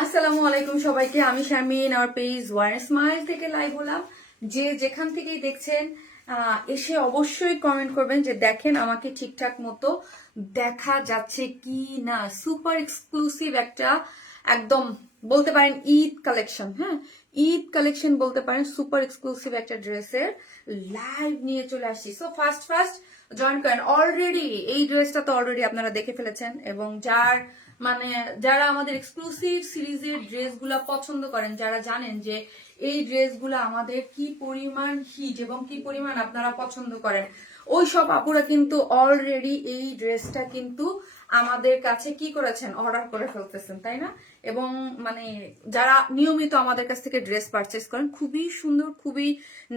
আসসালামু আলাইকুম সবাইকে। আমি শারমিন, আর পেজ ওয়ার স্মাইল থেকে লাইভ হলাম। যে যেখান থেকেই দেখছেন এসে অবশ্যই কমেন্ট করবেন যে দেখেন আমাকে ঠিকঠাক মতো দেখা যাচ্ছে কি না। সুপার এক্সক্লুসিভ একটা, একদম বলতে পারেন ঈদ কালেকশন। হ্যাঁ, ঈদ কালেকশন বলতে পারেন। সুপার এক্সক্লুসিভ একটা ড্রেসের লাইভ নিয়ে চলে আসছি। সো ফার্স্ট ফার্স্ট জয়েন করেন। অলরেডি এই ড্রেসটা তো অলরেডি আপনারা দেখে ফেলেছেন, এবং যারা আমাদের এক্সক্লুসিভ সিরিজের ড্রেসগুলা পছন্দ করেন, যারা জানেন যে এই ড্রেসগুলো আমাদের কি পরিমাণ হিট এবং কি পরিমাণ আপনারা পছন্দ করেন, ওই সব আপুরা কিন্তু অলরেডি এই ড্রেসটা কিন্তু আমাদের কাছে কি করেছেন, অর্ডার করে ফেলতেছেন, তাই না? এবং যারা নিয়মিত আমাদের কাছ থেকে ড্রেস পারচেস করেন, খুবই সুন্দর, খুবই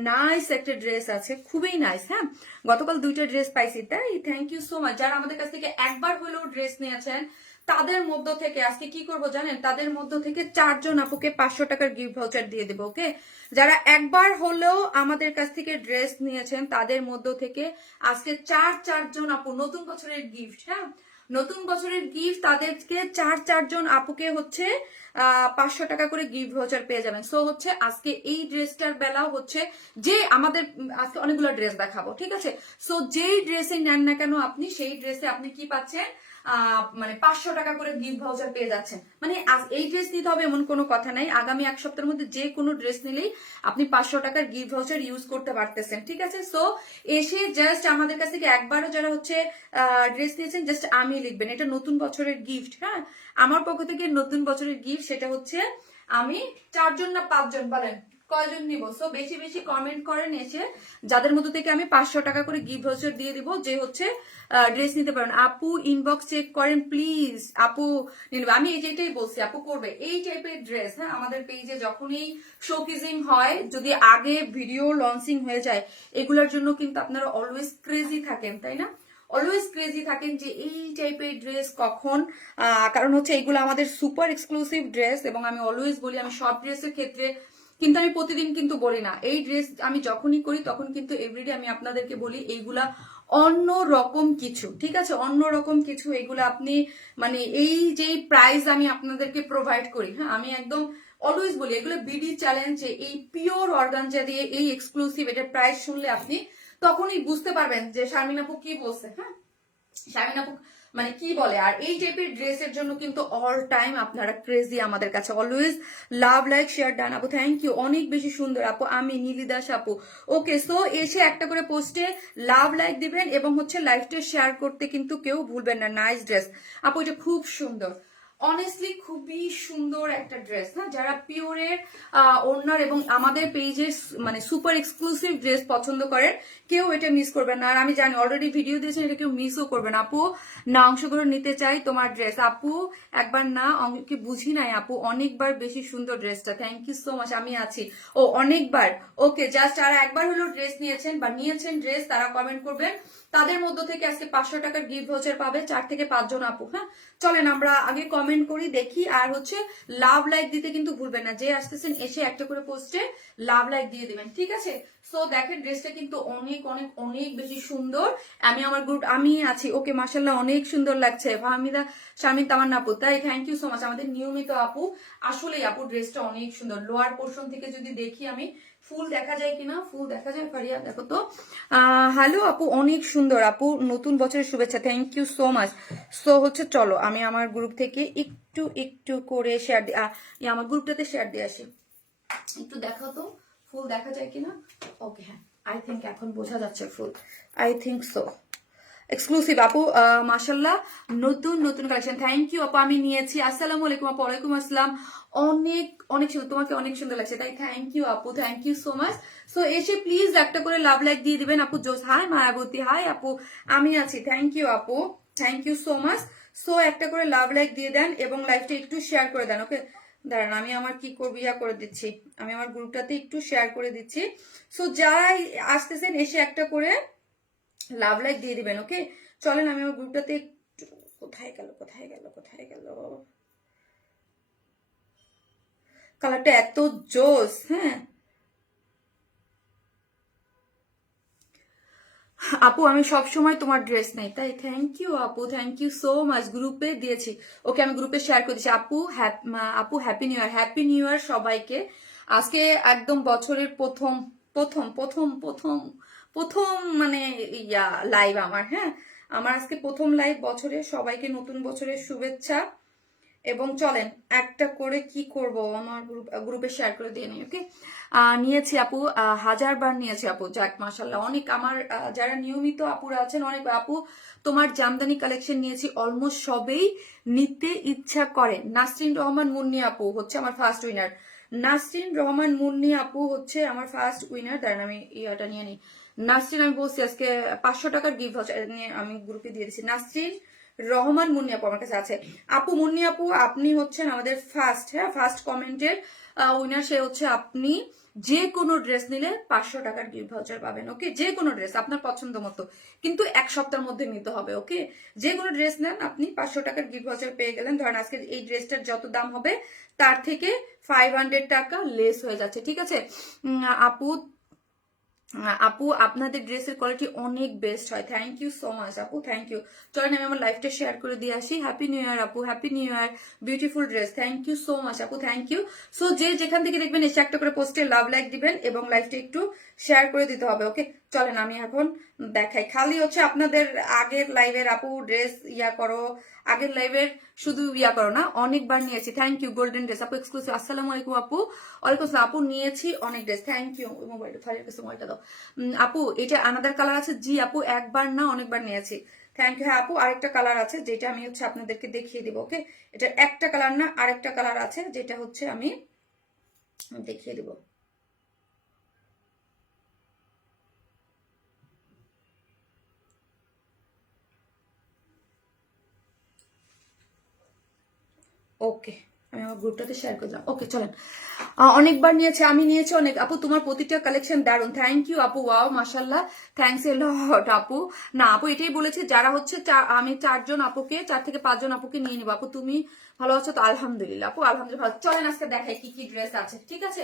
নাইস একটা ড্রেস আছে, খুবই নাইস। হ্যাঁ, গতকাল 2টা ড্রেস পাইছি, তাই থ্যাংক ইউ সো মাচ। যারা আমাদের কাছ থেকে একবার হলেও ড্রেস নিয়েছেন, তাদের মধ্য থেকে আজকে কি করব জানেন, তাদের মধ্য থেকে 4জন আপুকে 500 টাকার গিফট ভাউচার দিয়ে দেবো। ওকে, যারা একবার হলেও আমাদের কাছ থেকে ড্রেস নিয়েছেন, তাদের মধ্য থেকে আজকে 4জন আপু নতুন বছরের গিফট। হ্যাঁ, নতুন বছরের গিফট, তাদেরকে 4জন আপুকে হচ্ছে 500 টাকা করে গিফট ভাউচার পেয়ে যাবেন। সো হচ্ছে আজকে এই ড্রেসটার বেলাও হচ্ছে যে আমাদের আজকে অনেকগুলো ড্রেস দেখাবো, ঠিক আছে? সো যেই ড্রেসে নেন না কেন আপনি, সেই ড্রেসে আপনি কি পাচ্ছেন, 500 টাকা করে গিফট ভাউচার পেয়ে যাচ্ছেন। এই ড্রেস নিতে হবে এমন কোনো কথা নাই। আগামী 1 সপ্তাহের মধ্যে যে কোনো ড্রেস নিলেই আপনি 500 টাকার গিফট ভাউচার ইউজ করতে পারতেছেন, ঠিক আছে? সো এসে জাস্ট আমাদের কাছ থেকে একবারও যারা হচ্ছে ড্রেস নিয়েছেন, জাস্ট আমি লিখবেন এটা নতুন বছরের গিফট। হ্যাঁ, আমার পক্ষ থেকে নতুন বছরের গিফট, সেটা হচ্ছে আমি 4জন না 5জন বলেন কয়জন নিব। সো বেশি বেশি কমেন্ট করেন এসে, যাদের মধ্যে থেকে আমি 500 টাকা করে গিফট ভাউচার দিয়ে দিব, যে হচ্ছে ড্রেস নিতে পারেন। আপু ইনবক্স চেক করেন প্লিজ, আপু নিলবে। আমি যেটাই বলছি আপু করবে এই টাইপের ড্রেস। হ্যাঁ, আমাদের পেজে যখনই শোকেজিং হয়, যদি আগে ভিডিও লঞ্চিং হয়ে যায়, এগুলোর জন্য কিন্তু আপনারা অলওয়েজ ক্রেজি থাকেন, তাই না? অলওয়েজ ক্রেজি থাকেন যে এই টাইপের ড্রেস কখন, কারণ হচ্ছে এগুলো আমাদের সুপার এক্সক্লুসিভ ড্রেস। এবং আমি অলওয়েজ বলি, আমি সব ড্রেসের ক্ষেত্রে কিন্তু আমি প্রতিদিন কিন্তু বলি না। এই ড্রেস আমি যখনই করি তখন কিন্তু এভরিডে আমি আপনাদেরকে বলি এইগুলা অন্য রকম কিছু, ঠিক আছে? অন্য রকম কিছু। এগুলো আপনি এই যে প্রাইস আমি আপনাদেরকে প্রোভাইড করি, হ্যাঁ, আমি একদম অলওয়েজ বলি এগুলো বিডি চ্যালেঞ্জ, এই পিওর অর্গানজা দিয়ে এই এক্সক্লুসিভ, এটার প্রাইস শুনলে আপনি তখনই বুঝতে পারবেন যে শারমিন আপু কি বলছে। হ্যাঁ, শারমিন আপু কি বলে। আর এই টাইপের ড্রেসের জন্য কিন্তু অল টাইম আপনারা ক্রেজি আমাদের কাছে। অলওয়েজ লাভ, লাইক, শেয়ার ডান আপু, থ্যাংক ইউ। অনেক বেশি সুন্দর আপু। আমি নীলি দাস আপু। ওকে, সো এসে একটা করে পোস্টে লাভ লাইক দিবেন, এবং হচ্ছে লাইভটা শেয়ার করতে কিন্তু কেউ ভুলবেন না। নাইস ড্রেস আপু, এটা খুব সুন্দর, অনেস্টলি খুবই সুন্দর একটা ড্রেস। না, যারা পিওরের ওনার এবং আমাদের পেজের সুপার এক্সক্লুসিভ ড্রেস পছন্দ করেন, কেউ এটা মিস করবেন না। আর আমি জানি অলরেডি ভিডিও দিয়েছেন, এটা কেউ মিসও করবেন। আপু না, অংশগ্রহণ নিতে চাই তোমার ড্রেস। আপু একবার না, কি বুঝি নাই আপু, অনেকবার বেশি সুন্দর ড্রেসটা, থ্যাংক ইউ সো মাচ। আমি আছি। ও অনেকবার, ওকে, জাস্ট আর একবার হলো ড্রেস নিয়েছেন বা নিয়েছেন ড্রেস, তারা কমেন্ট করবেন। তাদের মধ্য থেকে আজকে 500 টাকার গিফট ভাউচার পাবে 4 থেকে 5জন আপু। হ্যাঁ, চলেন আমরা আগে কমেন্ট করি, দেখি। আর হচ্ছে লাভ লাইক দিতে কিন্তু ভুলবেন না। যে আসতেছেন এসে একটা করে পোস্টে লাভ লাইক দিয়ে দিবেন, ঠিক আছে? সো দেখেন ড্রেসটা কিন্তু অনেক অনেক অনেক বেশি সুন্দর। আমি আমার গ্রুপ আমি আছি। ওকে, মাশাল্লাহ অনেক সুন্দর লাগছে। ফাহমিদা শারমিন তামান্না আপু, তাই থ্যাংক ইউ সো মাচ। আমাদের নিয়মিত আপু, আসলেই আপু ড্রেসটা অনেক সুন্দর। লোয়ার পোর্শন থেকে যদি দেখি আমি, ফুল দেখা যায় কিনা, ফুল দেখা যায় ফারিয়া, দেখো তো। হ্যালো আপু, অনেক সুন্দর আপু, নতুন বছরের শুভেচ্ছা, thank you so much. So হচ্ছে চলো আমি আমার গ্রুপ থেকে একটু একটু করে শেয়ার দিই, আমার গ্রুপটাতে শেয়ার দিয়ে আসি। একটু দেখাও তো ফুল দেখা যায় কিনা। ওকে, হ্যাঁ, আই থিঙ্ক এখন বোঝা যাচ্ছে ফুল, আই থিঙ্ক সো। এক্সক্লুসিভ আপু, মাশাল্লাহ, নতুন নতুন কালেকশন, থ্যাংক ইউ আপু। আমি নিয়েছি। আসসালামু আলাইকুম আপু। ওয়ালাইকুম আসসালাম। অনেক অনেক সুন্দর, তোমাকে অনেক সুন্দর লাগছে, তাই থ্যাংক ইউ আপু, thank you so much. So এসে প্লিজ একটা করে লাভ লাইক দিয়ে দিবেন আপু। জোস, হাই মায়াবতী, হাই আপু, আমি আছি, থ্যাংক ইউ আপু, thank you so much. So একটা করে লাভ লাইক দিয়ে দেন এবং লাইভটা একটু শেয়ার করে দেন। ওকে, দাঁড়ান, আমি আমার কি করবো, করে দিচ্ছি। আমি আমার গ্রুপটাতে একটু শেয়ার করে দিচ্ছি। সো যারাই আসতেছেন এসে একটা করে লাভ লাইক দিয়ে দিবেন। ওকে, চলেন আমি আমার গ্রুপটাতে একটু, কোথায় গেল কোথায় গেল কোথায় গেল, কালারটা এত জোস। হ্যাঁ, আপু আমি সব সময় তোমার ড্রেস নেই, তাই থ্যাংক ইউ আপু, থ্যাংক ইউ সো মাচ। গ্রুপে দিয়েছি, ওকে আমি গ্রুপে শেয়ার করে দিচ্ছি। আপু আপু হ্যাপি নিউ ইয়ার, হ্যাপি নিউ ইয়ার সবাইকে। আজকে একদম বছরের প্রথম প্রথম প্রথম প্রথম প্রথম মানে ইয়া লাইভ আমার, হ্যাঁ আমার আজকে প্রথম লাইভ বছরে। সবাইকে নতুন বছরের শুভেচ্ছা। এবং চলেন একটা করে কি করব, আমার গ্রুপে শেয়ার করে দিয়ে নিই। ওকে নিয়েছি আপু, 1000 বার নিয়েছি আপু, যাক মাশাল্লাহ অনেক। আমার যারা নিয়মিত আপুরা আছেন অনেক আপু, তোমার জামদানি কালেকশন নিয়েছি, অলমোস্ট সবেই নিতে ইচ্ছা করে। নাসরিন রহমান মুন্নি আপু হচ্ছে আমার ফার্স্ট উইনার। নাসরিন রহমান মুন্নি আপু হচ্ছে আমার ফার্স্ট উইনার। দাঁড়ান আমি ইয়াটা নিয়ে নিই। নাসরিন আমি বলছি আজকে 500 টাকার গিফট নিয়ে আমি গ্রুপে দিয়ে দিচ্ছি। নাসরিন রহমান মুন্নি আপু আমার কাছে আছে। আপু মুন্নি আপু আপনি হচ্ছেন আমাদের ফার্স্ট, হ্যাঁ ফার্স্ট কমেন্টের উইনার। সে হচ্ছে আপনি যে কোনো ড্রেস নিলে 500 টাকার গিফট ভাউচার পাবেন। ওকে যে কোনো ড্রেস আপনার পছন্দ মতো, কিন্তু 1 সপ্তাহের মধ্যে নিতে হবে। ওকে যে কোনো ড্রেস নেন আপনি 500 টাকার গিফট ভাউচার পেয়ে গেলেন। ধরেন আজকে এই ড্রেসটার যত দাম হবে তার থেকে 500 টাকা লেস হয়ে যাচ্ছে, ঠিক আছে। আপু আপু আপনাদের ড্রেসের কোয়ালিটি অনেক বেস্ট হয়, থ্যাংক ইউ সো মাচ আপু, থ্যাংক ইউ। চলেন আমি আমার লাইফটা শেয়ার করে দিয়ে আসি। হ্যাপি নিউ ইয়ার আপু, happy new year, beautiful dress, thank you so much আপু, থ্যাংক ইউ। সো যে যেখান থেকে দেখবেন এসে একটা করে পোস্টে লাভ লাইক দিবেন এবং লাইফটা একটু শেয়ার করে দিতে হবে। ওকে চলেন আমি এখন দেখাই। খালি হচ্ছে আপনাদের আগের লাইভের আপু ড্রেস ইয়া করো, আগের লাইভের শুধু ইয়া করো না, অনেকবার নিয়েছি, থ্যাংক ইউ। গোল্ডেন ড্রেস আপু এক্সক্লুসিভ, আসসালামু আলাইকুম আপু। ওয়ালাইকুম আসসালাম আপু, নিয়েছি অনেক ড্রেস, থ্যাংক ইউ। মোবাইলটা ফারিয়ার কাছে মোবাইলটা দাও। আপু এটা আনাদার কালার আছে, জি আপু একবার না অনেকবার নিয়েছি, থ্যাংক ইউ। হ্যাঁ আপু আরেকটা কালার আছে যেটা আমি হচ্ছে আপনাদেরকে দেখিয়ে দিব। ওকে এটা একটা কালার না, আরেকটা কালার আছে যেটা হচ্ছে আমি দেখিয়ে দিব। ওকে আমি আমার গ্রুপটাতে শেয়ার করলাম। ওকে চলেন, অনেকবার নিয়েছে, আমি নিয়েছি অনেক আপু। তোমার প্রতিটা কালেকশন দারুন, থ্যাংক ইউ আপু, ওয়াও মাশাল্লাহ, থ্যাংকস এ লট আপু। না আপু এটাই বলেছে যারা হচ্ছে আমি 4 জন আপুকে, 4 থেকে 5 জন আপুকে নিয়ে নিবো। আপু তুমি ভালো আছো তো? আলহামদুলিল্লাহ আপু, আলহামদুলিল্লাহ ভালো। চলেন আজকে দেখাই কি কি ড্রেস আছে, ঠিক আছে।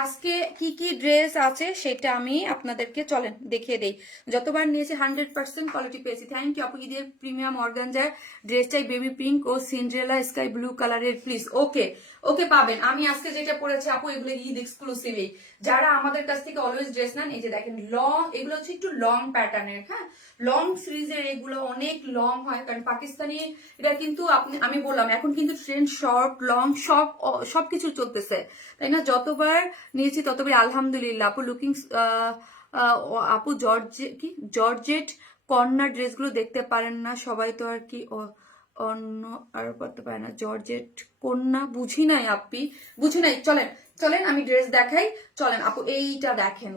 আজকে কি কি ড্রেস আছে সেটা আমি আপনাদেরকে চলেন দেখিয়ে দেই। যতবার নিয়েছি 100% কোয়ালিটি পেয়েছি, থ্যাংক ইউ আপু। ঈদের প্রিমিয়াম অর্গানজার ড্রেস চাই, বেবি পিঙ্ক ও সিন্ড্রেলা স্কাই ব্লু কালারের প্লিজ। ওকে ওকে পাবেন। আমি আজকে যেটা পরেছি আপু এগুলো ঈদ এক্সক্লুসিভ। যারা আমাদের কাছ থেকে অলওয়েজ ড্রেস নেন, এই যে দেখেন লং, এগুলো হচ্ছে একটু লং প্যাটার্নের, হ্যাঁ লং সিরিজের, এগুলো অনেক লং হয় কারণ পাকিস্তানি এটা কিন্তু আমি বললাম এখন কিন্তু ট্রেন্ড শর্ট লং সবকিছু চলতেছে, তাই না। যতবার নিয়েছি ততবার আলহামদুলিল্লাহ আপু। লুকিং আপু জর্জেট কর্নার ড্রেসগুলো দেখতে পারেন না সবাই তো আর কি অন্য আর করতে পারে না। জর্জেট কন্যা বুঝি নাই আপি, বুঝি নাই। চলেন চলেন আমি ড্রেস দেখাই। চলেন আপু এইটা দেখেন,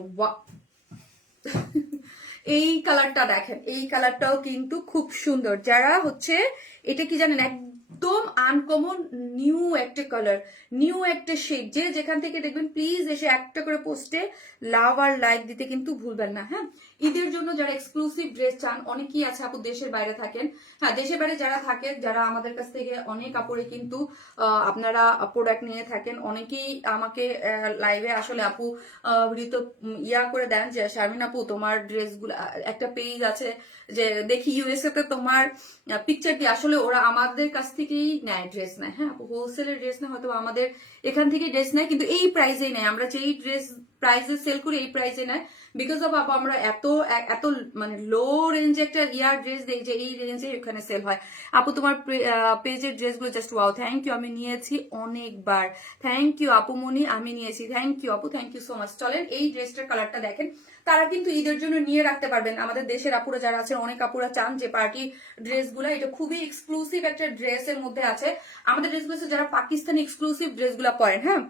এই কালারটা দেখেন, এই কালারটাও কিন্তু খুব সুন্দর। যারা হচ্ছে এটা কি জানেন একদম আনকমন নিউ একটা কালার, নিউ একটা শেড। যে যেখান থেকে দেখবেন প্লিজ এসে একটা করে পোস্টে লাভ আর লাইক দিতে কিন্তু ভুলবেন না। হ্যাঁ ঈদের জন্য যারা এক্সক্লুসিভ ড্রেস চান, অনেকেই আছে আপু দেশের বাইরে থাকেন। হ্যাঁ দেশের বাইরে যারা থাকেন, যারা আমাদের কাছ থেকে অনেক কাপড়ে কিন্তু আপনারা প্রোডাক্ট নিয়ে থাকেন। অনেকেই আমাকে লাইভে আসলে আপু তো ইয়া করে দেন যে শারমিন আপু তোমার ড্রেসগুলো, একটা পেজ আছে যে দেখি ইউএসএ তে তোমার পিকচার দিয়ে, আসলে ওরা আমাদের কাছ থেকেই নেয় ড্রেস নেয়। হ্যাঁ আপু হোলসেলের ড্রেস নেয়, হয়তো আমাদের এখান থেকে ড্রেস নেয় কিন্তু এই প্রাইসেই নেয়। আমরা যেই ড্রেস প্রাইসে সেল করি এই প্রাইসে নেয়, বিকজ অফ আপু আমরা এত এত মানে লো রেঞ্জে একটা ইয়ার ড্রেস দেই যে এই রেঞ্জে এখানে সেল হয়। আপু তোমার পেজের ড্রেসগুলো জাস্ট ওয়াও, থ্যাংক ইউ। আমি নিয়েছি অনেকবার, থ্যাংক ইউ আপু মনি, আমি নিয়েছি, থ্যাংক ইউ আপু, থ্যাংক ইউ সো মাচ। চলেন এই ড্রেসটার কালারটা দেখেন, তারা কিন্তু ঈদের জন্য নিয়ে রাখতে পারবেন। আমাদের দেশের আপুরা যারা আছেন, অনেক আপুরা চান যে পার্টি ড্রেসগুলো, এটা খুবই এক্সক্লুসিভ একটা ড্রেসের মধ্যে আছে। আমাদের ড্রেসগুলো যারা পাকিস্তানি এক্সক্লুসিভ ড্রেসগুলো পরেন, হ্যাঁ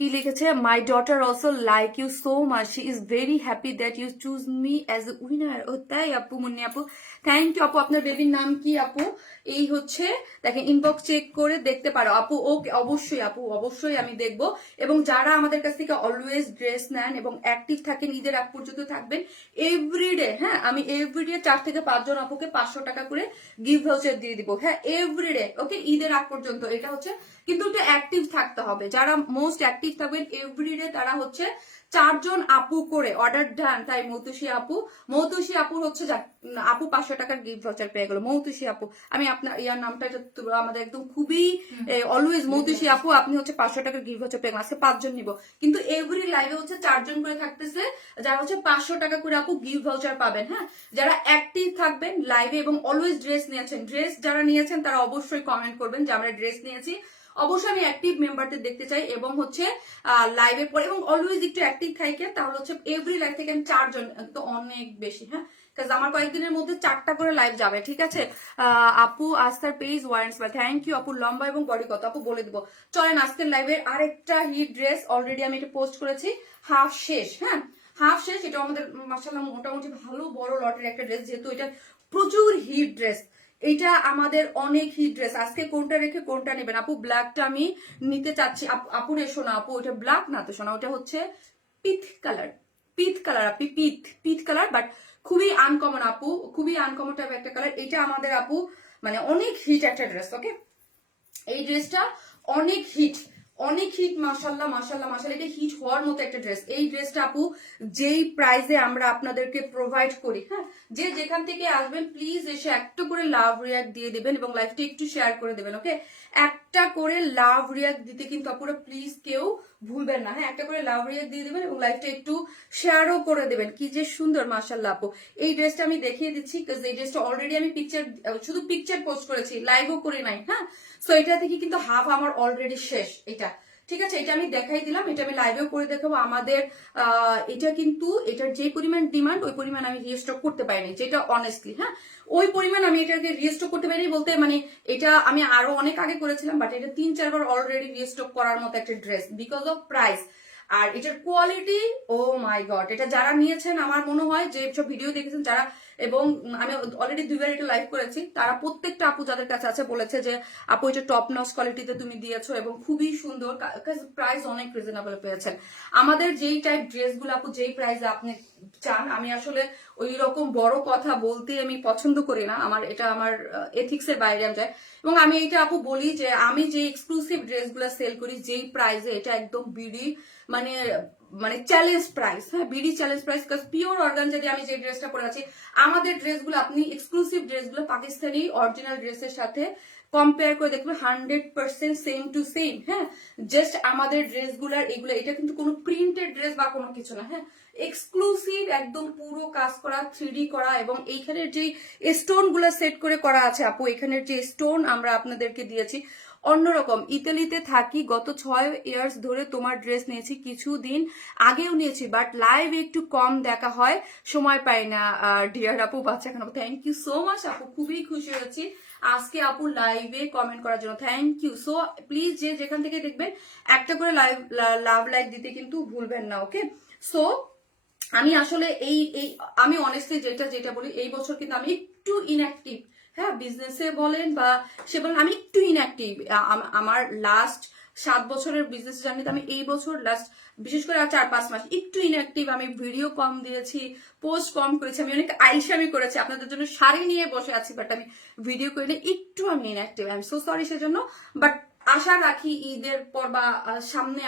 কি লিখেছে, my daughter also like you so much, she is very happy that you choose me as a winner. ও তাই আপু মুন্নি আপু, থ্যাংক ইউ আপু। আপনার বেবির নাম কি আপু? এই হচ্ছে দেখেন, ইনবক্স চেক করে দেখতে পারো আপু। ওকে অবশ্যই আপু, অবশ্যই আমি দেখবো। এবং যারা আমাদের কাছ থেকে অলওয়েজ ড্রেস নেন এবং অ্যাক্টিভ থাকেন, ঈদের আগ পর্যন্ত থাকবেন এভরিডে, হ্যাঁ আমি এভরিডে 4 থেকে 5 জন আপুকে 500 টাকা করে গিফট ভাউচার দিয়ে দিব, হ্যাঁ এভরিডে। ওকে ঈদের আগ পর্যন্ত এটা হচ্ছে, কিন্তু এটা অ্যাক্টিভ থাকতে হবে। যারা মোস্ট অ্যাক্টিভ অ্যাক্টিভ থাকবেন এভরিডে তারা হচ্ছে 4 জন আপু করে অর্ডার ডান। তাই মৌতুষী আপুর হচ্ছে আপু 500 টাকার গিফট ভাউচার পেয়ে গেল। মৌতুষী আপু, আমি আপনার ইয়ার নামটা আমাদের একদম খুবই অলওয়েজ মৌতুষী আপু, আপনি হচ্ছে 500 টাকার গিফট ভাউচার পেয়ে গেলেন। আজকে 5 জন নিব, কিন্তু এভরি লাইভে হচ্ছে 4 জন করে থাকতেছে যারা হচ্ছে 500 টাকা করে আপু গিফট ভাউচার পাবেন। হ্যাঁ, যারা অ্যাক্টিভ থাকবেন লাইভে এবং অলওয়েজ ড্রেস নিয়েছেন, ড্রেস যারা নিয়েছেন তারা অবশ্যই কমেন্ট করবেন যে আমরা ড্রেস নিয়েছি। অবশ্যই আমি অ্যাক্টিভ মেম্বারদের দেখতে চাই এবং হচ্ছে লাইভের পরে এবং অলওয়েজ একটু অ্যাক্টিভ থাকেন, তাহলে হচ্ছে এভরি লাইভ থেকে আমি 4 জন, তো অনেক বেশি। হ্যাঁ, কাজ আমার কয়েকদিনের মধ্যে 4টা করে লাইভ যাবে, ঠিক আছে। আপু আস্তার পেজ ওয়ারেন্স বা থ্যাংক ইউ আপু। লম্বা এবং বডি কত আপু বলে দিব। চলেন আজকের লাইভের আরেকটা হিট ড্রেস, অলরেডি আমি এটা পোস্ট করেছি, হাফ শেষ। হ্যাঁ, হাফ শেষ, এটা আমাদের মাশাআল্লাহ মোটামুটি ভালো বড় লটের একটা ড্রেস, যেহেতু এটা প্রচুর হিট ড্রেস, এটা আমাদের অনেক হিট ড্রেস। আজকে কোনটা রেখে কোনটা নেবেন আপু? ব্ল্যাকটা আমি নিতে চাচ্ছি। আপুর এসো না আপু, ওটা ব্ল্যাক না তো শোনা, ওটা হচ্ছে পিথ কালার। পিথ কালার আপনি, পিথ কালার, বাট খুবই আনকমন আপু, খুবই আনকমন টাইপ একটা কালার। এটা আমাদের আপু মানে অনেক হিট একটা ড্রেস। ওকে, এই ড্রেসটা অনেক হিট, অনেক হিট। মাশাল্লাহ মাশাল্লাহ মাশাল্লাহ, এটা হিট হওয়ার মতো একটা ড্রেস। এই ড্রেসটা আপু যেই প্রাইসে আমরা আপনাদেরকে প্রোভাইড করি, হ্যাঁ, যে যেখান থেকে আসবেন প্লিজ এসে একটা করে লাভ রিয়াক্ট দিয়ে দেবেন এবং লাইভটা একটু শেয়ার করে দেবেন। ওকে, একটা করে লাভ রিয়াক্ট দিতে কিন্তু আপুরা প্লিজ কেউ ভুলবেন না। হ্যাঁ, একটা করে লাভ রিয়াক্ট দিয়ে দেবেন এবং লাইভটা একটু শেয়ারও করে দেবেন। কি যে সুন্দর মাশাল্লাহ আপু। এই ড্রেসটা আমি দেখিয়ে দিচ্ছি, এই ড্রেসটা অলরেডি আমি শুধু পিকচার পোস্ট করেছি, লাইভও করে নাই। হ্যাঁ, সো এটা থেকে কিন্তু হাফ আমার অলরেডি শেষ। এটা ঠিক আছে, এটা আমি দেখাই দিলাম, এটা আমি লাইভেও করে দেখাবো। আমাদের এটা কিন্তু এটার যে পরিমাণ ডিমান্ড, ওই পরিমাণ আমি রিস্টক করতে পারিনি, যেটা অনেস্টলি। হ্যাঁ, ওই পরিমাণ আমি এটাকে রিস্টক করতে পারিনি বলতে মানে এটা আমি আরো অনেক আগে করেছিলাম, বাট এটা 3-4 বার অলরেডি রিস্টক করার মতো একটা ড্রেস বিকজ অফ প্রাইস। আর এটার কোয়ালিটি, ও মাই গড, এটা যারা নিয়েছেন আমার মনে হয় যে সব ভিডিও দেখেছেন যারা, এবং আমি অলরেডি 2বার এটা লাইভ করেছি, তারা প্রত্যেকটা আপু যাদের কাছে আছে বলেছে যে আপু এটা টপ নচ কোয়ালিটিতে তুমি দিয়েছো এবং খুবই সুন্দর, প্রাইস অনেক রিজনেবল পেয়েছেন। আমাদের যেই টাইপ ড্রেসগুলো আপু যেই প্রাইসে আপনি চান, আমি আসলে ওই রকম বড় কথা বলতে আমি পছন্দ করি না, আমার এটা আমার এথিক্স এর বাইরে আমি যায়। এবং আমি এটা আপু বলি যে আমি যে এক্সক্লুসিভ ড্রেসগুলো সেল করি যেই প্রাইসে, এটা একদম বিডি মানে মানে চ্যালেঞ্জ প্রাইস। হ্যাঁ, BD challenge price, because pure organza দিয়ে আমি যে ড্রেসটা পরে আছি, আমাদের ড্রেসগুলো আপনি এক্সক্লুসিভ ড্রেসগুলো পাকিস্তানি অরিজিনাল ড্রেসের সাথে কম্পেয়ার করে দেখবেন 100% সেম টু সেম। হ্যাঁ, জাস্ট আমাদের ড্রেসগুলার এগুলো, এটা কিন্তু কোনো প্রিন্টেড ড্রেস বা কোনো কিছু না। হ্যাঁ, এক্সক্লুসিভ একদম পুরো কাজ করা, 3D করা, এবং এইখানের যে স্টোন গুলা সেট করে করা আছে আপু, এখানের যে স্টোন আমরা আপনাদেরকে দিয়েছি অন্যরকম। ইতালিতে থাকি, গত 6 ইয়ার্স ধরে তোমার ড্রেস নিয়েছি, কিছুদিন আগেও নিয়েছি, বাট লাইভ একটু কম দেখা হয়, সময় পাই না। ডিয়ার আপু বাচ্চা কেন, থ্যাংক ইউ সো মাচ আপু, খুবই খুশি হয়েছি আজকে আপু লাইভে কমেন্ট করার জন্য, থ্যাংক ইউ। সো প্লিজ যে যেখান থেকে দেখবেন একটা করে লাভ লাইক দিতে কিন্তু ভুলবেন না। ওকে, সো আমি আসলে আমি অনেস্টলি যেটা বলি, এই বছর কিন্তু আমি একটু ইনঅ্যাক্টিভ। হ্যাঁ, বিজনেসে বলেন বা সে বলেন, আমি একটু ইনঅ্যাক্টিভ। আমার লাস্ট 7 বছরের বিজনেস জার্নিতে আমি এই বছর লাস্ট বিশেষ করে 4-5 মাস একটু ইনঅ্যাক্টিভ। আমি ভিডিও কম দিয়েছি, পোস্ট কম করেছি, আমি অনেক আইসামি করেছি, আপনাদের জন্য শাড়ি নিয়ে বসে আছি, বাট আমি ভিডিও করে একটু আমি inactive. I am so sorry সেজন্য, বাট আশা রাখি ঈদের পর বা সামনে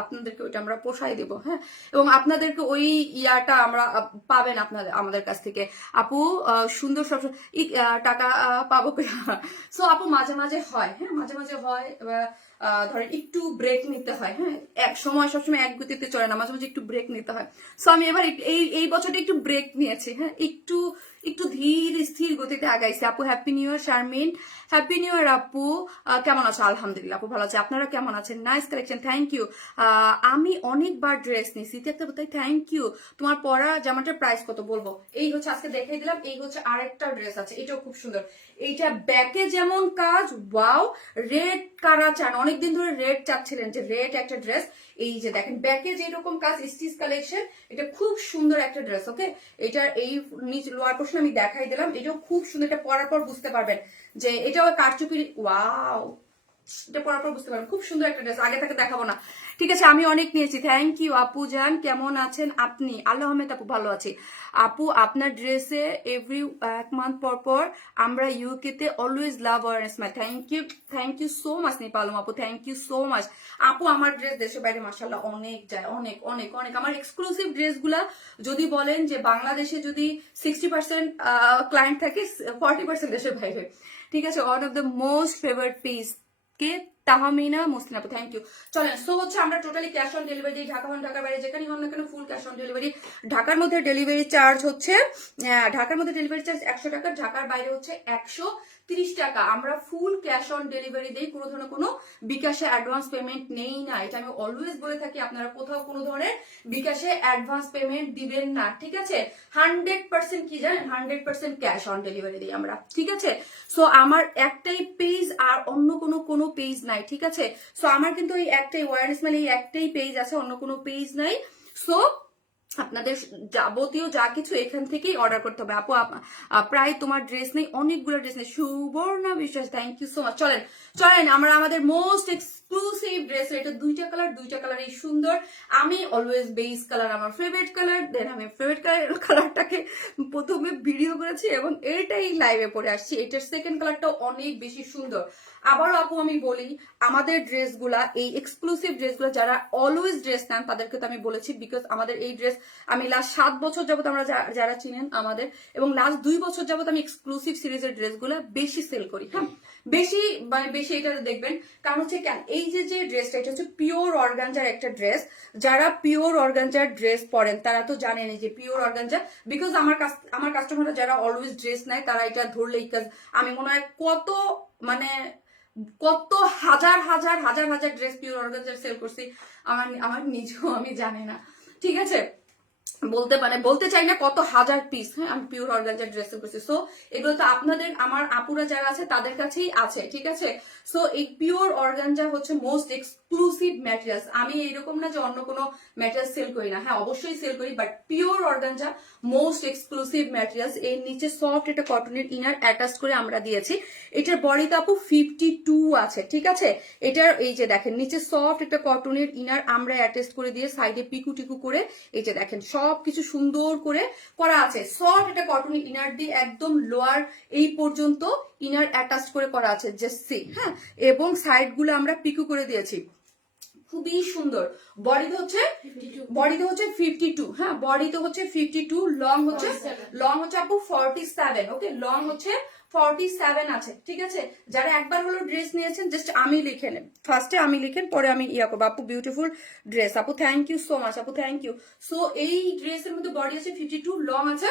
আপনাদেরকে ওইটা আমরা পোষাই দেবো। হ্যাঁ, এবং আপনাদেরকে ওই ইয়াটা আমরা পাবেন আমাদের কাছ থেকে আপু। সুন্দর সব টাকা পাবো। সো আপু মাঝে মাঝে হয়, হ্যাঁ মাঝে মাঝে হয়, ধরেন একটু ব্রেক নিতে হয়। হ্যাঁ, এক সময় সবসময় এক গতিতে চলে না, মাঝে মাঝে একটু ব্রেক নিতে হয়। সো আমি এবার এই বছরটা একটু ব্রেক নিয়েছি। হ্যাঁ, একটু ধীর স্থির গতিতে আগাইছি আপু। হ্যাপি নিউ ইয়ার শারমিন, হ্যাপি নিউ ইয়ার আপু। কেমন আছো? আলহামদুলিল্লাহ আপু ভালো আছে, আপনারা কেমন আছেন? Nice collection, thank you. আমি অনেকবার ড্রেস নিয়েছি, দেখতে তাই থ্যাংক ইউ। তোমার পরা জামাটার প্রাইস কত বলবো? এই হচ্ছে আজকে দেখাই দিলাম, এই হচ্ছে আরেকটা ড্রেস আছে, এটাও খুব সুন্দর। এইটা ব্যাকে যেমন কাজ, ওয়াও, রেড কারা চান, অনেকদিন ধরে রেড চাচ্ছিলেন যে রেড একটা ড্রেস, এই যে দেখেন ব্যাকে যেরকম কাজ, স্টিচ কালেকশন, এটা খুব সুন্দর একটা ড্রেস। ওকে, এটার এই লোয়ার পোর্শন আমি দেখাই দিলাম, এটাও খুব সুন্দর, এটা পরার পর বুঝতে পারবেন যে এটাও কারচুপি। ওয়াও, এটা পরার পর বুঝতে পারবেন খুব সুন্দর একটা ড্রেস, আগে থেকে দেখাবো না। ঠিক আছে, আমি অনেক নিয়েছি। থ্যাংক ইউ আপু জান, কেমন আছেন আপনি? আল্লাহ আহমেদ আপু, ভালো আছি আপু। আপনার ড্রেসে এভরি এক মান্থ পর পর আমরা ইউকে তে অলওয়েজ লাভ আর smile. Thank you so much Nipalam আপু, থ্যাংক ইউ সো মাচ আপু। আমার ড্রেস দেশের বাইরে মাশাআল্লাহ অনেক যায়, অনেক অনেক অনেক। আমার এক্সক্লুসিভ ড্রেসগুলা যদি বলেন যে বাংলাদেশে যদি 60% ক্লায়েন্ট থাকে, 40% দেশের বাইরে। ঠিক আছে, one of the most favourite piece K Tahmina muslin আপু, থ্যাংক ইউ। চলেন, সো হচ্ছে আমরা টোটালি ক্যাশ অন ডেলিভারি দিই, ঢাকা হন ঢাকার বাইরে যেখানে হন না কেন ফুল ক্যাশ অন ডেলিভারি। ঢাকার মধ্যে ডেলিভারি চার্জ হচ্ছে 100 টাকা, ঢাকার বাইরে হচ্ছে 130 টাকা। আমরা ফুল ক্যাশ অন ডেলিভারি দিই, কোনো ধরনের কোনো বিকাশে অ্যাডভান্স পেমেন্ট নেই না, এটা আমি অলওয়েজ বলে থাকি। আপনারা কোথাও কোনো ধরনের বিকাশে অ্যাডভান্স পেমেন্ট দিবেন না, ঠিক আছে? 100% কি জানেন, 100% ক্যাশ অন ডেলিভারি দিই আমরা, ঠিক আছে? সো আমার একটাই পেজ আর অন্য কোনো পেজ নাই, ঠিক আছে? সো আমার কিন্তু এই একটাই ওয়ারনেস মানে এই একটাই পেজ আছে, অন্য কোনো পেজ নাই। সো আপনাদের যাবতীয় যা কিছু এখান থেকেই অর্ডার করতে হবে। আপু প্রায় তোমার ড্রেস নেই, অনেকগুলো ড্রেস নেই। সুবর্ণা বিশ্বাস, থ্যাংক ইউ সো মাচ। চলেন চলেন আমরা আমাদের মোস্ট এক্সক্লুসিভ ড্রেস, এটা দুইটা কালার এই সুন্দর। আমি অলওয়েজ বেস কালার আমার ফেভারিট কালার, দেন আমি ফেভারিট কালারটাকে প্রথমে ভিডিও করেছি এবং এটাই লাইভে পরে আসছি। এটার সেকেন্ড কালারটাও অনেক বেশি সুন্দর। আবারও আপু আমি বলি, আমাদের ড্রেসগুলা, এই এক্সক্লুসিভ ড্রেসগুলো যারা অলওয়েজ ড্রেস নেন তাদেরকে তো আমি বলেছি, বিকজ আমাদের এই ড্রেস আমি লাস্ট 7 বছর যাবত, আমরা যারা চিনেন আমাদের, এবং লাস্ট 2 বছর যাবত আমি এক্সক্লুসিভ সিরিজের ড্রেসগুলো বেশি সেল করি। হ্যাঁ, বেশি এটা দেখবেন কারণ হচ্ছে কেন, এই যে ড্রেসটা এটা হচ্ছে পিওর অর্গানজার একটা ড্রেস। যারা পিওর অর্গানজার ড্রেস পরেন তারা তো জানেন যে পিওর অর্গানজা, বিকজ আমার কাস্টমাররা যারা অলওয়েজ ড্রেস নেয় তারা এটা ধরলেই, আমি মনে হয় কত হাজার ড্রেস পিওর অর্গানজার সেল করছি আমার নিজেও আমি জানি না, ঠিক আছে? বলতে চাই না কত হাজার পিস, হ্যাঁ, আমি পিওর অর্গানজার ড্রেস করছি। সো এগুলো তো আপনাদের আমার আপুরা যারা আছে তাদের কাছেই আছে, ঠিক আছে? সো এই পিওর অর্গানজা হচ্ছে মোস্ট এক্সক্লুসিভ ম্যাটেরিয়ালস। আমি এরকম না যে অন্য কোনো ম্যাটেরিয়াল সেল করি না, হ্যাঁ অবশ্যই সেল করি, but pure organza most exclusive materials. এর নিচে সফট একটা কটনের ইনার অ্যাটাচ করে আমরা দিয়েছি। এটার বডি কাপু 52 আছে, ঠিক আছে? এটার এই যে দেখেন নিচে সফট একটা কটনের ইনার আমরা অ্যাটাচ করে দিয়ে সাইডে পিকু টিকু করে এই যে দেখেন সবকিছু সুন্দর করে করা আছে। সফট একটা কটনের ইনার দিয়ে একদম লোয়ার এই পর্যন্ত ইনার অ্যাটাচ করে করা আছে, জাস্ট হ্যাঁ, এবং সাইড গুলো আমরা পিকু করে দিয়েছি, খুবই সুন্দর। বডিতে হচ্ছে 52, হ্যাঁ বডিতে হচ্ছে 52, লং হচ্ছে আপু 47, ওকে, লং হচ্ছে 47 আছে, ঠিক আছে? যারা একবার হলো ড্রেস নিয়েছেন জাস্ট আমি লিখে নেন, ফার্স্টে আমি লিখেন, পরে আমি ইয়া করবো। আপু বিউটিফুল ড্রেস আপু, থ্যাংক ইউ সো মাচ আপু, থ্যাংক ইউ। সো এই ড্রেসের মধ্যে বডি আছে 52, লং আছে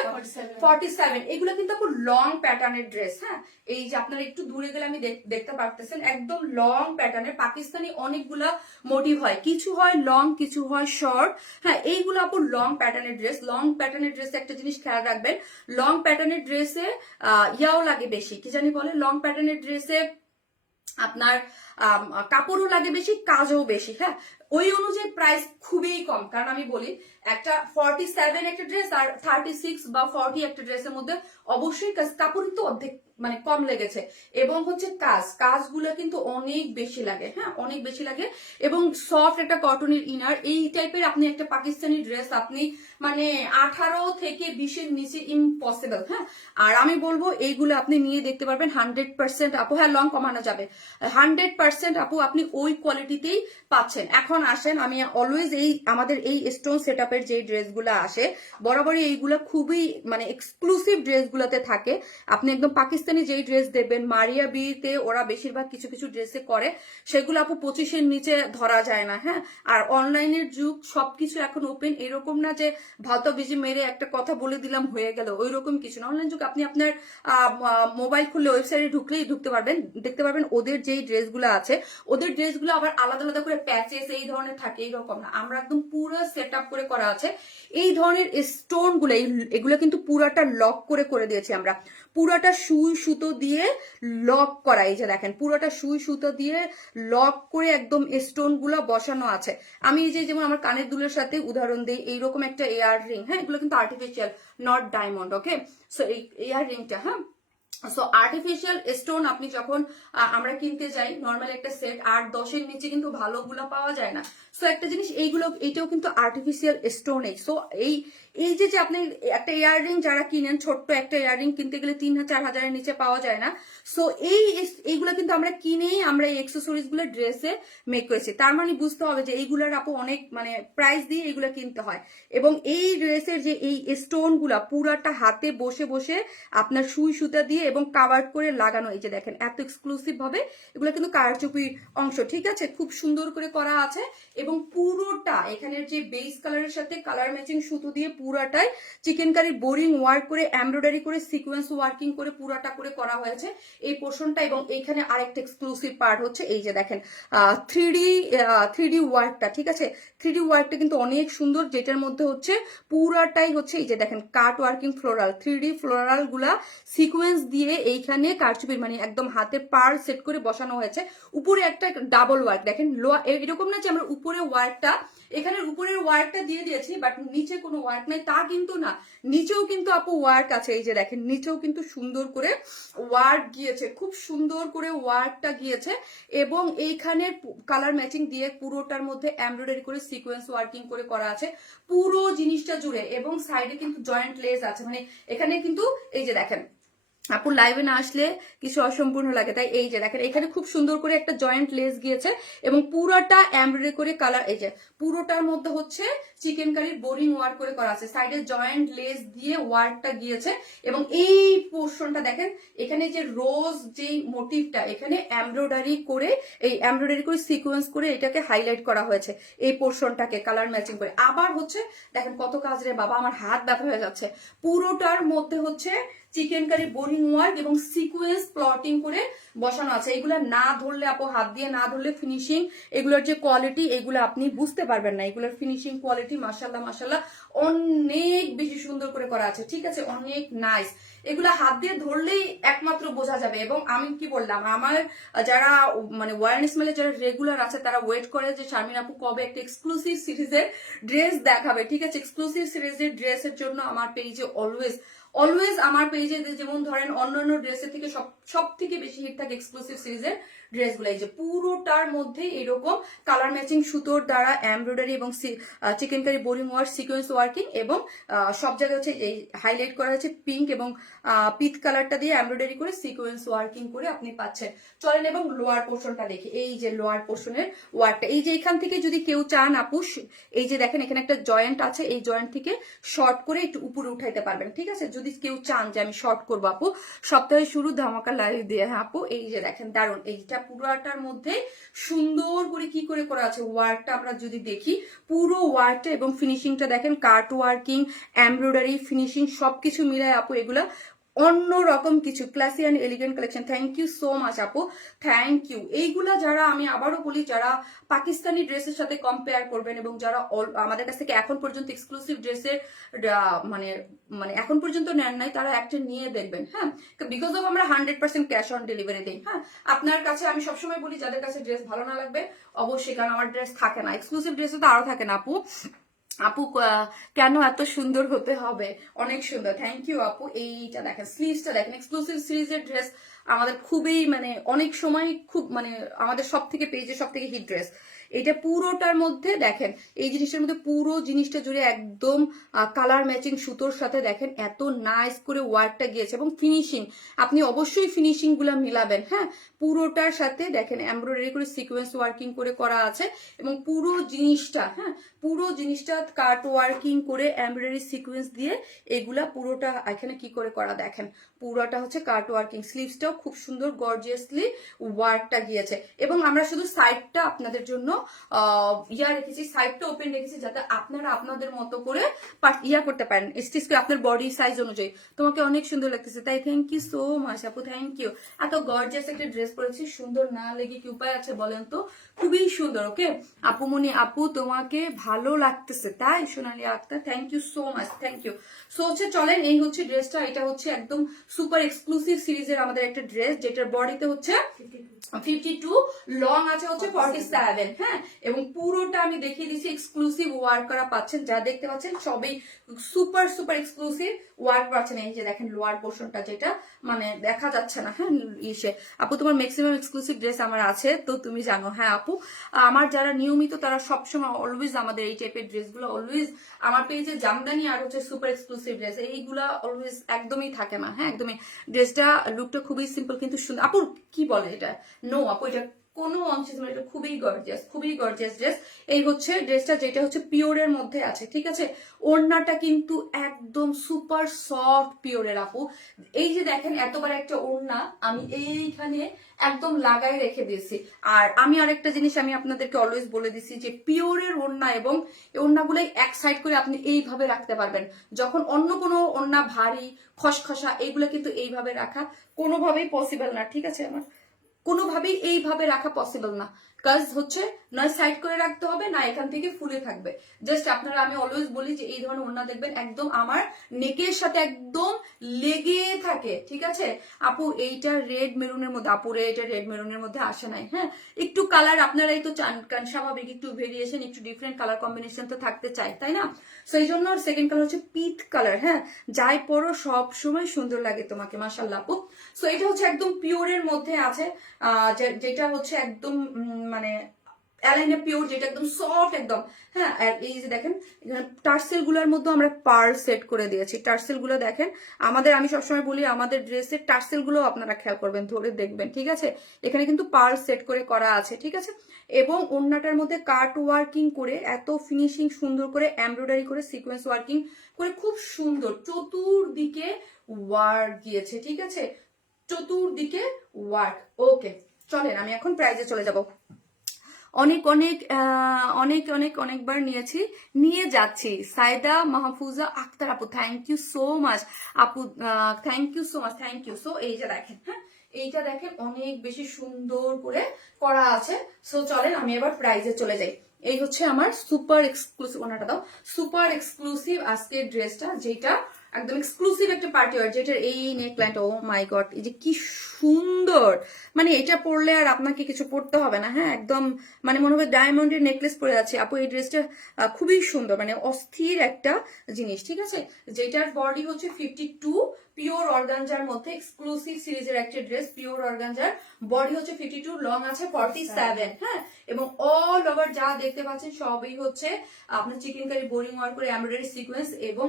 47। এগুলো কিন্তু আপু লং প্যাটার্নের ড্রেস, হ্যাঁ, এই যে আপনারা একটু দূরে গেলে আমি দেখতে পারতেছেন একদম লং প্যাটার্নের। পাকিস্তানি অনেকগুলা মোটিভ হয়, কিছু হয় লং, কিছু হয় শর্ট, হ্যাঁ, এইগুলো আপু লং প্যাটার্নের ড্রেস। লং প্যাটার্নের ড্রেসে একটা জিনিস খেয়াল রাখবেন, লং প্যাটার্নের ড্রেসে ইয়াও লাগে বেশি, কি জানি বলে, লং প্যাটার্নের ড্রেসে আপনার কাপড়ও লাগে বেশি, কাজও বেশি, হ্যাঁ, ওই অনুযায়ী প্রাইস খুবই কম। কারণ আমি বলি একটা 47 একটা ড্রেস আর 36 বা 40 একটা ড্রেসের মধ্যে অবশ্যই কাপড় তো অর্ধেক মানে কম লেগেছে, এবং হচ্ছে কাজগুলো কিন্তু অনেক বেশি লাগে, হ্যাঁ অনেক বেশি লাগে, এবং সফট একটা কটনের ইনার। এই টাইপের আপনি একটা পাকিস্তানি ড্রেস আপনি মানে 18 থেকে 20-এর নিচে ইম্পসিবল, হ্যাঁ। আর আমি বলবো এইগুলো আপনি নিয়ে দেখতে পারবেন 100% আপু, হ্যাঁ লং কমানো যাবে 100% আপু, আপনি ওই কোয়ালিটিতেই পাচ্ছেন। এখন আসেন, আমি অলওয়েজ আমাদের এই স্টোন সেটআপের যে ড্রেসগুলো আসে বরাবরই এইগুলো খুবই মানে এক্সক্লুসিভ ড্রেসগুলোতে থাকে। আপনি একদম পাকিস্তানি যেই ড্রেস দেবেন, মারিয়া বিতে ওরা বেশিরভাগ কিছু কিছু ড্রেসে করে, সেগুলো আপু 25-এর নিচে ধরা যায় না, হ্যাঁ। আর অনলাইনের যুগ, সবকিছু এখন ওপেন, এরকম না যে ভাতো বিজি মেরে একটা কথা বলে দিলাম হয়ে গেল, ওই রকম কিছু না। অনলাইন যুগ, আপনি আপনার মোবাইল খুললে ওয়েবসাইটে ঢুকলেই ঢুকতে পারবেন, দেখতে পারবেন ওদের যেই ড্রেসগুলো আছে, ওদের ড্রেসগুলো আবার আলাদা আলাদা করে প্যাচেস এই ধরনের থাকে, এইরকম না, আমরা একদম পুরো সেট আপ করে করা আছে। এই ধরনের স্টোন গুলো, এগুলো কিন্তু পুরাটা লক করে দিয়েছি আমরা, পুরাটা সুই সুতো দিয়ে লক করা, এই যে দেখেন পুরাটা সুই সুতো দিয়ে লক করে একদম স্টোন গুলো বসানো আছে। আমি এই যে যেমন আমার কানের দুলের সাথে উদাহরণ দিই, এইরকম একটা এয়ার রিং, হ্যাঁ এগুলো কিন্তু artificial, not diamond, okay. So এই এয়ার রিংটা, হ্যাঁ সো আর্টিফিশিয়াল স্টোন আপনি যখন আমরা কিনতে যাই নর্মাল একটা সেট 8-10-এর নিচে কিন্তু ভালোগুলো পাওয়া যায় না। সো একটা জিনিস এইটাও কিন্তু আর্টিফিশিয়াল স্টোনে। সো এই এই যে আপনি একটা ইয়াররিং যারা কিনেন, ছোট্ট একটা ইয়াররিং কিনতে গেলে 3-4 হাজারের নিচে পাওয়া যায় না। সো এইগুলো কিন্তু আমরা কিনেই আমরা এই অ্যাক্সেসরিজ গুলো ড্রেসে মেক করেছি। তার মানে বুঝতে হবে যে এইগুলার আপু অনেক মানে প্রাইস দিয়ে এগুলো কিনতে হয়। এবং এই ড্রেসের যে এই স্টোন গুলা পুরাটা হাতে বসে বসে আপনার সুই সুতা দিয়ে এবং কাভার করে লাগানো। এই যে দেখেন এত এক্সক্লুসিভ ভাবে এগুলো কিন্তু কারচুপির অংশ, ঠিক আছে, খুব সুন্দর করে করা আছে। এবং পুরোটা এখানের যে বেস কালারের সাথে কালার ম্যাচিং সুতো দিয়ে পুরাটাই চিকেন কারি বোরিং ওয়ার্ক করে এমব্রয়ডারি করে সিকোয়েন্স ওয়ার্কিং করে পুরাটা করে করা হয়েছে এই পোর্শনটা। এবং এইখানে আরেকটা এক্সক্লুসিভ পার্ট হচ্ছে এই যে দেখেন 3D ওয়ার্কটা, ঠিক আছে, 3D ওয়ার্কটা কিন্তু অনেক সুন্দর, যেটার মধ্যে হচ্ছে পুরাটাই হচ্ছে এই যে দেখেন কাট ওয়ার্কিং ফ্লোরাল 3D ফ্লোরাল গুলা সিকোয়েন্স দিয়ে এইখানে কারচুপির মানে একদম হাতে পার সেট করে বসানো হয়েছে। উপরে একটা ডাবল ওয়ার্ক দেখেন, এরকম না যে আমরা উপরে ওয়ার্কটা এখানে উপরের ওয়ার্কটা দিয়ে দিয়েছি বাট নিচে কোনো ওয়ার্ক নাই, তা কিন্তু না, নিচেও কিন্তু আপু ওয়ার্ক আছে। এই যে দেখেন নিচেও কিন্তু সুন্দর করে ওয়ার্ক গিয়েছে, খুব সুন্দর করে ওয়ার্কটা গিয়েছে। এবং এইখানে কালার ম্যাচিং দিয়ে পুরোটার মধ্যে এমব্রয়ডারি করে সিকোয়েন্স ওয়ার্কিং করে করা আছে পুরো জিনিসটা জুড়ে। এবং সাইডে কিন্তু জয়েন্ট লেস আছে, মানে এখানে কিন্তু এই যে দেখেন আপু লাইভে না আসলে কিছু অসম্পূর্ণ লাগে, তাই এই যে দেখেন এখানে খুব সুন্দর করে একটা জয়েন্ট লেস গিয়েছে এবং পুরোটা এমব্রয়ডারি করে কালার, এই যে পুরোটার মধ্যে হচ্ছে চিকেন কারির বোরিং ওয়ার্ক করে করা আছে, সাইডে জয়েন্ট লেস দিয়ে ওয়ার্কটা গিয়েছে। এবং এই পোর্শনটা দেখেন এখানে যে রোজ যে মোটিভটা এখানে এমব্রয়ডারি করে সিকোয়েন্স করে এটাকে হাইলাইট করা হয়েছে এই পোর্শনটাকে কালার ম্যাচিং করে। আবার হচ্ছে দেখেন কত কাজ রে বাবা, আমার হাত ব্যথা হয়ে যাচ্ছে। পুরোটার মধ্যে হচ্ছে চিকেন কারি বোরিং ওয়ার্ক এবং সিকোয়েন্স প্লটিং করে বসানো আছে। এগুলা না ধরলে আপু, হাত দিয়ে না ধরলে ফিনিশিং এগুলোর যে কোয়ালিটি এগুলো আপনি বুঝতে পারবেন না। এগুলোর ফিনিশিং কোয়ালিটি মাশাআল্লাহ মাশাআল্লাহ অনেক বেশি সুন্দর করে করা আছে, ঠিক আছে, অনেক নাইস। এগুলা হাত দিয়ে ধরলেই একমাত্র বোঝা যাবে। এবং আমি কি বললাম, আমার যারা মানে ওয়ারেন স্মেলে যারা রেগুলার আছে তারা ওয়েট করে যে শারমিন আপু কবে একটা এক্সক্লুসিভ সিরিজের ড্রেস দেখাবে, ঠিক আছে। এক্সক্লুসিভ সিরিজের ড্রেসের জন্য আমার পেজে অলওয়েজ আমার পেজে যেমন ধরেন অন্যান্য ড্রেসের থেকে সব থেকে বেশি হিট থাকে এক্সক্লুসিভ সিরিজের ড্রেসগুলো। এই যে পুরোটার মধ্যে এরকম কালার ম্যাচিং সুতোর দ্বারা এমব্রয়ডারি এবং chikankari boring work sequence working এবং সব জায়গায় হচ্ছে এই হাইলাইট করা হচ্ছে পিঙ্ক এবং পিচ কালারটা দিয়ে এমব্রয়ডারি করে সিকোয়েন্স ওয়ার্কিং করে আপনি পাচ্ছেন। চলেন এবং লোয়ার পোর্শনটা দেখি। এই যে লোয়ার পোর্শনের ওয়ার্কটা, এই যে এখান থেকে যদি কেউ চান আপু, এই যে দেখেন এখানে একটা জয়েন্ট আছে, এই জয়েন্ট থেকে শর্ট করে একটু উপরে উঠাইতে পারবেন, ঠিক আছে, যদি কেউ চান যে আমি শর্ট করবো আপু সপ্তাহের শুরু ধামাকা লাইভ দিয়ে। হ্যাঁ আপু এই যে দেখেন দারুন, এইটা পুরোটার মধ্যে সুন্দর করে কি করে করা আছে ওয়ার্কটা আমরা যদি দেখি, পুরো ওয়ার্কটা এবং ফিনিশিংটা দেখেন, কাট ওয়ার্কিং এমব্রয়ডারি ফিনিশিং সবকিছু মিলায় আপু এগুলা অন্যরকম কিছু classy and elegant collection. Thank you so much আপু, থ্যাংক ইউ। এইগুলা যারা, আমি আবারও বলি, যারা পাকিস্তানি ড্রেসের সাথে কম্পেয়ার করবেন এবং যারা আমাদের কাছ থেকে এখন পর্যন্ত এক্সক্লুসিভ ড্রেসের মানে মানে এখন পর্যন্ত নেন নাই, তারা একটা নিয়ে দেখবেন। হ্যাঁ, বিকজ অফ আমরা 100% ক্যাশ অন ডেলিভারি দিই। হ্যাঁ, আপনার কাছে আমি সবসময় বলি যাদের কাছে ড্রেস ভালো না লাগবে অবশ্যই, কারণ আমার ড্রেস থাকে না, এক্সক্লুসিভ ড্রেসে তো আরো থাকে না আপু। আপু কেন এত সুন্দর হতে হবে, অনেক সুন্দর, থ্যাংক ইউ আপু। এইটা দেখেন, স্লিভসটা দেখেন, এক্সক্লুসিভ সিরিজের ড্রেস আমাদের খুবই মানে অনেক সময় খুব মানে আমাদের সব থেকে পেজে সব থেকে হিট ড্রেস। এটা পুরোটার মধ্যে দেখেন এই জিনিসটার মধ্যে পুরো জিনিসটা জুড়ে একদম কালার ম্যাচিং সুতোর সাথে দেখেন এত নাইস করে ওয়ার্কটা গিয়েছে। এবং ফিনিশিং আপনি অবশ্যই ফিনিশিং গুলা মিলাবেন। হ্যাঁ, পুরোটার সাথে দেখেন এমব্রয়ডারি করে সিকোয়েন্স ওয়ার্কিং করে করা আছে এবং পুরো জিনিসটা, হ্যাঁ পুরো জিনিসটা কাট ওয়ার্কিং করে এমব্রয়ডারি সিকোয়েন্স দিয়ে এগুলা পুরোটা এখানে কি করে করা দেখেন, পুরোটা হচ্ছে কাট ওয়ার্কিং। স্লিভসটাও খুব সুন্দর গর্জিয়াসলি ওয়ার্কটা গিয়েছে। এবং আমরা শুধু সাইডটা আপনাদের জন্য রেখেছি, সাইডটা ওপেন রেখেছি যাতে আপনারা আপনাদের মতো করে করতে পারেন, স্টিচ করে আপনার বডি সাইজ অনুযায়ী। তোমাকে অনেক সুন্দর লাগতেছে, তাই থ্যাংক ইউ সো মাচ আপু, থ্যাংক ইউ। এত গর্জিয়াস একটা ড্রেস ড্রেস পরেছি, সুন্দর না লেগে কি উপায় আছে বলেন তো? খুবই সুন্দর। ওকে আপুমনি আপু, তোমাকে ভালো লাগতেছে তাই Sonali Akter, thank you so much, thank you. So হচ্ছে চলেন, এই হচ্ছে ড্রেসটা, এটা হচ্ছে একদম সুপার এক্সক্লুসিভ সিরিজের আমাদের একটা ড্রেস, যেটার বডিতে হচ্ছে 52, লং আছে হচ্ছে 47, হ্যাঁ, এবং পুরোটা আমি দেখিয়ে দিচ্ছি এক্সক্লুসিভ ওয়ার্ক করা পাচ্ছেন, যা দেখতে পাচ্ছেন সবই সুপার সুপার এক্সক্লুসিভ ওয়ার্ক পাচ্ছেন। এই যে দেখেন লোয়ার পোর্শনটা, যেটা মানে দেখা যাচ্ছে না, হ্যাঁ ইসে। আপু তোমার ম্যাক্সিমাম এক্সক্লুসিভ ড্রেস আমার আছে তো তুমি জানো। হ্যাঁ আপু, আমার যারা নিয়মিত তারা সবসময় অলওয়েজ আমাদের এই টাইপের ড্রেসগুলো অলওয়েজ আমার পেজে জামদানি আর হচ্ছে সুপার এক্সক্লুসিভ ড্রেস এইগুলা অলওয়েজ একদমই থাকে না, হ্যাঁ একদমই। ড্রেসটা লুকটা খুবই সিম্পল কিন্তু সুন্দর। আপু কি বলে এটা? নো আপু, এটা কোনো অংশে এটা খুবই গর্জিয়াস, খুবই গর্জিয়াস ড্রেস। এই হচ্ছে ড্রেসটা, যেটা হচ্ছে পিওরের মধ্যে আছে, ঠিক আছে। ওড়নাটা কিন্তু একদম সুপার সফট পিওরের আপু। এই যে দেখেন এতবার একটা ওড়না আমি এইখানে একদম লাগাই রেখে দিয়েছি। আর আমি আরেকটা জিনিস আমি আপনাদেরকে অলওয়েজ বলে দিছি যে পিওরের ওড়না এবং ওড়নাগুলোই এক সাইড করে আপনি এইভাবে রাখতে পারবেন। যখন অন্য কোনো ওড়না ভারী খসখসা, এইগুলো কিন্তু এইভাবে রাখা কোনোভাবেই পসিবল না, ঠিক আছে। আমার কোনোভাবেই এইভাবে রাখা পসিবল না, কাজ হচ্ছে নয় সাইড করে রাখতে হবে, না এখান থেকে ফুলে থাকবে। জাস্ট আপনারা, আমি অলওয়েজ বলি যে এই ধরনের ওড়না দেখবেন একদম আমার নেকের সাথে একদম লেগে থাকে, ঠিক আছে। আপু এইটা রেড মেরুনের মধ্যে, আপুরে এটা রেড মেরুনের মধ্যে আসে নাই, হ্যাঁ একটু কালার আপনারাই তো চান, কারণ স্বাভাবিক একটু ভেরিয়েশন, একটু ডিফারেন্ট কালার কম্বিনেশন তো থাকতে চাই, তাই না। সেই জন্য সেকেন্ড কালার হচ্ছে পিট কালার, হ্যাঁ যাই পরো সব সময় সুন্দর লাগে তোমাকে, মাশাআল্লাহ আপু। সো এটা হচ্ছে একদম পিওরের মধ্যে আছে, যেটা হচ্ছে একদম মানে অ্যালাইনা পিওর, যেটা একদম সফট একদম, হ্যাঁ। আর এই যে দেখেন এখানে টার্সেল গুলোর মধ্যে আমরা পার্ল সেট করে দিয়েছি। টার্সেল গুলো দেখেন আমাদের, আমি সবসময় বলি আমাদের ড্রেসের টার্সেল গুলো আপনারা খেয়াল করবেন, ধরে দেখবেন, ঠিক আছে। এখানে কিন্তু পার্ল সেট করে করা আছে, ঠিক আছে। এবং ওড়নাটার মধ্যে কাট ওয়ার্কিং করে এত ফিনিশিং সুন্দর করে এমব্রয়ডারি করে সিকোয়েন্স ওয়ার্কিং করে খুব সুন্দর চতুর্দিকে ওয়ার্ক গিয়েছে, ঠিক আছে, চতুর্দিকে ওয়ার্ক। ওকে চলেন আমি এখন প্রাইজে চলে যাব। অনেক অনেক অনেক অনেক অনেকবার নিয়ে যাচ্ছি। সাইদা মাহফুজা আক্তার আপু, থ্যাংক ইউ সো মাচ আপু, thank you so much, thank you. So এই যে দেখেন, হ্যাঁ এইটা দেখেন অনেক বেশি সুন্দর করে করা আছে। সো চলেন আমি এবার প্রাইজে চলে যাই। এই হচ্ছে আমার সুপার এক্সক্লুসিভ, ওনাটা দাও, সুপার এক্সক্লুসিভ আজকের ড্রেসটা, যেটা একদম এক্সক্লুসিভ একটা পার্টি ওয়ার, যেটার এই নেকলাইনটা, ও মাই গড এই যে কি সুন্দর, মানে এটা পরলে আর আপনাকে কিছু পরতে হবে না, হ্যাঁ একদম মানে মনে হবে ডায়মন্ডের নেকলেস পরে আছে আপু। এই ড্রেসটা খুবই সুন্দর, মানে অস্থির একটা জিনিস, ঠিক আছে। যেটার বডি হচ্ছে 52, পিওর অর্গানজার মধ্যে এক্সক্লুসিভ সিরিজের একটা ড্রেস, পিওর অর্গানজার, বডি হচ্ছে 52, লং আছে 47, হ্যাঁ। এবং অল ওভার যা দেখতে পাচ্ছেন সবই হচ্ছে আপনার চিকেন কারি বোরিং ওয়ার্ক করে এমব্রয়ডারি সিকোয়েন্স এবং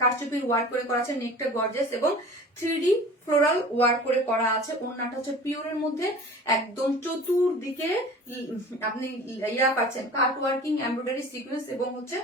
কারচুপির ওয়ার্ক করে করা আছে, নেকটা গর্জিয়াস এবং 3D ফ্লোরাল ওয়ার্ক করে করা আছে। ওড়নাটা হচ্ছে পিওরের মধ্যে একদম চতুর্দিকে আপনি ইয়া পাচ্ছেন কাট ওয়ার্কিং এমব্রয়ডারি সিকোয়েন্স এবং হচ্ছে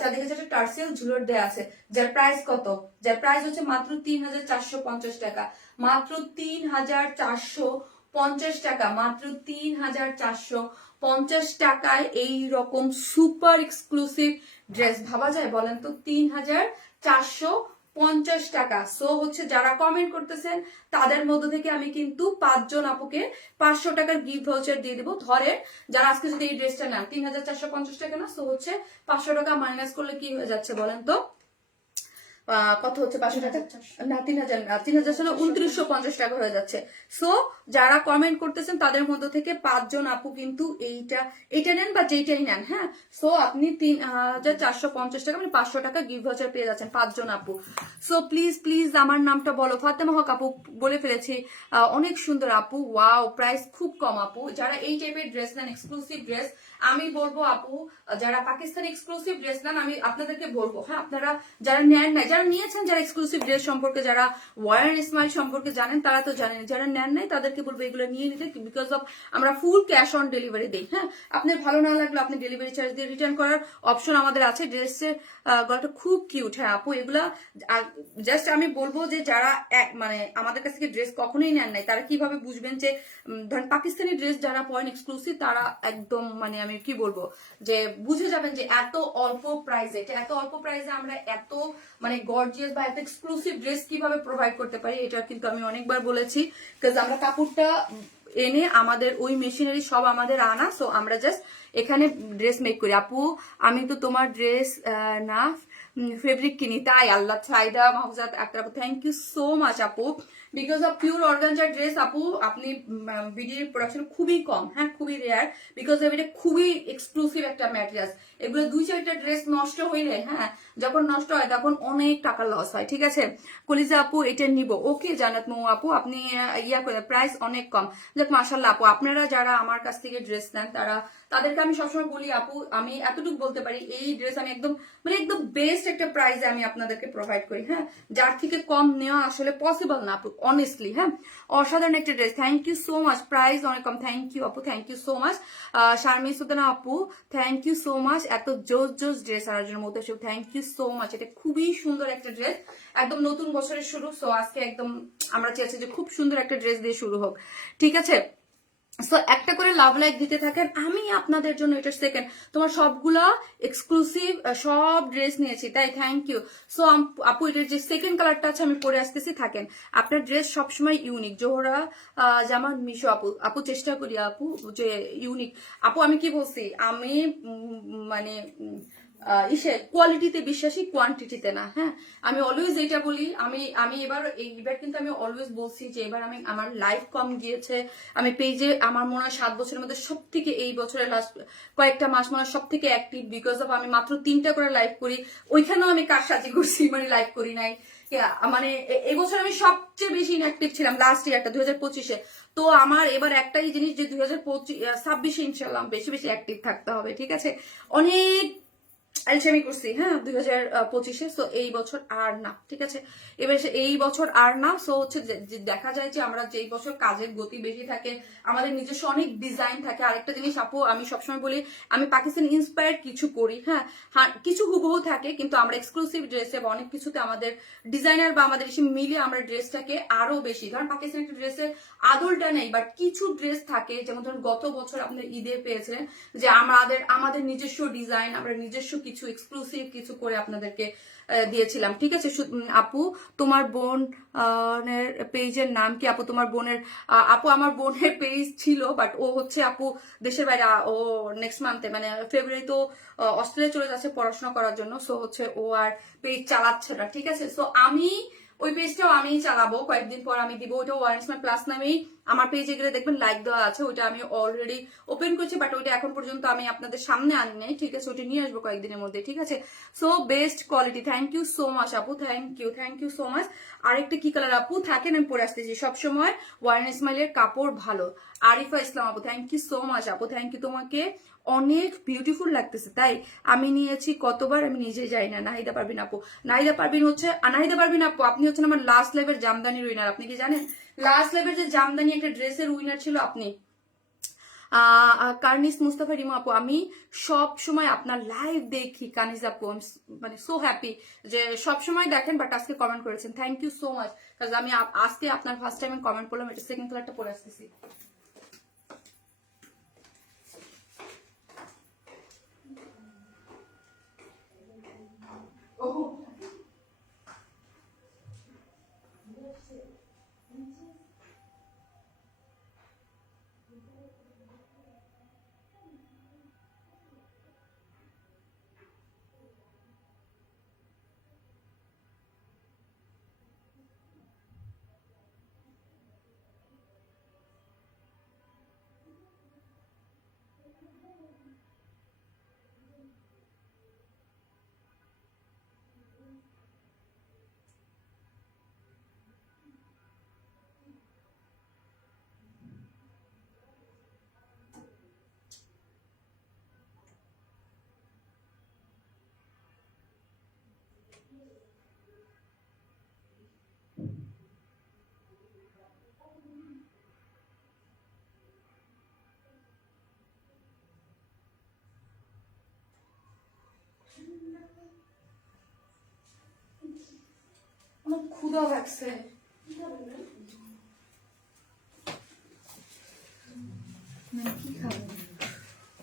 চারদিকে যেটা টার্সেল ঝুলর দেয়া আছে। যার প্রাইস কত? যার প্রাইস হচ্ছে মাত্র 3450 টাকা, মাত্র 3450 টাকা, মাত্র 3450 টাকায় এই রকম সুপার এক্সক্লুসিভ ড্রেস ভাবা যায় বলেন তো? 3450 টাকা। সো হচ্ছে যারা কমেন্ট করতেছেন তাদের মধ্য থেকে আমি কিন্তু 5 জন আপুকে 500 টাকার গিফট ভাউচার দিয়ে দেবো। ধরেন যারা আজকে যদি এই ড্রেসটা নেন 3450 টাকা না, সো হচ্ছে 500 টাকা মাইনাস করলে কি হয়ে যাচ্ছে বলেন তো? কত হচ্ছে? 500 টাকা না, 3000 না, 3000 ছিল 2950 টাকা হয়ে যাচ্ছে। সো যারা কমেন্ট করতেছেন তাদের মধ্য থেকে 5 জন আপু কিন্তু এইটা নেন বা যেইটাই নেন, হ্যাঁ। সো আপনি 3450 টাকা মানে 500 টাকা গিফট ভাউচার পেয়ে যাচ্ছেন 5 জন আপু। সো প্লিজ প্লিজ আমার নামটা বলো। ফাতেমা হক আপু বলে ফেলেছি, অনেক সুন্দর আপু, ওয়াও প্রাইস খুব কম আপু। যারা এই টাইপের ড্রেস নেন এক্সক্লুসিভ ড্রেস, আমি বলবো আপু যারা পাকিস্তানি এক্সক্লুসিভ ড্রেস নেন, আমি আপনাদেরকে বলবো, হ্যাঁ আপনারা যারা নেন নাই, যারা নিয়েছেন, যারা এক্সক্লুসিভ ড্রেস সম্পর্কে, যারা ওয়ার এন্ড স্মাইল সম্পর্কে জানেন তারা তো জানেন, যারা নেন নাই তাদেরকে বলবো এগুলো নিয়ে নিতে, বিকজ অফ আমরা ফুল ক্যাশ অন ডেলিভারি দিই, হ্যাঁ। আপনার ভালো না লাগলো আপনি ডেলিভারি চার্জ দিয়ে রিটার্ন করার অপশন আমাদের আছে। ড্রেসের গলাটা খুব কিউট, হ্যাঁ আপু এগুলা জাস্ট আমি বলবো যে যারা মানে আমাদের কাছ থেকে ড্রেস কখনোই নেন নাই তারা কিভাবে বুঝবেন যে ধরেন পাকিস্তানি ড্রেস যারা পরেন এক্সক্লুসিভ, তারা একদম মানে আমি কি বলবো যে বুঝে যাবেন যে এত অল্প প্রাইসে, এত অল্প প্রাইসে আমরা এত মানে গর্জিয়াস বা এত এক্সক্লুসিভ ড্রেস কিভাবে প্রোভাইড করতে পারি। এটা কিন্তু আমি অনেকবার বলেছি, বিকজ আমরা কাপড়টা এনে আমাদের ওই মেশিনারি সব আমাদের আনা, সো আমরা জাস্ট এখানে ড্রেস মেক করি। আপু আমি তো তোমার ড্রেস না ফেব্রিক কিনি, তাই? আল্লাহ সাইদা মাহজাদ আক্তার আপু, থ্যাংক ইউ সো মাচ আপু। Because of pure organza dress আপু আপনি বিডির প্রোডাকশন খুবই কম, হ্যাঁ খুবই রেয়ার, বিকজ অফ এটা খুবই এক্সক্লুসিভ একটা ম্যাটেরিয়াল। এগুলো 2-4টা ড্রেস নষ্ট হইলে, হ্যাঁ যখন নষ্ট হয় তখন অনেক টাকা লস হয়, ঠিক আছে? কলিজা আপু এটা নিব, ওকে জানাত মৌ আপু আপনি ইয়া করে, প্রাইস অনেক কম। দেখ মাশাল্লাহ আপু, আপনারা যারা আমার কাছ থেকে ড্রেস নেন তাদেরকে আমি সবসময় বলি আপু, আমি এতটুকু বলতে পারি এই ড্রেস আমি একদম মানে একদম বেস্ট একটা প্রাইসে আমি আপনাদেরকে প্রোভাইড করি, হ্যাঁ যার থেকে কম নেওয়া আসলে পসিবল না আপু, অনেস্টলি। হ্যাঁ অসাধারণ একটা dress, thank you so much, price অনেক কম, থ্যাংক ইউ আপু, thank you so much. Sharmi Sultana আপু থ্যাংক ইউ সো মাচ, এত জোস জোস ড্রেস আর জন্য মতো থ্যাংক ইউ সো মাচ। এটা খুবই সুন্দর একটা ড্রেস, একদম নতুন বছরের শুরু, সো আজকে একদম আমরা চেয়েছি যে খুব সুন্দর একটা ড্রেস দিয়ে শুরু হোক, ঠিক আছে? সো একটা করে লাভ লাইক দিতে থাকেন, আমি আপনাদের জন্য এটা সেকেন্ড, তোমার সবগুলা এক্সক্লুসিভ সব ড্রেস নিয়েছি, তাই থ্যাংক ইউ। সো আপু এটার যে সেকেন্ড কালারটা আছে আমি পরে আসতেছি, থাকেন। আপনার ড্রেস সবসময় ইউনিক, জোহরা জামান মিশো আপু, আপু চেষ্টা করি আপু যে ইউনিক। আপু আমি কি বলছি, আমি মানে কোয়ালিটিতে বিশ্বাসী, কোয়ান্টিটিতে না, হ্যাঁ আমি অলওয়েজ এটা বলি। আমি এবার কিন্তু আমি অলওয়েজ বলছি যে এবার আমি আমার লাইফ কম গিয়েছে, আমি পেজে আমার মনে হয় 7 বছরের মধ্যে সব থেকে এই বছরের লাস্ট কয়েকটা মাস মনে হয় সব থেকে অ্যাক্টিভ, বিকজ অফ আমি মাত্র 3টা করে লাইভ করি, ওইখানেও আমি কার সাথে করছি, মানে লাইভ করি নাই, মানে এই বছর আমি সবচেয়ে বেশি ইনঅ্যাক্টিভ ছিলাম লাস্ট ইয়ারটা 2025-এ। তো আমার এবার একটাই জিনিস যে 2026-এ ইনশাল্লাহ বেশি বেশি অ্যাক্টিভ থাকতে হবে, ঠিক আছে? অনেক আলসামি করছি, হ্যাঁ 2025-এ, সো এই বছর আর না, ঠিক আছে? এবার এই বছর আর না, সো হচ্ছে দেখা যায় যে আমরা যেই বছর কাজের গতি বেশি থাকে, আমাদের নিজস্ব অনেক ডিজাইন থাকে। আরেকটা জিনিস আপু আমি সবসময় বলি, আমি পাকিস্তান ইন্সপায়ার্ড কিছু করি, হ্যাঁ কিছু হুবহু থাকে, কিন্তু আমরা এক্সক্লুসিভ ড্রেসে বা অনেক কিছুতে আমাদের ডিজাইনার বা আমাদের এসে মিলিয়ে আমরা ড্রেসটাকে আরো বেশি, ধরেন পাকিস্তান একটা ড্রেসের আদলটা নেই, বাট কিছু ড্রেস থাকে, যেমন ধরুন গত বছর আপনার ঈদে পেয়েছিলেন যে আমাদের নিজস্ব ডিজাইন, আমরা নিজস্ব কিছু এক্সক্লুসিভ কিছু করে আপনাদেরকে দিয়েছিলাম, ঠিক আছে? আপু তোমার বোন পেজের নাম কি আপু? তোমার বোনের আপু আমার বোনের পেজ ছিল, বাট ও হচ্ছে আপু দেশের বাইরে, ও নেক্সট মান্থে মানে ফেব্রুয়ারি তো অস্ট্রেলিয়া চলে যাচ্ছে পড়াশোনা করার জন্য, সো হচ্ছে ও আর পেজ চালাচ্ছে না, ঠিক আছে? সো আমি ওই পেজটাও আমিই চালাবো, কয়েকদিন পর আমি দিব, ওইটা ওয়ারেন্সম্যান প্লাস নামেই আমার পেজে গেলে দেখবেন লাইক দেওয়া আছে, ওইটা আমি অলরেডি ওপেন করছি, বাট ওইটা এখন পর্যন্ত আমি আপনাদের সামনে আনি নাই, ঠিক আছে? ওইটা নিয়ে আসবো কয়েকদিনের মধ্যে, ঠিক আছে? So best quality, thank you so much আপু, থ্যাংক ইউ সো মাচ। আরেকটা কি কালার আপু? থাকেন আমি পরে আসতেছি, সবসময় ওয়ারেন ইসমাইলের কাপড় ভালো। আরিফা ইসলাম আপু থ্যাংক ইউ সো মাচ আপু, থ্যাংক ইউ, তোমাকে অনেক বিউটিফুল লাগতেছে, তাই আমি নিয়েছি কতবার আমি নিজে যাই না। নাহিদা পারবিন আপু, নাহিদা পারবিন আপু আপনি হচ্ছেন আমার লাস্ট লাইভের জামদানির উইনার, আপনি কি জানেন? লাস্ট লাইভের যে জামদানি একটা ড্রেসের উইনার ছিল আপনি। কার্নিস মুস্তাফা রিমা আপু, আমি সব সময় আপনার লাইভ দেখি কানিজ আপু, মানে সো হ্যাপি যে সব সময় দেখেন, বাট আজকে কমেন্ট করেছেন, থ্যাংক ইউ সো মাচ। কাজ আমি আজকে আপনার ফার্স্ট টাইম কমেন্ট করলাম, এটা সেকেন্ড কালারটা পরে আসতেছি। আমার ক্ষুধা লাগছে,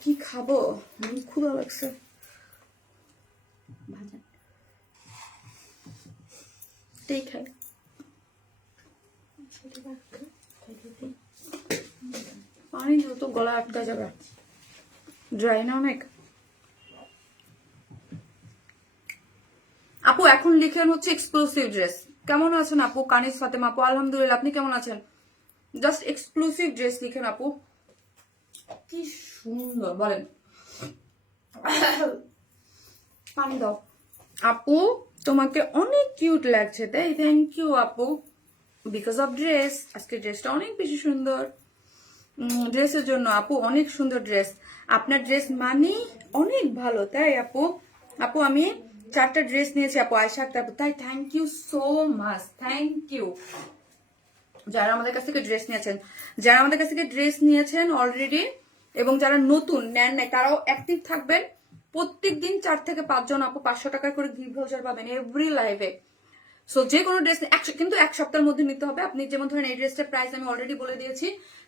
কি খাবো, ক্ষুধা লাগছে। ভাজা খাই পানি তো গলা আটকা যাবে, ড্রাই না অনেক। আপু এখন লিখেন হচ্ছে এক্সক্লুসিভ ড্রেস। কেমন আছেন আপু? কানিস ফাতেমা আপু আলহামদুলিল্লাহ, আপনি কেমন আছেন? জাস্ট এক্সক্লুসিভ ড্রেস লিখেন আপু। কি সুন্দর বলেন, পানি দাও আপু, তোমাকে অনেক কিউট লাগছে তাই, থ্যাংক ইউ আপু, বিকজ অফ ড্রেস। আজকে ড্রেসটা অনেক বেশি সুন্দর, ড্রেসের জন্য আপু অনেক সুন্দর ড্রেস। আপনার ড্রেস মানে অনেক ভালো তাই আপু। আপু আমি 4টা ড্রেস নিয়েছি আপু, আয়শা আক্তার আপু, তাই thank you so much, thank you যারা আমাদের কাছ থেকে ড্রেস নিয়েছেন, যারা আমাদের কাছ থেকে ড্রেস নিয়েছেন অলরেডি এবং যারা নতুন নেন নাই তারাও অ্যাক্টিভ থাকবেন। প্রত্যেকদিন 4 থেকে 5 জন আপু 500 টাকা করে গিফট ভাউচার পাবেন এভরি লাইভে। সো যে কোনো ড্রেস কিন্তু 1 সপ্তাহের মধ্যে নিতে হবে। আপনি যেমন ধরেন এই ড্রেসটার প্রাইস আমি অলরেডি বলে দিয়েছি,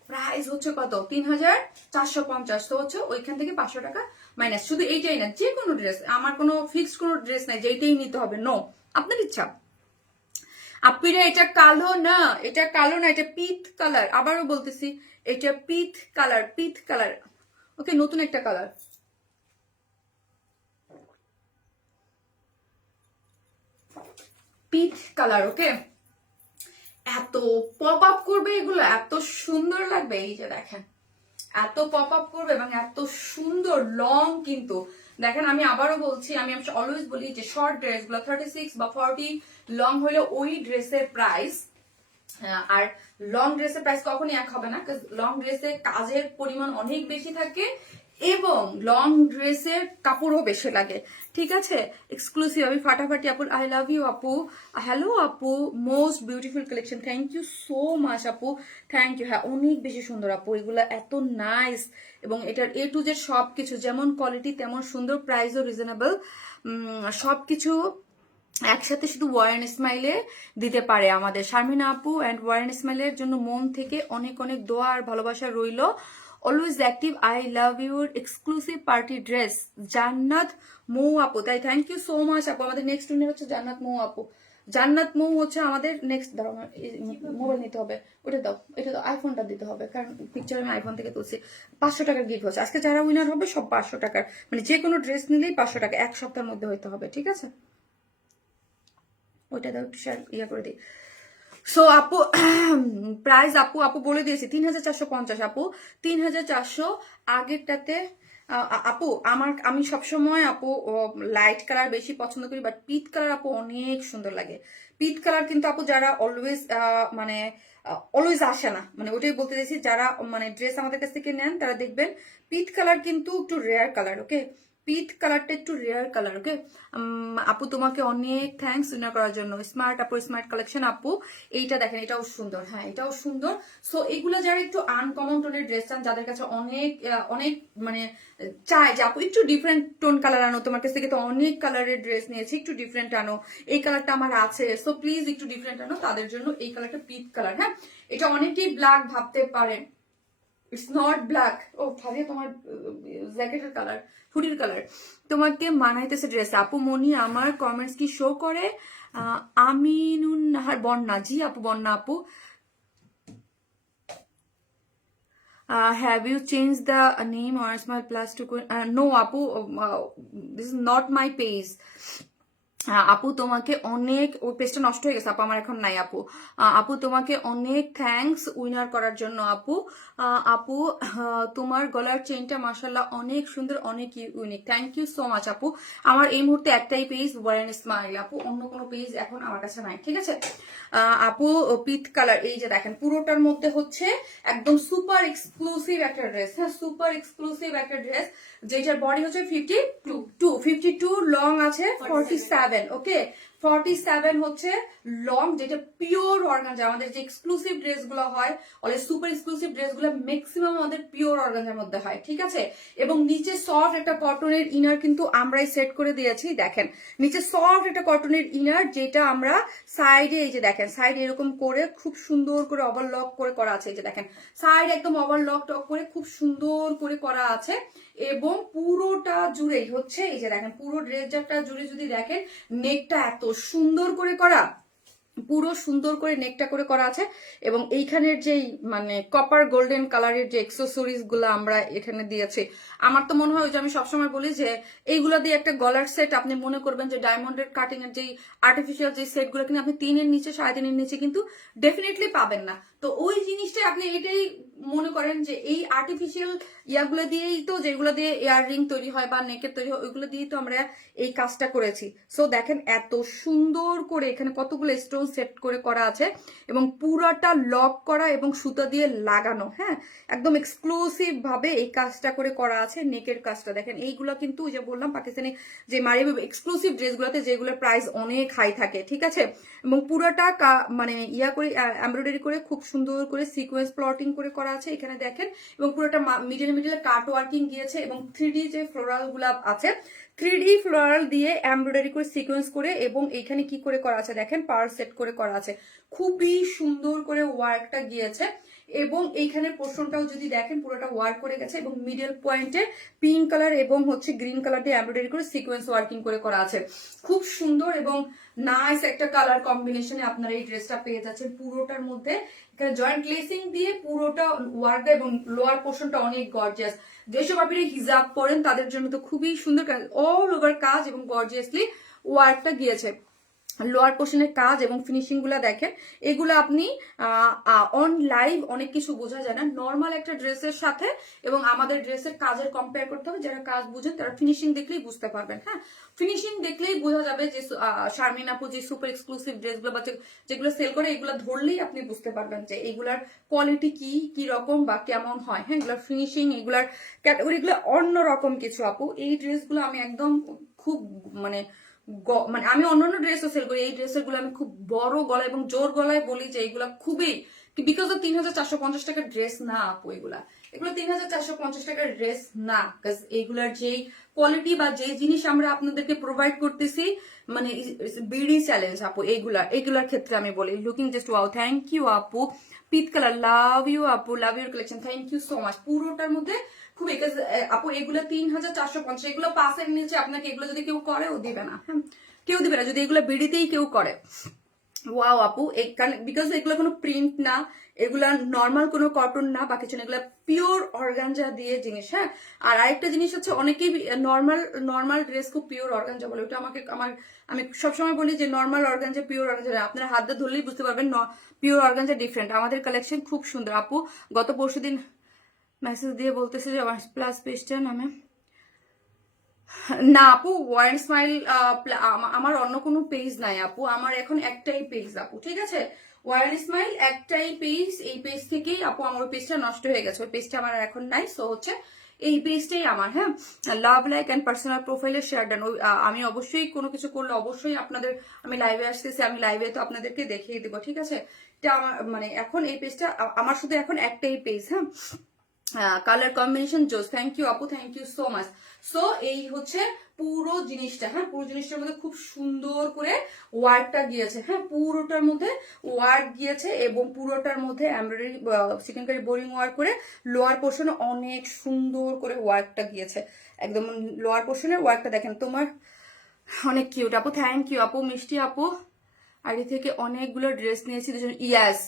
প্রাইস হচ্ছে কত 3450। তো হচ্ছে ওইখান থেকে 500 টাকা মাইনাস। শুধু এইটাই না, যে কোনো ড্রেস, আমার কোনো ফিক্সড কোনো ড্রেস নাই যে এইটাই নিতে হবে, নো, আপনার ইচ্ছা। আপিরা এটা কালো না, এটা কালো না, এটা পিট কালার, আবারও বলতেছি এটা পিট কালার, পিট কালার, ওকে, নতুন একটা কালার। পিট কালার, ওকে। এত পপ আপ করবে এগুলো, এত সুন্দর লাগবে, এই যে দেখেন এত পপ আপ করবে এবং এত সুন্দর লং। কিন্তু দেখেন আমি আবারও বলছি, আমি অলওয়েজ বলি যে শর্ট ড্রেস গুলো 36 বা 40 লং হলে ওই ড্রেসের প্রাইস আর লং ড্রেসের প্রাইস কখনই এক হবে না। লং ড্রেসে কাজের পরিমাণ অনেক বেশি থাকে এবং লং ড্রেসের কাপড়ও বেশি লাগে, ঠিক আছে। এক্সক্লুসিভ আমি ফাটাফাটি আপু, আই লাভ ইউ আপু, হ্যালো আপু, most beautiful collection, thank you so much আপু, থ্যাংক ইউ। হ্যাঁ অনেক বেশি সুন্দর আপু, এগুলো এত নাইস এবং এটার এ টু জেড সবকিছু যেমন কোয়ালিটি তেমন সুন্দর, প্রাইসও রিজনেবল, সবকিছু একসাথে শুধু ওয়ারেন স্মাইলে দিতে পারে আমাদের শারমিনা আপু। অ্যান্ড ওয়ারেন স্মাইলের জন্য মন থেকে অনেক অনেক দোয়া আর ভালোবাসা রইল। Always active, I love your exclusive party dress, জান্নাত মৌ আপু, তাই থ্যাংক ইউ সো মাচ আপু। আমাদের নেক্সট উইনার হচ্ছে জান্নাত মৌ আপু, জান্নাত মৌ হচ্ছে আমাদের নেক্সট। দাঁড়াও মোবাইল নিতে হবে, ওটা দাও, এটা দাও, আইফোনটা দিতে হবে কারণ পিকচার আমি আইফোন থেকে তুলছি। 500 টাকার গিফট হচ্ছে আজকে, যারা উইনার হবে সব 500 টাকার, মানে যে কোনো ড্রেস নিলেই 500 টাকা, 1 সপ্তাহের মধ্যে হইতে হবে, ঠিক আছে। ওইটা দাও একটু শেয়ার ইয়া করে দিই। সো আপু প্রাইস আপু আপু বলে দিয়েছি 3450 আপু, 3400। আগেরটাতে আপু আমি সবসময় আপু লাইট কালার বেশি পছন্দ করি, বাট পিট কালার আপু অনেক সুন্দর লাগে। পিট কালার কিন্তু আপু যারা অলওয়েজ মানে অলওয়েজ আসে না, মানে ওটাই বলতে চাইছি, যারা মানে ড্রেস আমাদের কাছ থেকে নেন তারা দেখবেন পিট কালার কিন্তু একটু রেয়ার কালার, ওকে। পিট কালারটা একটু রেয়ার কালার, ওকে। আপু তোমাকে অনেক থ্যাঙ্কস উইনার করার জন্য। স্মার্ট আপু, স্মার্ট কালেকশন আপু, এইটা দেখেন এটাও সুন্দর, হ্যাঁ এটাও সুন্দর। সো এগুলো যারা একটু আনকমন টোনের ড্রেস চান, যাদের কাছে অনেক অনেক মানে চায় যে আপু একটু ডিফারেন্ট টোন কালার আনো, তোমার কাছ থেকে তো অনেক কালারের ড্রেস নিয়েছি, একটু ডিফারেন্ট আনো, এই কালারটা আমার আছে, সো প্লিজ একটু ডিফারেন্ট আনো, তাদের জন্য এই কালারটা পিট কালার। হ্যাঁ এটা অনেকেই ব্ল্যাক ভাবতে পারেন, ইটস নট ব্ল্যাক। ও ফারিয়া তোমার জ্যাকেটের কালার, হুডির কালার তোমাকে মানাইতেছে ড্রেস। আপু মনি আমার কমেন্টস কি শো করে? আমিনুন নাহার বন্যা, জি আপু বন্যা আপু। Have you changed the name or smile plus to no apu, this is not my page. আপু তোমাকে অনেক, ওই পেজটা নষ্ট হয়ে গেছে আপু, আমার এখন নাই আপু। আপু তোমাকে অনেক থ্যাঙ্কস উইনার করার জন্য আপু। আপু তোমার গলার চেনটা মাশাআল্লাহ অনেক সুন্দর, অনেক unique, thank you so much আপু। আমার এই মুহূর্তে একটাই পেজ ওয়ারেন স্মাইল আপু, অন্য কোনো পেজ এখন আমার কাছে নাই, ঠিক আছে। আপু পিট কালার, এই যে দেখেন পুরোটার মধ্যে হচ্ছে একদম সুপার এক্সক্লুসিভ একটা ড্রেস, হ্যাঁ সুপার এক্সক্লুসিভ একটা ড্রেস, যেটার বডি হচ্ছে 52 লং আছে 47, ওকে 47 হচ্ছে লং, যেটা পিওর অর্গানজা। আমাদের যে এক্সক্লুসিভ ড্রেস গুলো হয়, অলরেডি সুপার এক্সক্লুসিভ ড্রেস গুলো ম্যাক্সিমাম আমাদের পিওর অর্গানজার মধ্যে হয়, ঠিক আছে। এবং নিচে সফট একটা কটনের ইনার কিন্তু আমরাই সেট করে দিয়েছি, দেখেন নিচে সফট একটা কটনের ইনার, যেটা আমরা সাইডে এই যে দেখেন সাইড এরকম করে খুব সুন্দর করে ওভারলক করে করা আছে, এই যে দেখেন সাইড একদম ওভারলক টক করে খুব সুন্দর করে করা আছে। এবং পুরোটা জুড়েই হচ্ছে এই যে দেখেন পুরো ড্রেসটা জুড়ে যদি দেখেন নেকটা এত সুন্দর করে করা, পুরো সুন্দর করে নেকটা করে করা আছে এবং এইখানের যেই মানে কপার গোল্ডেন কালারের যে এক্সেসরিজ গুলো আমরা এখানে দিয়েছি, আমার তো মনে হয় যে আমি সবসময় বলি যে এইগুলো দিয়ে একটা গলার সেট আপনি মনে করবেন যে ডায়মন্ডের কাটিং এর যেই আর্টিফিশিয়াল যে সেট গুলো কিন্তু আপনি 3 এর নিচে 3.5 এর নিচে কিন্তু ডেফিনেটলি পাবেন না। তো ওই জিনিসটা আপনি এটাই মনে করেন যে এই আর্টিফিশিয়াল ইয়াগুলো দিয়েই তো, যেগুলো দিয়ে ইয়ার রিং তৈরি হয় বা নেকের তৈরি হয়, ওইগুলো দিয়েই তো আমরা এই কাজটা করেছি। সো দেখেন এত সুন্দর করে এখানে কতগুলো স্টোন সেট করে করা আছে এবং পুরাটা লক করা এবং সুতা দিয়ে লাগানো। হ্যাঁ, একদম এক্সক্লুসিভ ভাবে এই কাজটা করে করা আছে। নেকের কাজটা দেখেন, এইগুলো কিন্তু যে বললাম পাকিস্তানি যে মারি এক্সক্লুসিভ ড্রেসগুলোতে যেগুলোর প্রাইস অনেক হাই থাকে, ঠিক আছে। এবং পুরাটা মানে ইয়া করে এমব্রয়ডারি করে খুব সুন্দর করে সিকোয়েন্স প্লটিং করে করা আছে এখানে দেখেন। এবং পুরোটা মিডিলে কাট ওয়ার্কিং গিয়েছে এবং 3D যে ফ্লোরাল গুলা আছে 3D ফ্লোরাল দিয়ে এমব্রয়ডারি করে সিকোয়েন্স করে এবং এইখানে কি করে করা আছে দেখেন, পার সেট করে করা আছে, খুবই সুন্দর করে ওয়ার্কটা গিয়েছে। এবং এইখানে পোর্শনটাও যদি দেখেন পুরোটা ওয়ার্ক করে গেছে এবং মিডল পয়েন্টে পিঙ্ক কালার এবং হচ্ছে গ্রিন কালার দিয়ে এমব্রয়ডারি করে সিকোয়েন্স ওয়ার্কিং করে করা আছে, খুব সুন্দর এবং নাইস একটা কালার কম্বিনেশনে আপনারা এই ড্রেসটা পেয়ে যাচ্ছেন। পুরোটার মধ্যে এখানে জয়েন্ট লেসিং দিয়ে পুরোটা ওয়ার্ক এবং লোয়ার পোর্শনটা অনেক গর্জিয়াস। যেসব আপনি হিজাব পরেন তাদের জন্য তো খুবই সুন্দর অল ওভার কাজ এবং গর্জিয়াসলি ওয়ার্কটা গিয়েছে। লোয়ার পোর্শনের কাজ এবং ফিনিশিং গুলা দেখেন, এগুলো আপনি অন লাইভ অনেক কিছু বোঝা যায় না নর্মাল একটা ড্রেসের সাথে, এবং আমাদের ড্রেসের কাজের কম্পেয়ার করতে হবে। যারা কাজ বুঝেন তারা ফিনিশিং দেখলেই বুঝতে পারবেন। হ্যাঁ, ফিনিশিং দেখলেই বোঝা যাবে যে শারমিন আপু যে সুপার এক্সক্লুসিভ ড্রেসগুলো বা যেগুলো সেল করে এগুলো ধরলেই আপনি বুঝতে পারবেন যে এগুলার কোয়ালিটি কি রকম বা কেমন হয়। হ্যাঁ, এগুলোর ফিনিশিং, এগুলার ক্যাটাগরি গুলো অন্যরকম কিছু আপু। এই ড্রেসগুলো আমি একদম খুব মানে আমি অন্যান্য ড্রেসও সেল করি, এই ড্রেসের গুলো আমি খুব বড় গলা এবং জোর গলায় বলি যে এগুলা খুবই, বিকজ অফ 3450 টাকার ড্রেস না আপু, এগুলো 3450 টাকার ড্রেস না। এইগুলার যেই কোয়ালিটি বা যে জিনিস আমরা আপনাদেরকে প্রোভাইড করতেছি মানে বিডি চ্যালেঞ্জ আপু, এইগুলার ক্ষেত্রে আমি বলি looking just wow. Thank you আপু, পিট কালার, লাভ ইউ আপু, love your collection, thank you so much. পুরোটার মধ্যে খুব আপু এগুলো 3450, এগুলো 5 এর নিচে আপনাকে এগুলো যদি কেউ করে ও দিবে না। হ্যাঁ, কেউ দিবে না যদি এগুলো বিডিতেই কেউ করে। ওয়াও আপু, বিকজ এগুলো কোনো প্রিন্ট না, এগুলা নর্মাল কোনো কটন না বা কিছু না, এগুলা পিওর অর্গানজা দিয়ে জিনিস। হ্যাঁ, আর আরেকটা জিনিস হচ্ছে অনেকেই নর্মাল ড্রেস খুব পিওর অর্গানজা বলে, ওটা আমি সবসময় বলি যে নর্মাল অর্গানজা পিওর অর্গানজা আপনার হাত দিয়ে ধরলেই বুঝতে পারবেন পিওর অর্গানজা ডিফারেন্ট। আমাদের কালেকশন খুব সুন্দর আপু। গত পরশুদিন মেসেজ দিয়ে বলতেছে যে প্লাস পেজটা নামে না আপু, ওয়ার্ন স্মাইল আমার অন্য কোনো পেজ নাই আপু, আমার এখন একটাই পেজ আপু, ঠিক আছে। ওয়ার্ন স্মাইল একটাই পেজ, এই পেজ থেকেই আপু আমার পেজটা নষ্ট হয়ে গেছে, ওই পেজটা আমার এখন নাই। সো হচ্ছে এই পেজটাই আমার। হ্যাঁ, লাভ লাইক অ্যান্ড পার্সোনাল প্রোফাইলে শেয়ার ডান। আমি অবশ্যই কোনো কিছু করলে অবশ্যই আপনাদের, আমি লাইভে আসতেছি, আমি লাইভে তো আপনাদেরকে দেখিয়ে দিব, ঠিক আছে। এটা আমার মানে এখন এই পেজটা আমার শুধু এখন একটাই পেজ। হ্যাঁ, কালার কম্বিনেশন জোস, থ্যাংক ইউ আপু, thank you so much. So এই হচ্ছে পুরো জিনিসটা। হ্যাঁ, পুরো জিনিসটার মধ্যে খুব সুন্দর করে ওয়ার্কটা গিয়েছে। হ্যাঁ, পুরোটার মধ্যে ওয়ার্ক গিয়েছে এবং পুরোটার মধ্যে এমব্রয়ডারি চিকেনকারি বোরিং ওয়ার্ক করে লোয়ার পোর্শনে অনেক সুন্দর করে ওয়ার্কটা গিয়েছে। একদম লোয়ার পোর্শনের ওয়ার্কটা দেখেন, তোমার অনেক কিউট আপু, থ্যাংক ইউ আপু। মিষ্টি আপু আইডি থেকে অনেকগুলো ড্রেস নিয়েছি। ইয়াস,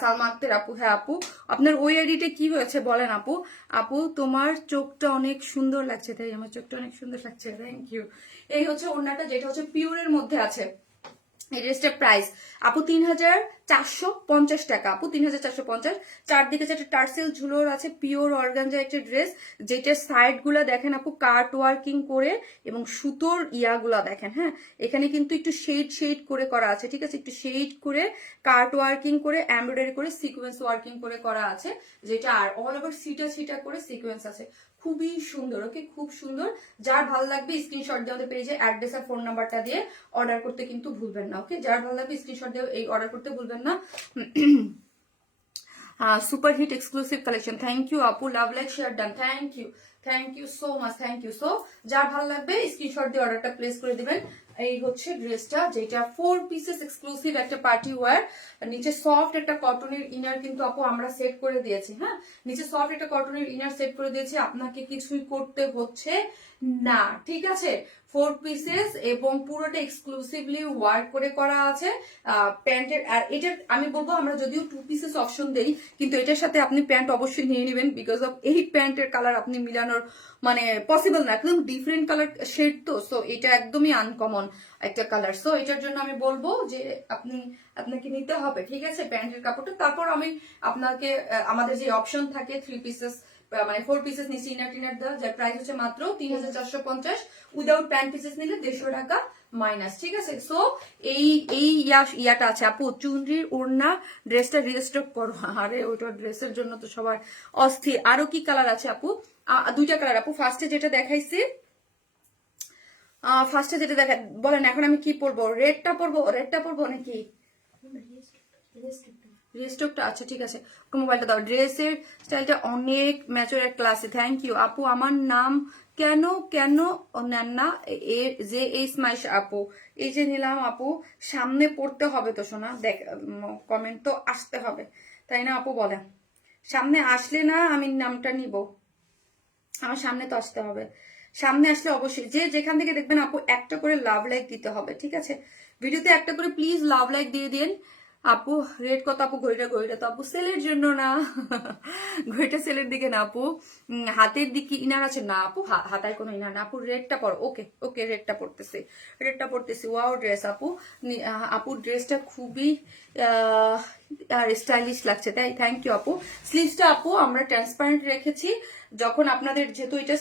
সালমা আক্তার আপু। হ্যাঁ আপু, আপনার ওই আইডিতে কি হয়েছে বলেন আপু। আপু তোমার চোখটা অনেক সুন্দর লাগছে, তাই আমার চোখটা অনেক সুন্দর লাগছে, থ্যাংক ইউ। এই হচ্ছে ওড়নাটা, যেটা হচ্ছে পিওরের মধ্যে আছে। এই ড্রেসটার প্রাইস আপু 3450 টাকা আপু, 3450। চারদিকে যেটা টার্সেল ঝুলোর আছে, পিওর অর্গানজা একটা ড্রেস, যেটার সাইড গুলা দেখেন আপু কাট ওয়ার্কিং করে এবং সুতোর ইয়াগুলা দেখেন। হ্যাঁ, এখানে কিন্তু একটু শেড করে করা আছে, ঠিক আছে, একটু শেড করে কাট ওয়ার্কিং করে এমব্রয়ডারি করে সিকোয়েন্স ওয়ার্কিং করে করা আছে, যেটা আর অল ওভার সিটা করে সিকোয়েন্স আছে, খুবই সুন্দর। ওকে, খুব সুন্দর। যার ভালো লাগবে স্ক্রিনশট দিয়ে আমাদের পেজে অ্যাড্রেস আর ফোন নাম্বারটা দিয়ে অর্ডার করতে কিন্তু ভুলবেন না। ওকে, যার ভালো লাগবে স্ক্রিনশট দিয়ে এই অর্ডার করতে ভুলবেন না। Super hit exclusive collection, thank you আপু, love like share done, thank you so much, thank you. So যার ভালো লাগবে স্ক্রিনশট দিয়ে অর্ডারটা প্লেস করে দিবেন। এই হচ্ছে ড্রেসটা, যেটা 4 পিসেস এক্সক্লুসিভ একটা পার্টি ওয়্যার। নিচে সফট একটা কটনের ইনার কিন্তু আপু আমরা সেট করে দিয়েছি। হ্যাঁ, নিচে সফট একটা কটনের ইনার সেট করে দিয়েছি, আপনাকে কিছুই করতে হচ্ছে না, ঠিক আছে। 4 পিসেস এবং পুরোটা এক্সক্লুসিভলি ওয়ার্ক করে করা আছে প্যান্টের। আর এটার আমি বলবো আমরা যদিও 2 পিসেস অপশন দেই, কিন্তু এটার সাথে আপনি প্যান্ট অবশ্যই নিয়ে নেবেন, বিকজ অফ এই প্যান্টের কালার আপনি মিলানোর মানে পসিবল না, একদম ডিফারেন্ট কালার শেড তো, সো এটা একদমই আনকমন একটা কালার। সো এটার জন্য আমি বলবো যে আপনাকে নিতে হবে, ঠিক আছে, প্যান্টের কাপড়টা। তারপর আমি আপনাকে আমাদের যে অপশন থাকে 3 পিসেস মানে 4 পিসেস নিচে ইনার টিনার দেওয়া, যার প্রাইস হচ্ছে মাত্র 3450, উইদাউট প্যান্ট পিসেস নিলে 150 টাকা মাইনাস, ঠিক আছে। সো এই এই ইয়াটা আছে আপু, চুনরির ওড়না ড্রেসটা রিস্টক করো। আরে ওইটা ড্রেসের জন্য তো সবার অস্থির। আরো কি কালার আছে আপু? 2টা কালার আপু। ফার্স্টে যেটা দেখাইছি, ফার্স্টে যেটা দেখা বলেন এখন আমি কি পরবো? রেডটা পরবো নাকি রেস্টকটা? আচ্ছা ঠিক আছে, মোবাইলটা দাও। ড্রেসের স্টাইলটা অনেক ম্যাচুর আর ক্লাসে। থ্যাংক ইউ আপু। আমার নাম কেন কেন নেন না যে এই স্মাইশ আপু? এই যে নিলাম আপু, সামনে পড়তে হবে তো শোনা, দেখ কমেন্ট তো আসতে হবে, তাই না আপু? বলেন, সামনে আসলে না আমি নামটা নিব, আমার সামনে তো আসতে হবে। সামনে আসলে অবশ্যই যে যেখান থেকে দেখবেন আপু একটা করে লাভ লাইক দিতে হবে, ঠিক আছে। ভিডিওতে একটা করে প্লিজ লাভ লাইক দিয়ে দিন আপু। রেট কত আপু? ঘড়িটা তো আপু সেলের জন্য না, ঘড়িটা সেলের দিকে না আপু। হাতের দিকে ইনার আছে না আপু, হাতায় কোনো ইনার না আপু। রেটটা পর, ওকে ওকে, রেটটা পড়তেছি। ওয়াও ড্রেস আপু, আপু ড্রেসটা খুবই স্টাইলিশ লাগছে, তাই থ্যাংক ইউ আপু। স্লিভসটা আপু আমরা ট্রান্সপারেন্ট রেখেছি, যখন আপনাদের যেহেতু এটা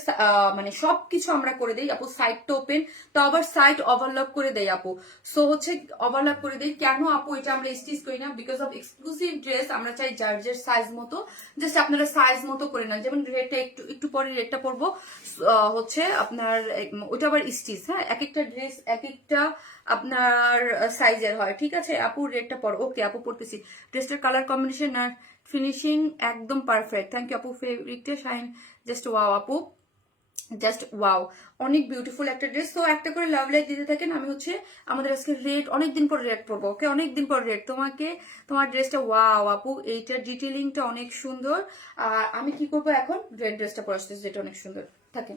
মানে সবকিছু আমরা করে দেই আপু, সাইডটা ওপেন, তো আবার সাইড ওভারলক করে দেই আপু। সো হচ্ছে ওভারলক করে দেই কেন আপু? এটা আমরা স্টিচ করি না, বিকজ অফ এক্সক্লুসিভ ড্রেস আমরা চাই জার্জের সাইজ মতো, জাস্ট আপনারা সাইজ মতো করে নেন। যেমন রেটটা একটু পরে রেটটা পরবো হচ্ছে আপনার ওটা আবার স্টিচ। হ্যাঁ, এক একটা ড্রেস এক একটা আপনার সাইজের হয়, ঠিক আছে আপু। রেটটা পর, ওকে আপু পড়তেছি। ড্রেসটার কালার কম্বিনেশন আর ফিনিশিং একদম পারফেক্ট, থ্যাংক ইউ আপু। ফেব্রিকটা শাইন জাস্ট ওয়াও আপু, জাস্ট ওয়াও, অনেক বিউটিফুল একটা ড্রেস। তো একটা করে লাভ লাইক দিতে থাকেন। আমি হচ্ছে আমাদের আজকে রেট অনেকদিন পর রেট পরবো, ওকে, অনেকদিন পর রেট। তোমার ড্রেসটা ওয়াও আপু, এইটার ডিটেলিংটা অনেক সুন্দর। আর আমি কি করবো এখন? রেড ড্রেসটা পরে আসতেছি, যেটা অনেক সুন্দর থাকে।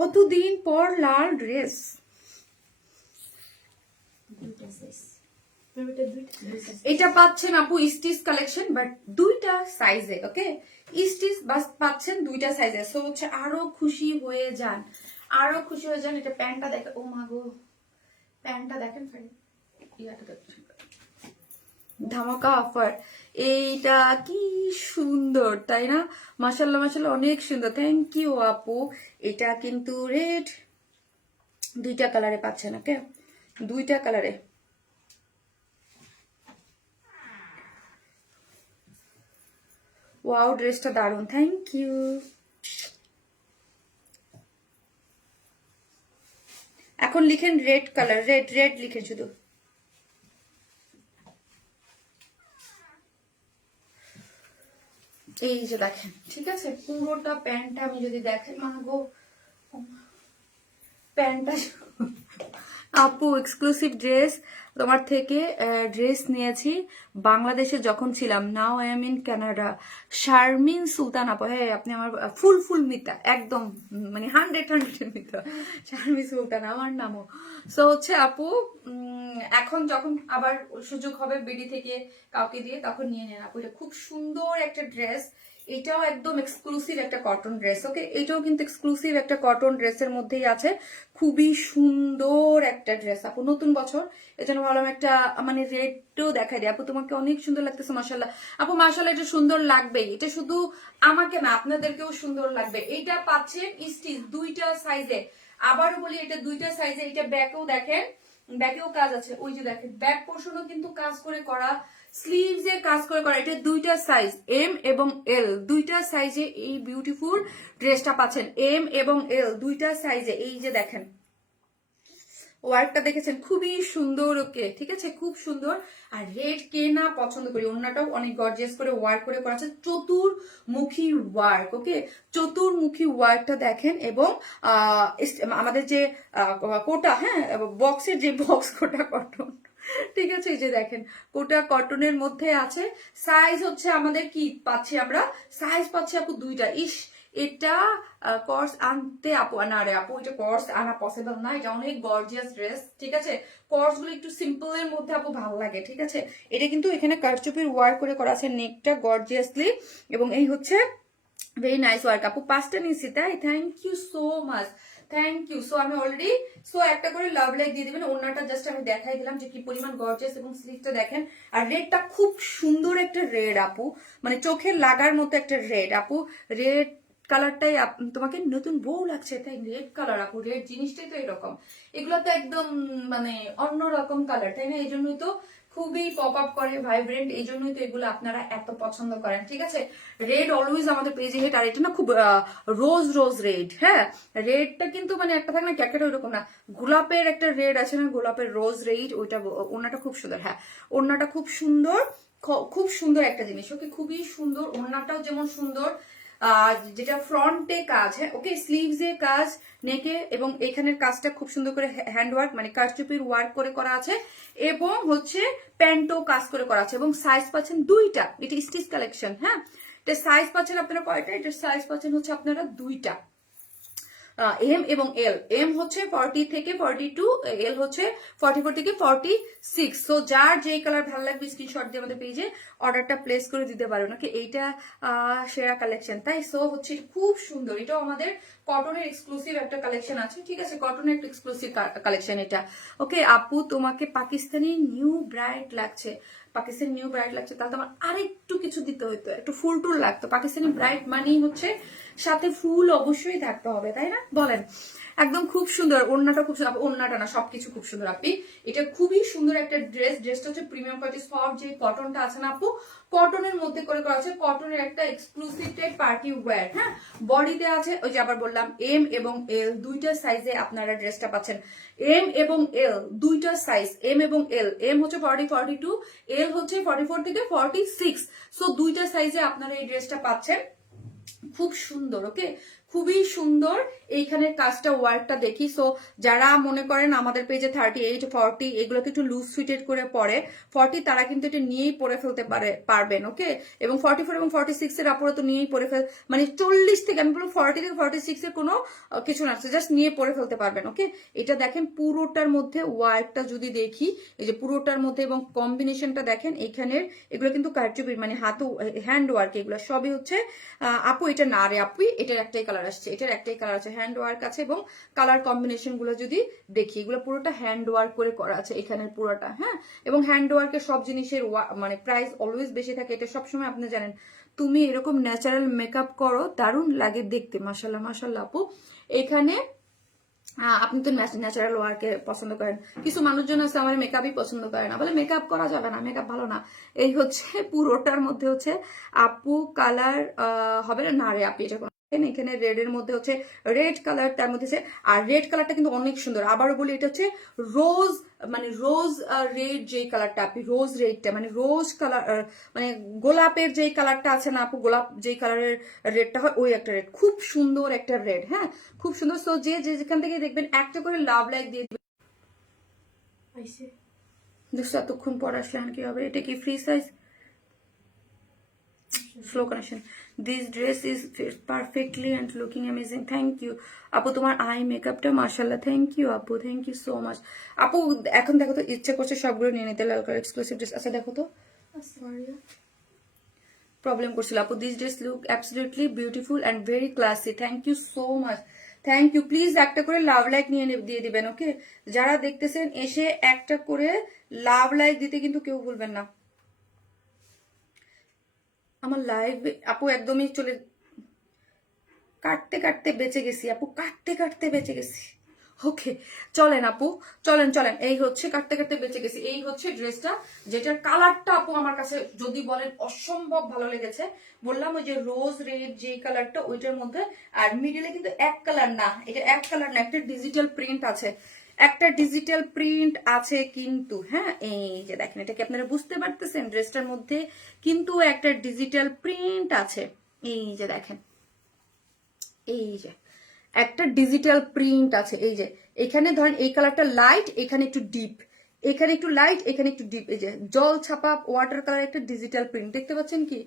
কতদিন পর লাল ড্রেস। এটা পাচ্ছেন আপু স্টিচ কালেকশন, বাট 2টা সাইজে, ওকে, স্টিচ বাস পাচ্ছেন 2টা সাইজে। সো হচ্ছে আরো খুশি হয়ে যান, আরো খুশি হয়ে যান। এটা প্যান্টটা দেখেন, ও মা গো, প্যান্টটা দেখেন, ইয়াটা দেখেন, ধামাকা অফার। এইটা কি সুন্দর তাই না? মাশাল্লাহ মাশাল্লাহ, অনেক সুন্দর, থ্যাংক ইউ আপু। এটা কিন্তু রেড, দুইটা কালারে পাচ্ছেন, ওকে, দুইটা কালারে। ওয়াও, ড্রেসটা দারুণ, থ্যাংক ইউ। এখন লিখেন রেড কালার, রেড রেড লিখেন শুধু। এই যে দেখেন, ঠিক আছে, পুরোটা প্যান্টটা আমি যদি দেখেন, মা গো, প্যান্টটা আপু এক্সক্লুসিভ ড্রেস তোমার থেকে ড্রেস নিয়েছি বাংলাদেশে যখন ছিলাম, now I am in Canada. Sharmin Sultan আপু, হ্যাঁ আপনি আমার ফুল ফুল মিতা, একদম মানে 100 মিতা, শারমিন সুলতান আমার নামও। সো হচ্ছে আপু, এখন যখন আবার সুযোগ হবে বিডি থেকে কাউকে দিয়ে, তখন নিয়ে নেন আপু। এটা খুব সুন্দর একটা ড্রেস, এটাও একদম এক্সক্লুসিভ একটা কটন ড্রেস, ওকে, এটাও কিন্তু এক্সক্লুসিভ একটা কটন ড্রেসের মধ্যেই আছে। খুবই সুন্দর একটা ড্রেস আপু, নতুন বছর এজন্য ভাবলাম একটা মানে রেডও দেখাই দিই আপু, তোমাকে অনেক সুন্দর লাগতেছে মাশাল্লাহ আপু, মাশাল্লাহ। এটা সুন্দর লাগবেই, এটা শুধু আমাকে না আপনাদেরকেও সুন্দর লাগবে। এটা পাচ্ছেন স্টিচ দুইটা সাইজে, আবারও বলি এটা দুইটা সাইজে। এটা ব্যাকেও দেখেন, ব্যাকেও কাজ আছে, ওই যে দেখেন ব্যাক পোর্শনও কিন্তু কাজ করে করা, স্লিভস এ কাজ করে করা। এটা দুইটা সাইজ, এম এবং এল, দুইটা সাইজে এই বিউটিফুল ড্রেসটা পাচ্ছেন, এম এবং এল দুইটা সাইজে। এই যে দেখেন ওয়ার্কটা দেখেছেন, খুবই সুন্দর, ওকে, ঠিক আছে, খুব সুন্দর। আর রেড কে না পছন্দ করি, অন্যটাও অনেক গর্জিয়াস করে ওয়ার্ক করে করা আছে, চতুর্মুখী ওয়ার্ক, ওকে, চতুর্মুখী ওয়ার্কটা দেখেন। এবং আমাদের যে কোটা, হ্যাঁ বক্সের যে বক্স কোটা কটন, ঠিক আছে, এই যে দেখেন কোটা কটনের মধ্যে আছে। সাইজ হচ্ছে আমাদের কি পাচ্ছি আমরা, সাইজ পাচ্ছি আপু দুইটা। ইস, এটা কর্স আনতে আপু, না রে আপু, এটা কর্স আনা পসিবল না, এটা অনেক গর্জিয়াস ড্রেস, ঠিক আছে, কর্স গুলো একটু সিম্পল এর মধ্যে আপু ভালো লাগে, ঠিক আছে। এটা কিন্তু এখানে কারচুপির ওয়ার্ক করে করা আছে, নেকটা গর্জিয়াসলি, এবং এই হচ্ছে ভেরি নাইস ওয়ার্ক আপু। 5টা নিয়েছি তাই, thank you so much, thank you. So আমি অলরেডি, সো একটা করে লাভ লাইক দিয়ে দিবেন। ওনাটা জাস্ট আমি দেখাই দিলাম যে কি পরিমাণ গর্জিয়াস, এবং স্লিভটা দেখেন। আর রেডটা খুব সুন্দর একটা রেড আপু, মানে চোখে লাগার মতো একটা রেড আপু। রেড কালারটাই তোমাকে নতুন বউ লাগছে তাই রেড কালার আপু, রেড জিনিসটাই তো এরকম, এগুলো তো একদম মানে অন্যরকম কালার তাই না, এই জন্যই তো খুবই পপ আপ করে, ভাইব্রেন্ট, এই জন্যই তো এগুলো আপনারা এত পছন্দ করেন, ঠিক আছে। রেড অলওয়েজ আমাদের পেজে হিট। আর এটা না খুব রোজ রোজ রেড, হ্যাঁ, রেডটা কিন্তু মানে একটা থাকে না ক্যাকেট, ওইরকম না, গোলাপের একটা রেড আছে না, গোলাপের রোজ রেড, ওইটা। ওড়নাটা খুব সুন্দর, হ্যাঁ ওড়নাটা খুব সুন্দর, খুব সুন্দর একটা জিনিস, ওকে, খুবই সুন্দর। ওড়নাটাও যেমন সুন্দর, যেটা ফ্রন্টে কাজ, হ্যাঁ ওকে, স্লিভস এ কাজ, নেকে, এবং এখানের কাজটা খুব সুন্দর করে হ্যান্ড ওয়ার্ক মানে কারচুপির ওয়ার্ক করে করা আছে, এবং হচ্ছে প্যান্টও কাজ করে করা আছে, এবং সাইজ পাচ্ছেন দুইটা। এটা স্টিচ কালেকশন, হ্যাঁ, এটা সাইজ পাচ্ছেন আপনারা কয়টা, এটার সাইজ পাচ্ছেন হচ্ছে আপনারা দুইটা, এম এবং এল। এম হচ্ছে 40 থেকে 42, এল হচ্ছে 44 থেকে 46। সো যার যেই কালার ভালো লাগবে স্ক্রিনশট দিয়ে আমাদের পেজে অর্ডারটা প্লেস করে দিতে পারবেন, ওকে। এইটা সেরা কালেকশন তাই। সো হচ্ছে খুব সুন্দর, এটাও আমাদের কটনের এক্সক্লুসিভ একটা কালেকশন আছে, ঠিক আছে, কটনের একটা এক্সক্লুসিভ কালেকশন এটা, ওকে। আপু তোমাকে পাকিস্তানি নিউ ব্রাইড লাগছে, পাকিস্তানি নিউ ব্রাইড লাগছে, তাহলে তোমার আরেকটু কিছু দিতে হইতো, একটু ফুল টুল লাগতো। পাকিস্তানি ব্রাইড মানেই হচ্ছে সাথে ফুল অবশ্যই থাকতে হবে তাই না, বলেন। একদম খুব সুন্দর, ওড়নাটা খুব সুন্দর, ওড়নাটা না সবকিছু খুব সুন্দর আপনি। এটা খুবই সুন্দর একটা ড্রেস, ড্রেসটা হচ্ছে প্রিমিয়াম কোয়ালিটি, সফট যে কটনটা আছে না আপু, কটনের মধ্যে করে করা আছে, কটনের একটা এক্সক্লুসিভ টাইপ পার্টি ওয়্যার, হ্যাঁ। বডিতে আছে ওই যে আবার বললাম এম এবং এল দুইটা সাইজে আপনারা ড্রেসটা পাচ্ছেন, এম এবং এল দুইটা সাইজ, এম এবং এল, এম হচ্ছে 40 42, এল হচ্ছে 44 থেকে 46। সো দুইটা সাইজে আপনারা এই ড্রেসটা পাচ্ছেন, খুব সুন্দর, ওকে, খুবই সুন্দর। এইখানের কাজটা ওয়ার্কটা দেখি। সো যারা মনে করেন আমাদের পেজে 38 40 এগুলোকে একটু লুজ ফিটেড করে পরে 40, তারা কিন্তু এটা নিয়েই পরে ফেলতে পারবেন, ওকে। এবং 44 এবং 46 এর আপুরা তো নিয়েই পরে মানে 40 থেকে আমি বলবো 40 থেকে 46 এর কোনো কিছু না, জাস্ট নিয়ে পরে ফেলতে পারবেন, ওকে। এটা দেখেন পুরোটার মধ্যে ওয়ার্কটা যদি দেখি, এই যে পুরোটার মধ্যে, এবং কম্বিনেশনটা দেখেন এইখানের, এগুলো কিন্তু কারচুপির মানে হাত হ্যান্ড ওয়ার্ক, এগুলো সবই হচ্ছে আপু। এটা না রে আপু, এটার একটাই কালার কালার আসছে, এটার একটাই কালার আছে, হ্যান্ড ওয়ার্ক আছে এবং কালার কম্বিনেশন গুলো যদি দেখি এগুলো পুরোটা হ্যান্ড ওয়ার্ক করে করা আছে এখানের পুরোটা, হ্যাঁ। এবং হ্যান্ড ওয়ার্কের সব জিনিসের মানে প্রাইস অলওয়েজ বেশি থাকে, এটা সবসময় আপনি জানেন। তুমি এরকম ন্যাচারাল মেকআপ করো, দারুণ লাগে দেখতে, মাশাল্লাহ মাশাল্লাহ আপু। এখানে আপনি তো ন্যাচারাল ওয়ার্কে পছন্দ করেন, কিছু মানুষজন আছে আমার মেকআপই পছন্দ করে না, বলে মেকআপ করা যাবে না, মেকআপ ভালো না। এই হচ্ছে পুরোটার মধ্যে হচ্ছে আপু কালার হবে না রে আপনি, এটা এখানে রেড এর মধ্যে হচ্ছে রেড কালার, তার মধ্যে আর রেড কালারটা কিন্তু অনেক সুন্দর। আবারও বলি এটা হচ্ছে রোজ, মানে রোজ রেড যেই কালারটা, আপনি রোজ রেডটা মানে রোজ কালার, মানে গোলাপের যেই কালারটা আছে না আপু, গোলাপ যেই কালারের রেডটা হয় ওই একটা রেড, খুব সুন্দর একটা রেড, হ্যাঁ খুব সুন্দর। সো যে যেখান থেকে দেখবেন একটা করে লাভ লাইক দিয়ে দিবেন। দেখছো এতক্ষণ পর আসলেন কি হবে, এটা কি free size? Slow connection. This dress is perfectly and looking amazing. Thank you আপু, তোমার আই মেকআপটা মাশাল্লাহ, থ্যাংক ইউ আপু, থ্যাংক ইউ সো মাচ আপু। এখন দেখো তো ইচ্ছে করছে সবগুলো নিয়ে নিতে, লাল কালার এক্সক্লুসিভ ড্রেস। আচ্ছা দেখো তো, প্রবলেম করছিল আপু। This dress look absolutely beautiful and very classy, thank you so much, thank you. Please একটা করে লাভ লাইক নিয়ে দিয়ে দিবেন, ওকে? যারা দেখতেছেন এসে একটা করে লাভ লাইক দিতে কিন্তু কেউ ভুলবেন না। আমার লাইভ আপু একদমই চলে, কাটতে কাটতে বেঁচে গেছি আপু, কাটতে কাটতে বেঁচে গেছি। ওকে চলেন আপু, চলেন চলেন, এই হচ্ছে কাটতে কাটতে বেঁচে গেছি। এই হচ্ছে ড্রেসটা, যেটার কালারটা আপু আমার কাছে যদি বলেন অসম্ভব ভালো লেগেছে। বললাম ওই যে রোজ রেড যে কালারটা ওইটার মধ্যে, আর মিডিলে কিন্তু এক কালার না, এটা এক কালার না, একটা ডিজিটাল প্রিন্ট আছে, একটা ডিজিটাল প্রিন্ট আছে কিন্তু, হ্যাঁ এই যে দেখেন, এটা কি আপনারা বুঝতে পারতেছেন? ড্রেসটার মধ্যে কিন্তু একটা ডিজিটাল প্রিন্ট আছে, এই যে দেখেন, এই যে একটা ডিজিটাল প্রিন্ট আছে। এই যে এখানে ধরেন এই কালারটা লাইট, এখানে একটু ডিপ, এখানে একটু লাইট, এখানে একটু ডিপ। এই যে জল ছাপা ওয়াটার কালার একটা ডিজিটাল প্রিন্ট দেখতে পাচ্ছেন কি,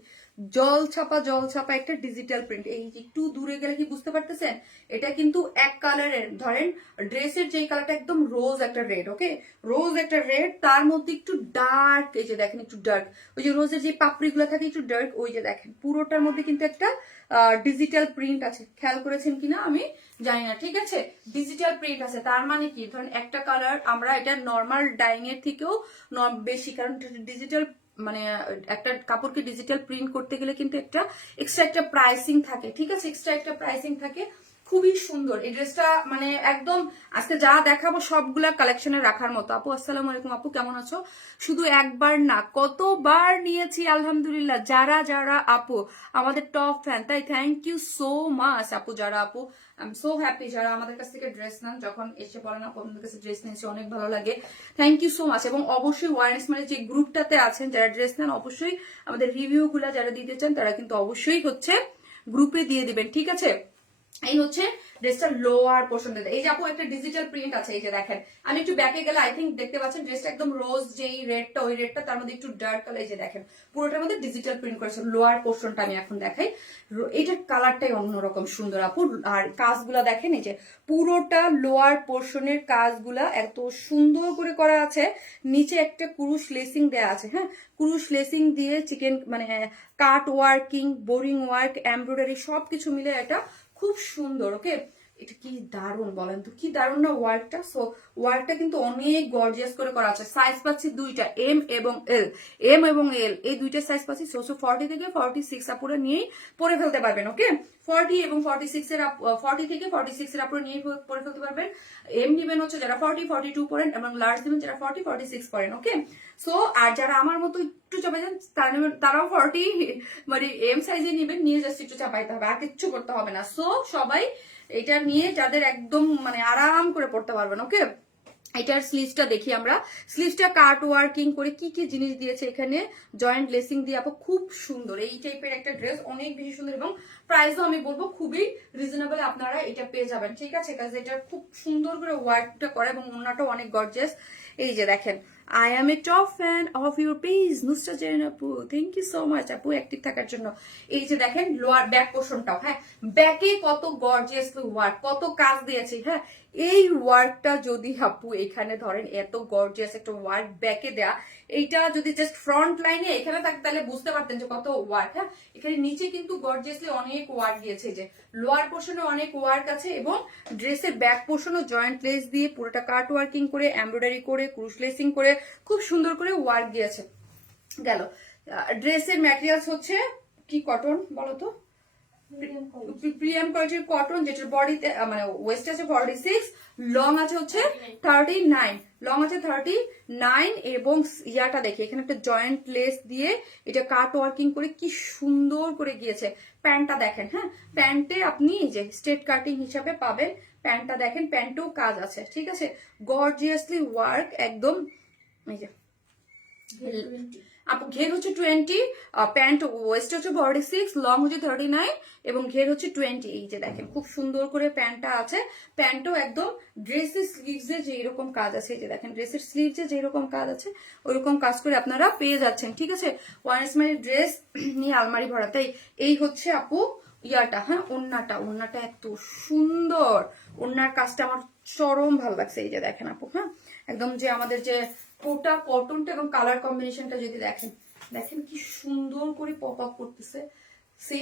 জল ছাপা একটা ডিজিটাল প্রিন্ট। এই যে একটু দূরে গেলে কি বুঝতে পারতেছেন, এটা কিন্তু এক কালারের, ধরেন ড্রেসের যে কালারটা একদম রোজ একটা রেড, ওকে রোজ একটা রেড, তার মধ্যে একটু ডার্ক, এই যে দেখেন একটু ডার্ক, ওই যে রোজের যে পাপড়িগুলো থাকে একটু ডার্ক, ওই যে দেখেন পুরোটার মধ্যে কিন্তু একটা ডিজিটাল প্রিন্ট আছে, খেয়াল করেছেন কিনা আমি জানি না, ঠিক আছে ডিজিটাল প্রিন্ট আছে। তার মানে কি, ধরেন একটা কালার আমরা এটা নর্মাল ডাইং এর থেকেও বেশি, কারণ ডিজিটাল মানে একটা কাপড়কে ডিজিটাল প্রিন্ট করতে গেলে কিন্তু একটা এক্সট্রা একটা প্রাইসিং থাকে, ঠিক আছে এক্সট্রা একটা প্রাইসিং থাকে। খুবই সুন্দর এই ড্রেসটা, মানে একদম আজকে যা দেখাবো সবগুলা কালেকশনে রাখার মতো। আপু আসসালামু আলাইকুম আপু, কেমন আছো? শুধু একবার না কতবার নিয়েছি আলহামদুলিল্লাহ। যারা যারা আপু আমাদের টপ ফ্যান, তাই থ্যাংক ইউ সো মাচ আপু। যারা আপু আই এম সো হ্যাপি যারা আমাদের কাছ থেকে ড্রেস নেন, যখন এসে বলেন আপু আমাদের কাছে ড্রেস নিয়েছি অনেক ভালো লাগে, থ্যাংক ইউ সো মাচ। এবং অবশ্যই ওয়ারেন্স মানে যে গ্রুপটাতে আছেন যারা ড্রেস নেন, অবশ্যই আমাদের রিভিউ গুলা যারা দিতে চান তারা কিন্তু অবশ্যই হচ্ছে গ্রুপে দিয়ে দিবেন, ঠিক আছে? এই হচ্ছে ড্রেসটার লোয়ার পোর্শন। এই যে আপু একটা ডিজিটাল প্রিন্ট আছে, এই যে দেখেন আমি একটু ব্যাকে গেলে আই থিঙ্ক দেখতে পাচ্ছেন ড্রেসটা একদম রোজ যেই রেডটা, ওই রেডটা তার মধ্যে একটু ডার্ক কালার, এই যে দেখেন পুরোটার মধ্যে ডিজিটাল প্রিন্ট করেছে। লোয়ার পোর্শনটা আমি এখন দেখাই, এটার কালারটাই অন্যরকম সুন্দর আপু। আর কাজগুলা দেখেন, এই যে পুরোটা লোয়ার পোর্শনের কাজগুলা এত সুন্দর করে করা আছে। নিচে একটা কুরুশ লেসিং দেয়া আছে, হ্যাঁ কুরুশ লেসিং দিয়ে চিকেন মানে কাট ওয়ার্কিং, বোরিং ওয়ার্ক, এমব্রয়ডারি সবকিছু মিলে এটা খুব সুন্দর, ওকে এটা কি দারুণ বলেন তো, কি দারুণ না ওয়ার্কটা। সো ওয়ার্কটা কিন্তু অনেক গর্জিয়াস করে করা আছে। সাইজ পাচ্ছি দুইটা, এম এবং এল, এম এবং এল এই দুইটা সাইজ পাচ্ছি। সো 40 থেকে 46 আপুরা নিয়েই পরে ফেলতে পারবেন, ওকে 40 এবং 46 এর 40 থেকে 46 এর আপুরা নিয়েই পরে ফেলতে পারবেন। এম নিবেন হচ্ছে যারা 40 42 পড়েন, এবং লার্জ নেবেন যারা 40 46 পড়েন, ওকে। সো আর যারা আমার মতো একটু চাপাই যান তারাও 40 মানে এম সাইজে নিবেন, নিয়ে জাস্ট একটু চাপাইতে হবে, আর কিচ্ছু করতে হবে না। সো সবাই এটা নিয়ে যাদের একদম মানে আরাম করে পড়তে পারবেন, ওকে। এটার স্লিভসটা দেখি আমরা, স্লিভসটা কাট ওয়ার্কিং করে কি কি জিনিস দিয়েছে এখানে, জয়েন্ট লেসিং দিয়ে আপু খুব সুন্দর এই টাইপের একটা ড্রেস, অনেক বেশি সুন্দর। এবং প্রাইসও আমি বলবো খুবই রিজনেবল, আপনারা এটা পেয়ে যাবেন, ঠিক আছে কাজ এটা খুব সুন্দর করে ওয়ার্কটা করে এবং ওনাটাও অনেক গর্জিয়াস। এই যে দেখেন I am a top fan of your page Nusrat Zarin আপু, থ্যাংক ইউ সো মাচ আপু অ্যাক্টিভ থাকার জন্য। এই যে দেখেন লোয়ার ব্যাক পোর্শনটাও, হ্যাঁ ব্যাকে কত গর্জিয়াস ওয়ার্ক, কত কাজ দিয়েছে, হ্যাঁ এই ওয়ার্কটা যদি আপু এখানে ধরেন এত গর্জিয়াস একটা ওয়ার্ক ব্যাকে দেয়া, এইটা যদি জাস্ট ফ্রন্ট লাইনে এখানে থাকতে তাহলে বুঝতে পারতেন যে কত ওয়ার্ক। হ্যাঁ, এখানে নিচে কিন্তু গর্জিয়াসলি অনেক ওয়ার্ক দিয়েছে, যে লোয়ার পোর্শনে অনেক ওয়ার্ক আছে এবং ড্রেসের ব্যাক পোর্শনও জয়েন্ট লেস দিয়ে পুরোটা কাট ওয়ার্কিং করে এমব্রয়ডারি করে ক্রুশ লেসিং করে খুব সুন্দর করে ওয়ার্ক দিয়েছে। গেল ড্রেসের ম্যাটেরিয়ালস হচ্ছে কি কটন বলো তো, প্রিমিয়াম কোয়ালিটির কটন, যেটার বডিতে মানে ওয়েস্ট আছে 46, লং আছে হচ্ছে 39, লং আছে 39 এবং ইয়াটা দেখি এখানে একটা জয়েন্ট লেস দিয়ে এটা কাট ওয়ার্কিং করে কি সুন্দর করে গিয়েছে। প্যান্টটা দেখেন, হ্যাঁ প্যান্টে আপনি এই যে স্ট্রেট কাটিং হিসাবে পাবেন, প্যান্টটা দেখেন, প্যান্টেও কাজ আছে, ঠিক আছে, গর্জিয়াসলি ওয়ার্ক একদম। এই যে আপু ঘের হচ্ছে 20, প্যান্ট ওয়েস্ট হচ্ছে 46, লং হচ্ছে 39 এবং ঘের হচ্ছে 20। এই যে দেখেন খুব সুন্দর করে প্যান্টটা আছে, প্যান্টও একদম ড্রেসের স্লিভসে যে এরকম কাজ আছে, এই যে দেখেন ড্রেসের স্লিভসে যে এরকম কাজ আছে ওইরকম কাজ করে আপনারা পেয়ে যাচ্ছেন, ঠিক আছে। ওয়ান স্মাইল ড্রেস নিয়ে আলমারি ভরা। তাই এই হচ্ছে আপু ইয়াটা, হ্যাঁ ওন্নাটা এত সুন্দর, ওন্নার কাজটা আমার চরম ভালো লাগছে। এই যে দেখেন আপু, হ্যাঁ একদম যে আমাদের যে কোটা কটনটা এবং কালার কম্বিনেশনটা যদি দেখেন, দেখেন কি সুন্দর করে পপ আপ করতেছে। সি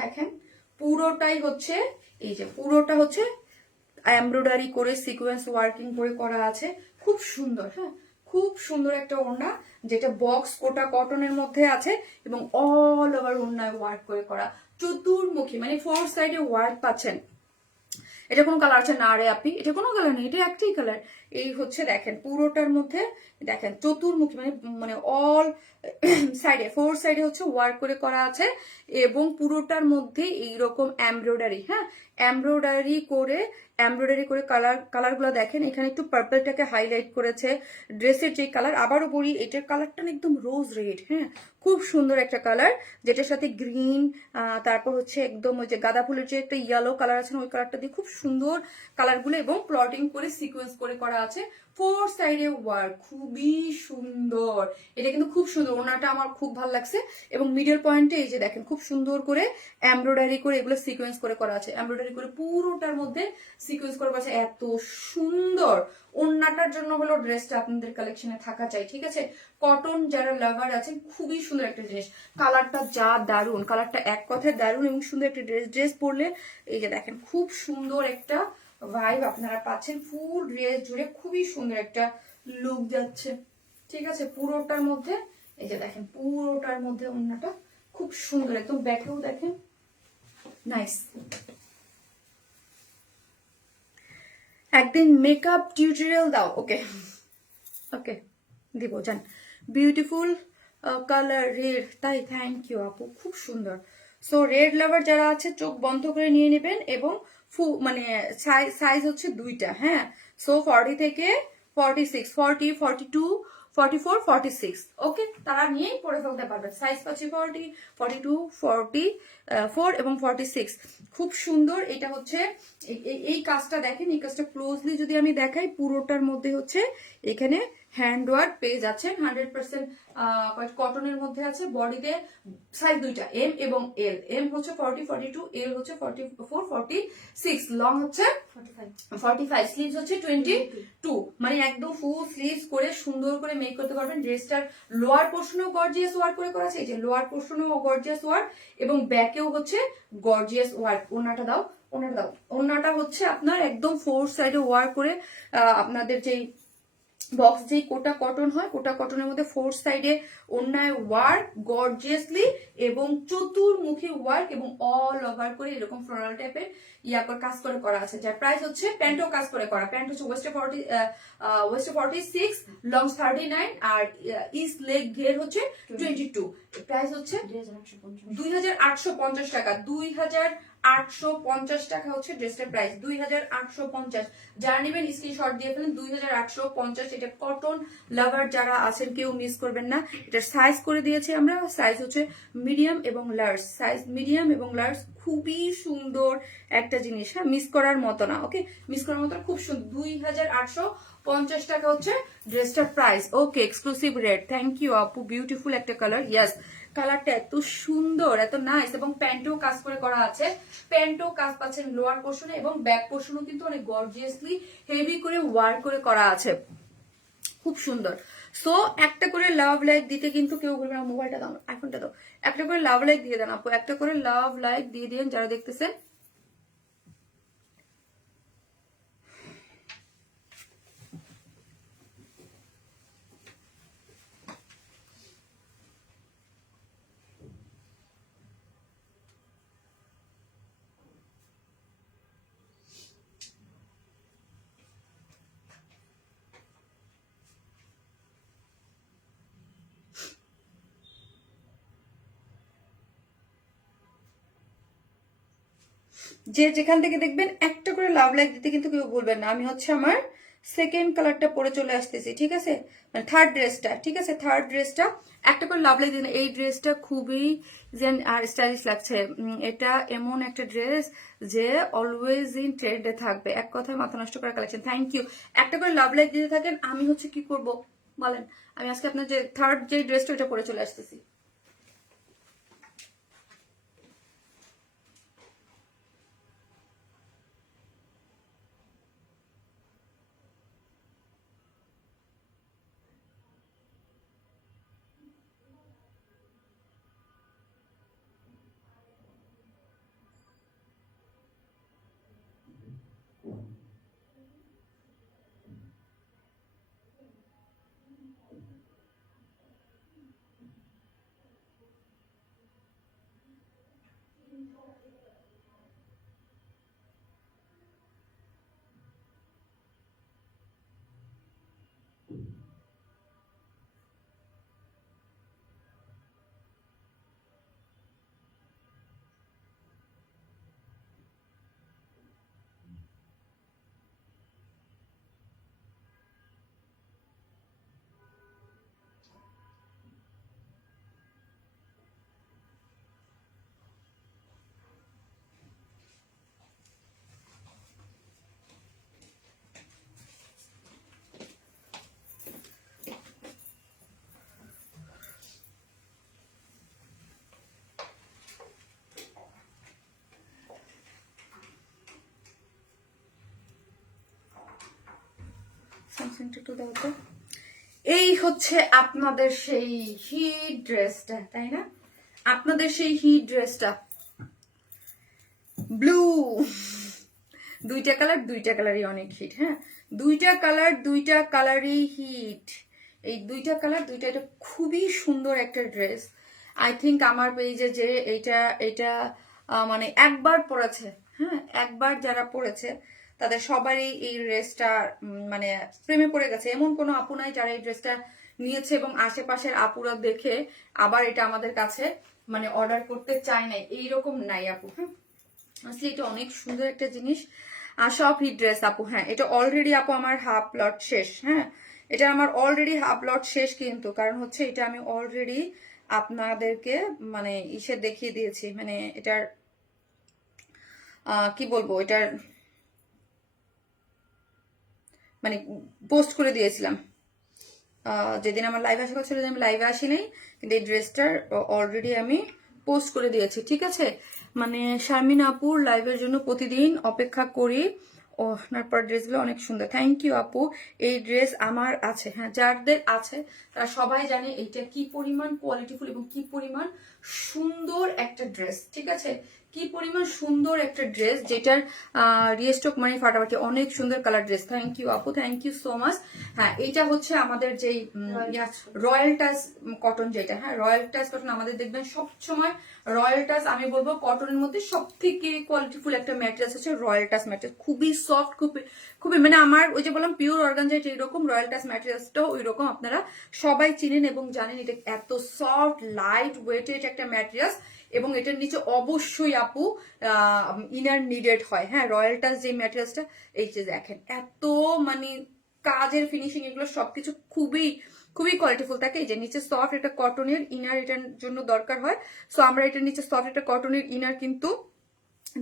দেখেন পুরোটাই হচ্ছে এই যে পুরোটা হচ্ছে এমব্রয়ডারি করে সিকোয়েন্স ওয়ার্কিং করে করা আছে, খুব সুন্দর। হ্যাঁ খুব সুন্দর একটা ওড়না, যেটা বক্স কোটা কটনের মধ্যে আছে এবং অল ওভার ওড়নায় ওয়ার্ক করে করা, চতুর্মুখী মানে 4 সাইডে ওয়ার্ক পাচ্ছেন। এটা কোনো কালার আছে না রে আপনি, এটা কোনো কালার নেই, এটা একটাই কালার। এই হচ্ছে দেখেন পুরোটার মধ্যে দেখেন চতুর্মুখী মানে মানে অল সাইডে 4 সাইডে হচ্ছে ওয়ার্ক করে করা আছে এবং পুরোটার মধ্যে এইরকম এমব্রয়ডারি, হ্যাঁ এমব্রয়ডারি করে কালারগুলো দেখেন। এখানে একটু পার্পলটাকে হাইলাইট করেছে, ড্রেসের যে কালার আবারও বলি এটার কালারটা একদম রোজ রেড, হ্যাঁ খুব সুন্দর একটা কালার, যেটার সাথে গ্রিন, তারপর হচ্ছে একদম ওই যে গাঁদা ফুলের যে একটা ইয়েলো কালার আছে ওই কালারটা দিয়ে খুব সুন্দর কালারগুলো এবং প্লটিং করে সিকোয়েন্স করে করা আছে, 4 সাইডে ওয়ার্ক, খুবই সুন্দর। এটা কিন্তু খুব সুন্দর, ওনাটা আমার খুব ভালো লাগছে এবং মিডল পয়েন্টে এই যে দেখেন খুব সুন্দর করে এমব্রয়ডারি করে এগুলো সিকোয়েন্স করে করা আছে, এমব্রয়ডারি করে পুরোটার মধ্যে সিকোয়েন্স করে করা আছে, এত সুন্দর। ওন্নাটার জন্য হলো ড্রেসটা আপনাদের কালেকশনে থাকা চাই, ঠিক আছে। কটন যারা লাভার আছেন খুবই সুন্দর একটা জিনিস, কালারটা যা দারুণ, কালারটা এক কথায় দারুণ এবং সুন্দর একটা ড্রেস পরলে এই যে দেখেন খুব সুন্দর একটা ভাইব আপনারা পাচ্ছেন, ফুল ড্রেস জুড়ে খুবই সুন্দর একটা লুক যাচ্ছে, ঠিক আছে। পুরোটার মধ্যে এই যে দেখেন পুরোটার মধ্যে ওন্নাটা খুব সুন্দর, একদম ব্যাকেও দেখেন নাইস। একদিন মেকআপ টিউটোরিয়াল দাও, ওকে ওকে দিব জান। বিউটিফুল কালার রেড, তাই থ্যাংক ইউ আপু, খুব সুন্দর। সো রেড লাভার যারা আছে চোখ বন্ধ করে নিয়ে নেবেন এবং মানে সাইজ হচ্ছে দুইটা, হ্যাঁ সো 40 থেকে 46, 40, 42, 44, 46, ওকে তারা নিয়েই পরে ফেলতে পারবেন। সাইজ পাচ্ছি 40, 42, 44 এবং 46, খুব সুন্দর। এটা হচ্ছে এই কাজটা দেখেন, এই কাজটা ক্লোজলি যদি আমি দেখাই পুরোটার মধ্যে হচ্ছে এখানে হ্যান্ড ওয়ার্ক পেয়ে যাচ্ছেন, 100% কটনের মধ্যে আছে। বডিতে সাইজ দুইটা এম এবং এল, এম হচ্ছে 40, 42, এল হচ্ছে 44, 46, লং হচ্ছে 45, স্লিভস হচ্ছে 22, মানে একদম ফুল স্লিভস করে সুন্দর করে মেক করতে পারবেন। ড্রেসটার লোয়ার পোর্শনেও গর্জিয়াস ওয়ার্ক করে করা আছে, এই যে লোয়ার পোর্শনেও গর্জিয়াস ওয়ার্ক এবং ব্যাকেও হচ্ছে গর্জিয়াস ওয়ার্ক। ওনাটা দাও, ওনাটা হচ্ছে আপনার একদম 4 সাইডে ওয়ার্ক করে আপনাদের যেই বক্স যেই কোটা কটন হয়, কোটা কটনের মধ্যে 4 সাইডে ওন্নায় ওয়ার্ক গর্জিয়াসলি এবং চতুর্মুখী ওয়ার্ক এবং অল ওভার করে এরকম ফ্লোরাল টাইপের কাজ করে করা আছে, যার প্রাইস হচ্ছে প্যান্টও কাজ করে করা। প্যান্ট হচ্ছে ওয়েস্টে 46, লং 39 আর ইস্ট লেগ ঘের হচ্ছে 22, প্রাইস হচ্ছে 2850 টাকা, 2850 টাকা হচ্ছে ড্রেসটার প্রাইস, 2850। যারা নেবেন স্ক্রিনশট দিয়ে ফেলেন, 2850। এটা কটন লাভার যারা আছেন কেউ মিস করবেন না। এটা সাইজ করে দিয়েছি আমরা, সাইজ হচ্ছে মিডিয়াম এবং লার্জ, সাইজ মিডিয়াম এবং লার্জ, খুবই সুন্দর একটা জিনিস, হ্যাঁ মিস করার মতো না, ওকে মিস করার মতো, খুব সুন্দর। 2850 টাকা হচ্ছে ড্রেসটার price, okay exclusive rate. Thank you আপু, বিউটিফুল একটা কালার, ইয়াস কালারটা এত সুন্দর, এত নাইস এবং প্যান্টেও কাজ করে করা আছে, প্যান্টেও কাজ পাচ্ছেন লোয়ার পোর্শনে এবং ব্যাক পোর্শনও কিন্তু অনেক গর্জিয়াসলি হেভি করে ওয়ার্ক করে করা আছে। খুব সুন্দর। সো একটা করে লাভ লাইক দিতে কিন্তু কেউ বলবে না, মোবাইলটা দাও, আইফোনটা দাও, একটা করে লাভ লাইক দিয়ে দেন আপু, একটা করে লাভ লাইক দিয়ে দিন যারা দেখতেছেন। যে যেখান থেকে দেখবেন একটা করে লাভ লাইক দিতে কিন্তু কেউ বলবেন না। আমি হচ্ছে আমার সেকেন্ড কালারটা পরে চলে আসতেছি, ঠিক আছে, মানে থার্ড ড্রেসটা, ঠিক আছে, থার্ড ড্রেসটা একটা করে লাভ লাইক দিন। এই ড্রেসটা খুবই যেন আর স্টাইলিশ লাগছে। এটা এমন একটা ড্রেস যে অলওয়েজ ইন ট্রেন্ডে থাকবে, এক কথায় মাথা নষ্ট করা কালেকশন। Thank you. একটা করে লাভ লাইক দিতে থাকেন। আমি হচ্ছে কি করব বলেন, আমি আজকে আপনার যে থার্ড যে ড্রেসটা ওটা পরে চলে আসতেছি। এই হচ্ছে আপনাদের সেই হিট ড্রেসটা, তাই না? আপনাদের সেই হিট ড্রেসটা ব্লু, দুইটা কালার, দুইটা কালারই অনেক হিট। হ্যাঁ, দুইটা কালার, দুইটা কালারই হিট। এই দুইটা কালার, দুইটা, এটা খুবই সুন্দর একটা ড্রেস। আই থিঙ্ক আমার পেজে যে এটা এটা মানে একবার পরেছে, হ্যাঁ, একবার যারা পরেছে তাদের সবারই এই ড্রেসটা মানে প্রেমে পড়ে গেছে। এমন কোনো আপু নাই যারা এই ড্রেসটা নিয়েছে এবং আশেপাশের আপুরা দেখে আবার এটা আমাদের কাছে মানে অর্ডার করতে চায় নাই, এইরকম নাই আপু। হ্যাঁ, আসলে এটা অনেক সুন্দর একটা জিনিস। সব হিট ড্রেস আপু। হ্যাঁ, এটা অলরেডি আপু আমার হাফ লট শেষ। হ্যাঁ, এটা আমার অলরেডি হাফ লট শেষ, কিন্তু কারণ হচ্ছে এটা আমি অলরেডি আপনাদেরকে মানে ইসে দেখিয়ে দিয়েছি, মানে এটার কি বলবো, এটার মানে পোস্ট করে দিয়েছিলাম যেদিন আমার লাইভ আসা ছিল, আমি লাইভে আসি নাই, কিন্তু এই ড্রেসটার অলরেডি আমি পোস্ট করে দিয়েছি, ঠিক আছে। মানে শারমিন আপুর লাইভের জন্য প্রতিদিন অপেক্ষা করি। ওনার পর ড্রেসগুলো অনেক সুন্দর। থ্যাংক ইউ আপু। এই ড্রেস আমার আছে, হ্যাঁ, যাদের আছে তারা সবাই জানে এইটা কি পরিমাণ কোয়ালিটিফুল এবং কি পরিমাণ সুন্দর একটা ড্রেস, ঠিক আছে, কি পরিমাণ সুন্দর একটা ড্রেস, যেটার রিস্টক মানে ফাটাফাটি, অনেক সুন্দর কালার ড্রেস। থ্যাংক ইউ আপু, থ্যাংক ইউ সো মাচ। হ্যাঁ, এইটা হচ্ছে আমাদের যেই রয়্যাল টাচ কটন, যেটা, হ্যাঁ, রয়্যাল টাচ কটন আমাদের দেখবেন সবসময়। রয়্যাল টাচ আমি বলবো কটনের মধ্যে সব থেকে কোয়ালিটিফুল একটা ম্যাটেরিয়াল হচ্ছে রয়্যাল টাচ ম্যাটেরিয়াল। খুবই সফট, খুবই খুবই মানে আমার ওই যে বললাম পিওর অর্গানজাইট এইরকম, রয়্যাল টাচ ম্যাটেরিয়ালসটাও ওই রকম। আপনারা সবাই চিনেন এবং জানেন এটা এত সফট লাইট ওয়েটেড একটা ম্যাটেরিয়ালস, এবং এটার নিচে অবশ্যই আপু ইনার নিডেড হয়। হ্যাঁ, রয়্যাল টাচ যে ম্যাটেরিয়ালসটা, এই যে দেখেন এত মানে কাজের ফিনিশিং, এগুলো সবকিছু খুবই খুবই কোয়ালিটিফুল থাকে। এই যে নিচে সফট একটা কটনের ইনার এটার জন্য দরকার হয়, সো আমরা এটার নিচে সফট একটা কটনের ইনার কিন্তু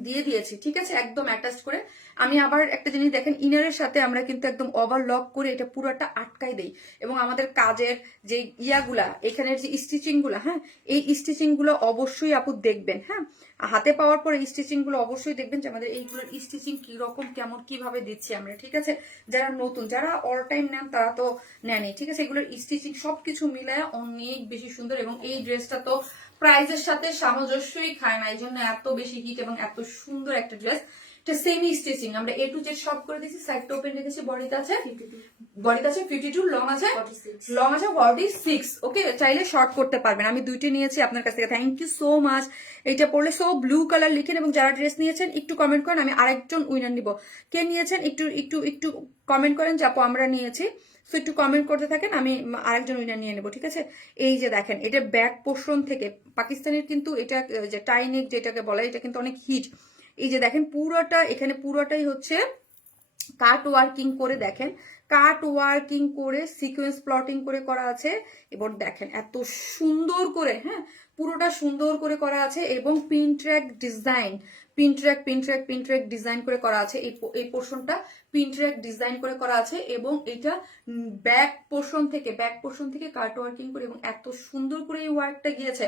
দিয়ে দিয়েছি, ঠিক আছে, একদম অ্যাটাচ করে। আমি আবার একটা জিনিস দেখেন, ইনারের সাথে আমরা কিন্তু একদম ওভারলক করে এটা পুরোটা আটকাই দেই, এবং আমাদের কাজের যে ইয়াগুলা, এখানের যে স্টিচিং গুলা, হ্যাঁ, এই স্টিচিং গুলো অবশ্যই আপু দেখবেন, হ্যাঁ, হাতে পাওয়ার পরে স্টিচিং গুলো অবশ্যই দেখবেন যে আমাদের এইগুলোর স্টিচিং কিরকম কেমন কিভাবে দিচ্ছি আমরা, ঠিক আছে। যারা নতুন, যারা অল টাইম নেন তারা তো নেনই, ঠিক আছে। এগুলোর স্টিচিং সবকিছু মিলায় অনেক বেশি সুন্দর, এবং এই ড্রেসটা তো প্রাইজের সাথে সামঞ্জস্যই খায় না, এই জন্য এত বেশি হিট এবং এত সুন্দর একটা ড্রেস। এটা সেমি স্টিচিং, আমরা A to Z সব করে দিয়েছি, সাইডটা ওপেন রেখেছি, বডিতে আছে 52, লং আছে 46। ওকে, চাইলে শর্ট করতে পারবেন। আমি দুইটা নিয়েছি আপনার কাছ থেকে, থ্যাংক ইউ সো মাচ। এটা পরলে সো ব্লু কালার লিখেন, এবং যারা ড্রেস নিয়েছেন একটু কমেন্ট করেন, আমি আরেকজন উইনার নিব। কে নিয়েছেন একটু একটু একটু কমেন্ট করেন যে আপু আমরা নিয়েছি, সো একটু কমেন্ট করতে থাকেন, আমি আরেকজন উইনার নিয়ে নেবো, ঠিক আছে। এই যে দেখেন, এটা ব্যাক পোর্শন থেকে পাকিস্তানের কিন্তু এটা যে টাইনেক যেটাকে বলে, এটা কিন্তু অনেক হিট। এই যে দেখেন পুরোটা, এখানে পুরোটাই হচ্ছে কাট ওয়ার্কিং করে, দেখেন কাট ওয়ার্কিং করে সিকোয়েন্স প্লটিং করে করা আছে, এবং দেখেন এত সুন্দর করে, হ্যাঁ, পুরোটা সুন্দর করে করা আছে, এবং পিন ট্র্যাক ডিজাইন করে করা আছে। এই পোর্শনটা পিন ট্র্যাক ডিজাইন করে করা আছে, এবং এটা ব্যাক পোর্শন থেকে কাট ওয়ার্কিং করে, এবং এত সুন্দর করে এই ওয়ার্কটা গিয়েছে,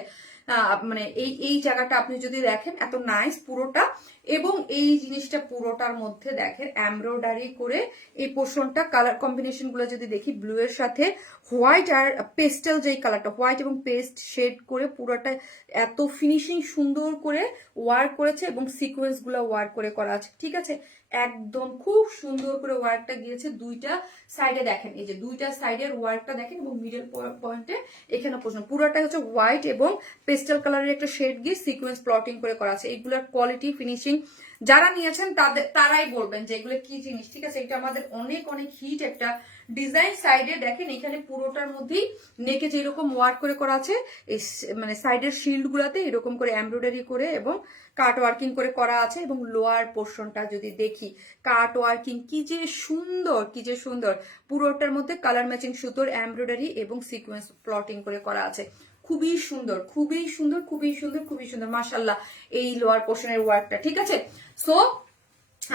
মানে এই জায়গাটা আপনি যদি দেখেন এত নাইস পুরোটা, এবং এই জিনিসটা পুরোটার মধ্যে দেখেন এমব্রয়ডারি করে এই পোর্শনটা, কালার কম্বিনেশন গুলো যদি দেখি, ব্লু এর সাথে হোয়াইট আর পেস্টেল, যেই কালারটা হোয়াইট এবং পেস্ট শেড করে পুরোটা এত ফিনিশিং সুন্দর করে ওয়ার্ক করেছে, এবং সিকোয়েন্স গুলো ওয়ার্ক করে করা আছে, ঠিক আছে। একদম খুব সুন্দর করে ওয়ার্কটা গিয়েছে। দুইটা সাইডে দেখেন, এই যে দুইটা সাইডের ওয়ার্কটা দেখেন, এবং মিডল পয়েন্টে এখানে পোর্শন পুরোটা হচ্ছে হোয়াইট এবং পেস্টেল কালারের একটা শেড গিয়ে সিকোয়েন্স প্লটিং করে করা আছে। এইগুলোর কোয়ালিটি ফিনিশিং যারা নিয়েছেন তারাই বলবেন যে এগুলো কি জিনিস, ঠিক আছে। এটা আমাদের অনেক অনেক হিট একটা ডিজাইন। সাইডে দেখেন এখানে পুরোটার মধ্যেই নেকে যেরকম ওয়ার্ক করে করা আছে, এই মানে সাইডের শিল্ড গুলাতে এরকম করে এমব্রয়ডারি করে এবং কাট ওয়ার্কিং করে করা আছে, এবং লোয়ার পোর্শনটা যদি দেখি কাট ওয়ার্কিং কি যে সুন্দর, পুরোটার মধ্যে কালার ম্যাচিং সুতোর এমব্রয়ডারি এবং সিকোয়েন্স প্লটিং করে করা আছে। খুবই সুন্দর মাশাআল্লাহ এই লোয়ার পোর্শনের ওয়ার্কটা, ঠিক আছে। সো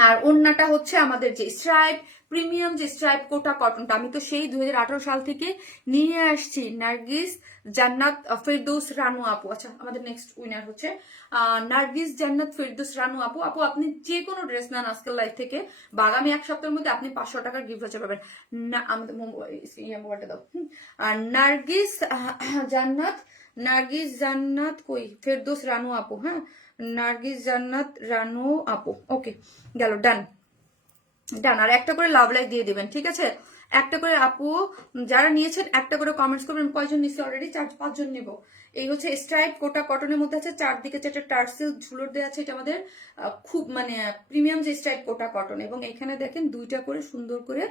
আর ওড়নাটা হচ্ছে আমাদের যে স্ট্রাইপ প্রিমিয়াম, যে স্ট্রাইপ কোটা কটনটা, আমি তো সেই 2018 সাল থেকে নিয়ে আসছি। নার্গিস জান্নাত ফেরদৌস রানু আপু, আচ্ছা আমাদের নেক্সট উইনার হচ্ছে নার্গিস জান্নাত ফেরদৌস রানু আপু। আপু আপনি যে কোনো ড্রেস নেন আজকের লাইফ থেকে বা আগামী এক সপ্তাহের মধ্যে আপনি 500 টাকার গিফট হচ্ছে পাবেন না। আমাদের মোবাইলটা দাও। নার্গিস জান্নাত কই ফেরদৌস রানু আপু, হ্যাঁ, নার্গিস জান্নাত রানু আপু, ওকে গেল, ডান। আর একটা করে লাভ লাইক দিয়ে দিবেন, ঠিক আছে। একটা করে আপু যারা নিয়েছেন একটা করে কমেন্টস করবেন। কয়জন নিচ্ছে অলরেডি? 4-5 জন নিব। এই হচ্ছে স্ট্রাইপ কোটা কটনের মধ্যে আছে, চারদিকে 4টা টার্সেল ঝুলর দেওয়া আছে। এটা আমাদের খুব মানে প্রিমিয়াম যে স্ট্রাইপ কোটা কটন, এবং এখানে দেখেন দুইটা করে সুন্দর করে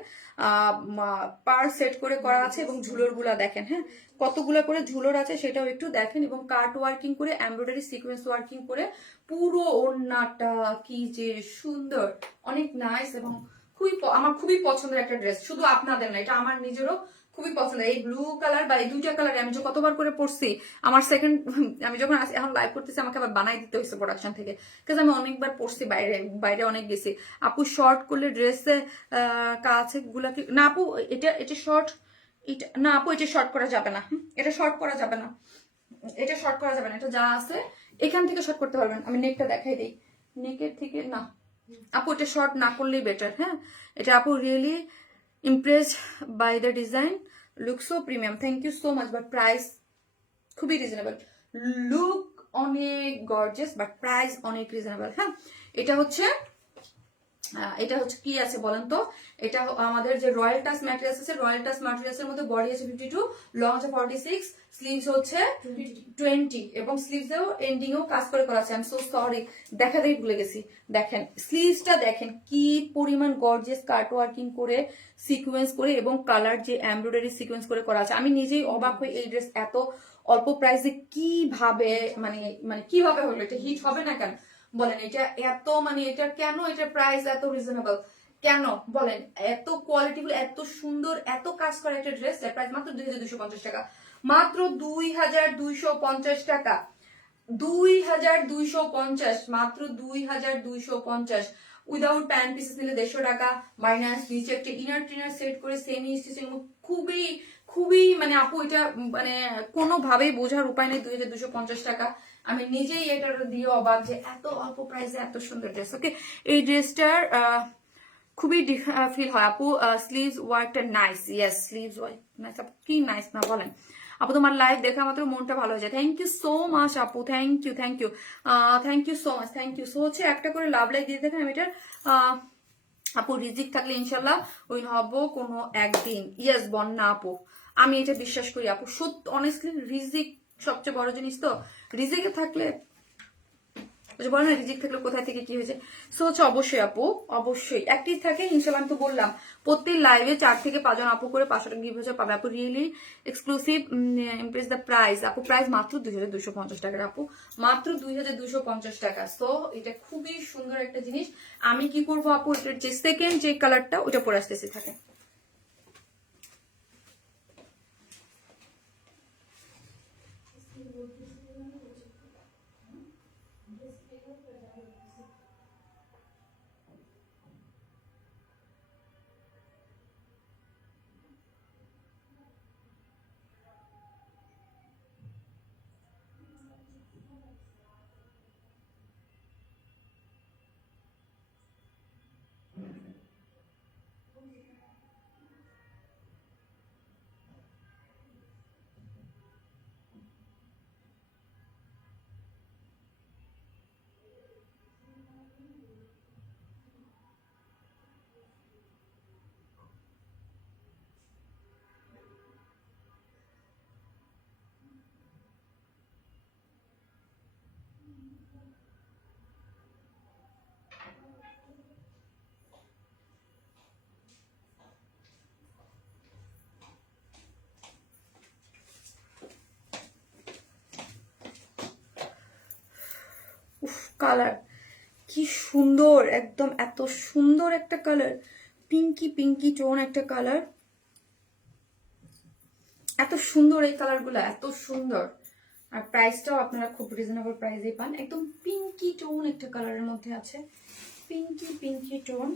পার সেট করে করা আছে, এবং ঝুলর গুলা দেখেন, হ্যাঁ, কতগুলা করে ঝুলর আছে সেটাও একটু দেখেন, এবং কাট ওয়ার্কিং করে এমব্রয়ডারি সিকোয়েন্স ওয়ার্কিং করে পুরো ওড়নাটা কি যে সুন্দর, অনেক নাইস, এবং আমার খুবই পছন্দের একটা ড্রেস। শুধু আপনাদের না, এটা আমার নিজেরও খুবই পছন্দের। এই ব্লু কালার বা এই দুইটা কালার আমি যে কতবার করে পরছি, আমার সেকেন্ড আমি যখন এখন লাইভ করতেছি আমাকে আবার বানাই দিতে হয়েছে প্রোডাকশন থেকে, কারণ আমি অনেকবার পরছি, বাইরে অনেক গেছি। আপু শর্ট করলে ড্রেসে কাছে গুলাকে না আপু, এটা শর্ট, এটা না আপু, এটা শর্ট করা যাবে না, এটা শর্ট করা যাবে না, এটা শর্ট করা যাবে না, এটা যা আছে এখান থেকে শর্ট করতে পারবেন। আমি নেকটা দেখাই দিই, নেকের থেকে না আপু, এটা শর্ট না করলেই বেটার, হ্যাঁ। এটা আপু really impressed by the design, look so premium, thank you so much, but price খুবই রিজনেবল। লুক অনেক গর্জিয়াস, বাট প্রাইস অনেক রিজনেবল, হ্যাঁ। এটা হচ্ছে কি আছে বলেন তো, এটা আমাদের যে রয়্যাল টাচ ম্যাটেরিয়ালস আছে, রয়্যাল টাচ ম্যাটেরিয়ালস এর মধ্যে বডি আছে 52, লং আছে 46, স্লিভস হচ্ছে 20, এবং স্লিভস এও এন্ডিং এও কাজ করে করা আছে। আই এম সো সরি, দেখাতেই ভুলে গেছি। দেখেন স্লিভসটা দেখেন কি পরিমাণ গর্জিয়াস কাট ওয়ার্কিং করে সিকোয়েন্স করে, এবং কালার যে এমব্রয়ডারি সিকোয়েন্স করে করা আছে। আমি নিজেই অবাক হই এই ড্রেস এত অল্প প্রাইসে কিভাবে মানে কিভাবে হলো, এটা হিট হবে না কেন বলেন? এটা এত এটা কেন, এটা প্রাইস এত রিজনেবল কেন বলেন? এত কোয়ালিটিফুল, এত সুন্দর, এত কাজ করা একটা ড্রেস, প্রাইস মাত্র 2250 টাকা, মাত্র 2250 টাকা। 2250, মাত্র 2250 উইদাউট প্যান্ট পিসেস নিলে 150 টাকা মাইনাস। নিচে একটা ইনার ট্রিনার সেট করে সেমি স্টিচিং, খুবই খুবই মানে আপু এটা মানে কোনোভাবেই বোঝার উপায় নেই। 2250 টাকা। আমি নিজেই এটা দিয়ে অবাক যে এত অল্প প্রাইসে এত সুন্দর ড্রেস। ওকে, এই ড্রেসটার খুবই ফিল হয় আপু। স্লিভস ওয়ার্কটা nice, yes sleeves work nice. আপু কি নাইস না বলেন আপু, তোমার লাইভ দেখা মাত্র মনটা ভালো হয়ে যায়। থ্যাংক ইউ সো মাচ আপু, thank you thank you thank you so much, thank you. So হচ্ছে একটা করে লাভ লাইক দিয়ে দেখেন আমি এটার আপু রিজিক থাকলে ইনশাল্লাহ উইন হব কোনো একদিন। ইয়েস বন্যা আপু, আমি এটা বিশ্বাস করি আপু, সত্য অনেস্টলি রিজিক সবচেয়ে বড় জিনিস। তো রিজিকে থাকলে বলো না, রিজিক থাকলে কোথায় থেকে কি হয়েছে। সো হচ্ছে অবশ্যই আপু, অবশ্যই অ্যাক্টিভ থাকে ইনশাল্লাহ। আমি তো বললাম প্রত্যেক লাইভে 4 থেকে 5 জন আপু করে 500 টাকা গিফট পাবে আপু। Really exclusive, Impress the price আপু। প্রাইস মাত্র 2250 টাকার আপু, মাত্র 2250 টাকা। সো এটা খুবই সুন্দর একটা জিনিস। আমি কি করবো আপু, এটার যে সেকেন্ড যে কালারটা ওটা পরে আসতেছি থাকে। কালার কি সুন্দর, একদম এত সুন্দর একটা কালার, পিঙ্কি পিঙ্কি টোন একটা কালার, এত সুন্দর এই কালারগুলো, এত সুন্দর। আর প্রাইসটাও আপনারা খুব রিজনেবল প্রাইসে পান। একদম পিঙ্কি টোন একটা কালারের মধ্যে আছে, পিঙ্কি পিঙ্কি টোন।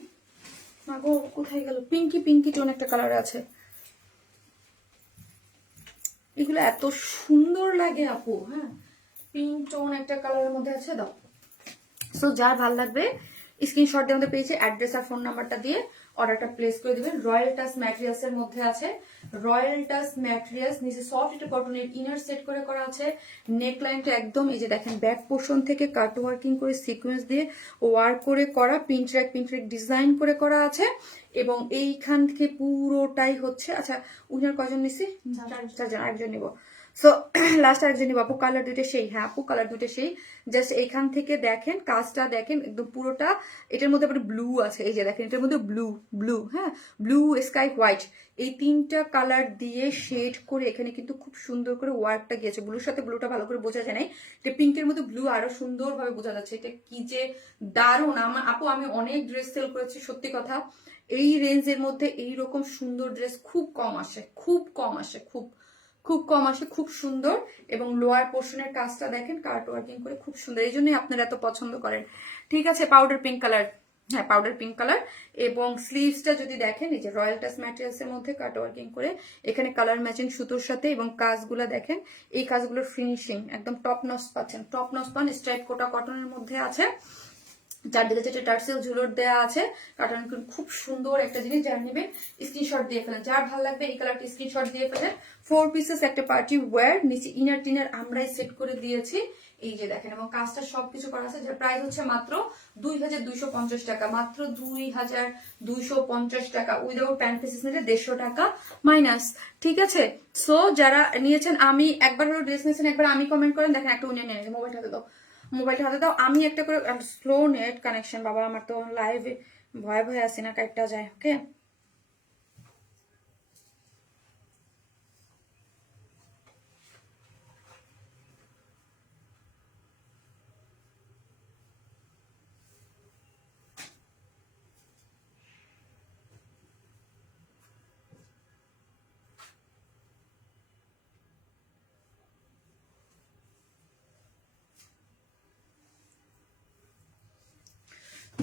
মাগো কোথায় গেল, পিঙ্কি পিঙ্কি টোন একটা কালার আছে। এগুলো এত সুন্দর লাগে আপু। হ্যাঁ, পিঙ্ক টোন একটা কালারের মধ্যে আছে। দাও, সো যার ভালো লাগবে স্ক্রিনশট দিয়ে আমাদের পেয়েছে অ্যাড্রেস আর ফোন নাম্বারটা দিয়ে অর্ডারটা প্লেস করে দিবেন। রয়্যাল টাচ ম্যাটেরিয়ালস এর মধ্যে আছে, রয়্যাল টাচ ম্যাটেরিয়ালস। নিচে সফট একটা কটনের ইনার সেট করে করা আছে। নেক লাইনটা একদম এই যে দেখেন ব্যাক পোর্শন থেকে কাট ওয়ার্কিং করে সিকোয়েন্স দিয়ে ওয়ার্ক করে করা, পিনট্র্যাক ডিজাইন করে করা আছে। এবং এইখান থেকে পুরোটাই হচ্ছে, আচ্ছা উনার কজন নিছি, 4 জন, আরেকজন নিব। সো লাস্ট আরেকজন নিব আপু। কালার দুইটা সেই, হ্যাঁ আপু কালার দুইটা সেই। জাস্ট এইখান থেকে দেখেন কাজটা দেখেন একদম পুরোটা। এটার মধ্যে আবার ব্লু আছে, এই যে দেখেন এটার মধ্যে ব্লু ব্লু, হ্যাঁ ব্লু স্কাই হোয়াইট, এই 3টা কালার দিয়ে শেড করে এখানে কিন্তু খুব সুন্দর করে ওয়ার্কটা গিয়েছে। ব্লুর সাথে ব্লুটা ভালো করে বোঝা যায় নাই, এটা পিঙ্কের মধ্যে ব্লু আরো সুন্দরভাবে বোঝা যাচ্ছে। এটা কি যে দারুণ। আমার আপু আমি অনেক ড্রেস সেল করেছি, সত্যি কথা এই রেঞ্জের মধ্যে এইরকম সুন্দর ড্রেস খুব কম আসে, খুব কম আসে, খুব খুব কম আসে, খুব সুন্দর। এবং লোয়ার পোর্শনের কাজটা দেখেন কার্ট ওয়ার্কিং করে খুব সুন্দর, এই জন্যই আপনারা এত পছন্দ করেন। ঠিক আছে, পাউডার পিঙ্ক কালার, হ্যাঁ পাউডার পিঙ্ক কালার। এবং স্লিভসটা যদি দেখেন এই যে রয়্যাল টাচ ম্যাটেরিয়ালস এর মধ্যে কাট ওয়ার্কিং করে এখানে কালার ম্যাচিং সুতোর সাথে। এবং কাজগুলো দেখেন, এই কাজগুলোর ফিনিশিং একদম টপ নচ পাচ্ছেন, টপ নচ পান। স্ট্রাইপ কোটা কটনের মধ্যে আছে, চারদিকে যেটা টার্সেল ঝুলোর দেওয়া আছে। কার্টন খুব সুন্দর একটা জিনিস, যার নেবেন স্ক্রিনশট দিয়ে ফেলেন। যার ভালো লাগবে এই কালারটি স্ক্রিনশট দিয়ে ফেলেন। 4 পিসেস একটা পার্টি ওয়্যার, নিচে ইনার টিনার আমরাই সেট করে দিয়েছি, এই যে দেখেন। এবং কাজটা সবকিছু করা আছে, যার প্রাইস হচ্ছে মাত্র 2250 টাকা, মাত্র 2250 টাকা। উইদাউট প্যান্ট পিসেস নিলে 150 টাকা মাইনাস। ঠিক আছে, সো যারা নিয়েছেন, আমি একবার হলো ড্রেস নিয়েছেন, একবার আমি কমেন্ট করেন। দেখেন একটা উনি নিয়ে মোবাইল হাতে দাও, মোবাইলটা হাতে দাও। আমি একটা করে, স্লো নেট কানেকশন বাবা আমার, তো লাইভে ভয়ে ভয়ে আসি না কাটটা যায়। ওকে,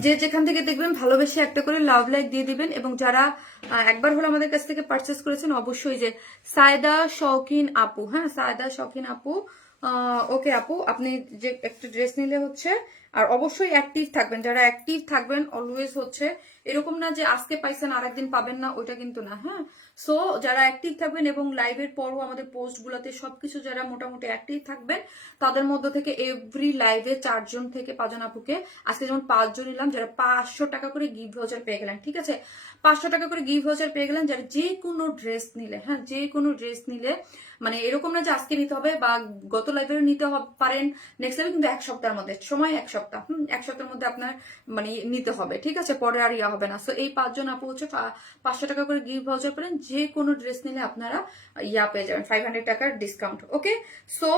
যে যেখান থেকে দেখবেন ভালোবেসে একটা করে লাভ লাইক দিয়ে দিবেন। এবং যারা একবার হলো আমাদের কাছ থেকে পারচেস করেছেন অবশ্যই, যে সায়দা শৌখিন আপু, হ্যাঁ সায়দা শৌখিন আপু, ওকে আপু, আপনি যে একটা ড্রেস নিলে হচ্ছে, আর অবশ্যই অ্যাক্টিভ থাকবেন। যারা অ্যাক্টিভ থাকবেন অলওয়েজ হচ্ছে, এরকম না যে আজকে পাইছেন আর একদিন পাবেন না, ওইটা কিন্তু না। হ্যাঁ, সো যারা অ্যাক্টিভ থাকবেন এবং লাইভের পরও আমাদের পোস্ট গুলাতে সবকিছু যারা মোটামুটি অ্যাক্টিভ থাকবেন, তাদের মধ্যে থেকে এভরি লাইভে 4 জন থেকে 5 জন আপুকে, আজকে যেমন 5 জন নিলাম, যারা 500 টাকা করে গিফট ভাউচার পেয়ে গেলেন। ঠিক আছে, 500 টাকা করে গিফট ভাউচার পেয়ে গেলেন যারা যে কোনো ড্রেস নিলে। হ্যাঁ, যে কোনো ড্রেস নিলে, মানে এরকম না যে আজকে নিতে হবে বা গত লাইভেও নিতে পারেন, নেক্সট লাইভে কিন্তু 1 সপ্তাহের মধ্যে, সময় 1 সপ্তাহ, 1 সপ্তাহের মধ্যে আপনার মানে নিতে হবে। ঠিক আছে, পরে আর ইয়া হবে না। সো এই 5 জন আপু হচ্ছে 500 টাকা করে গিফট ভাউচার পেলেন, যে কোনো ড্রেস নিলে আপনারা ইয়া পেয়ে যাবেন 500 টাকার ডিসকাউন্ট। ওকে, সো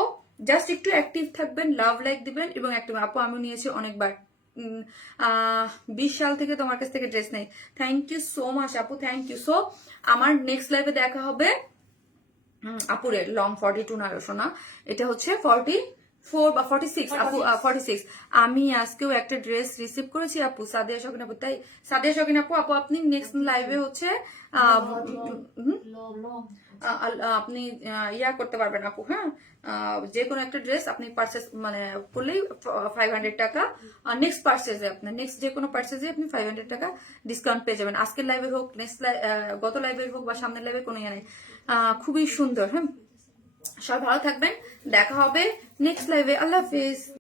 জাস্ট একটু অ্যাক্টিভ থাকবেন, লাভ লাইক দিবেন এবং একটা আপু আমি নিয়েছি অনেকবার, 20 সাল থেকে তোমার কাছ থেকে ড্রেস নেই। থ্যাংক ইউ সো মাচ আপু, থ্যাংক ইউ। সো আমার নেক্সট লাইভে দেখা হবে আপুরের লং 42 না রসোনা, এটা হচ্ছে 44 বা 46 আপু, 46। আমি আজকেও একটা ড্রেস রিসিভ করেছি আপু, সাদিয়া শৌখিন আপু। তাই সাদিয়া শৌখিন আপু, আপনি নেক্সট লাইভে হচ্ছে আপনি ইয়া করতে পারবেন আপু। হ্যাঁ, যে কোনো একটা ড্রেস আপনি পারচেস মানে করলেই 500 টাকা, নেক্সট পারচেজে আপনার নেক্সট যে কোনো পারচেজে আপনি 500 টাকা ডিসকাউন্ট পেয়ে যাবেন। আজকের লাইভে হোক, নেক্সট গত লাইভে হোক বা সামনের লাইভে, কোনো ইয়ে নেই। খুবই সুন্দর। হ্যাঁ, সবাই ভালো থাকবেন, দেখা হবে নেক্সট লাইভে। আল্লাহ হাফিজ।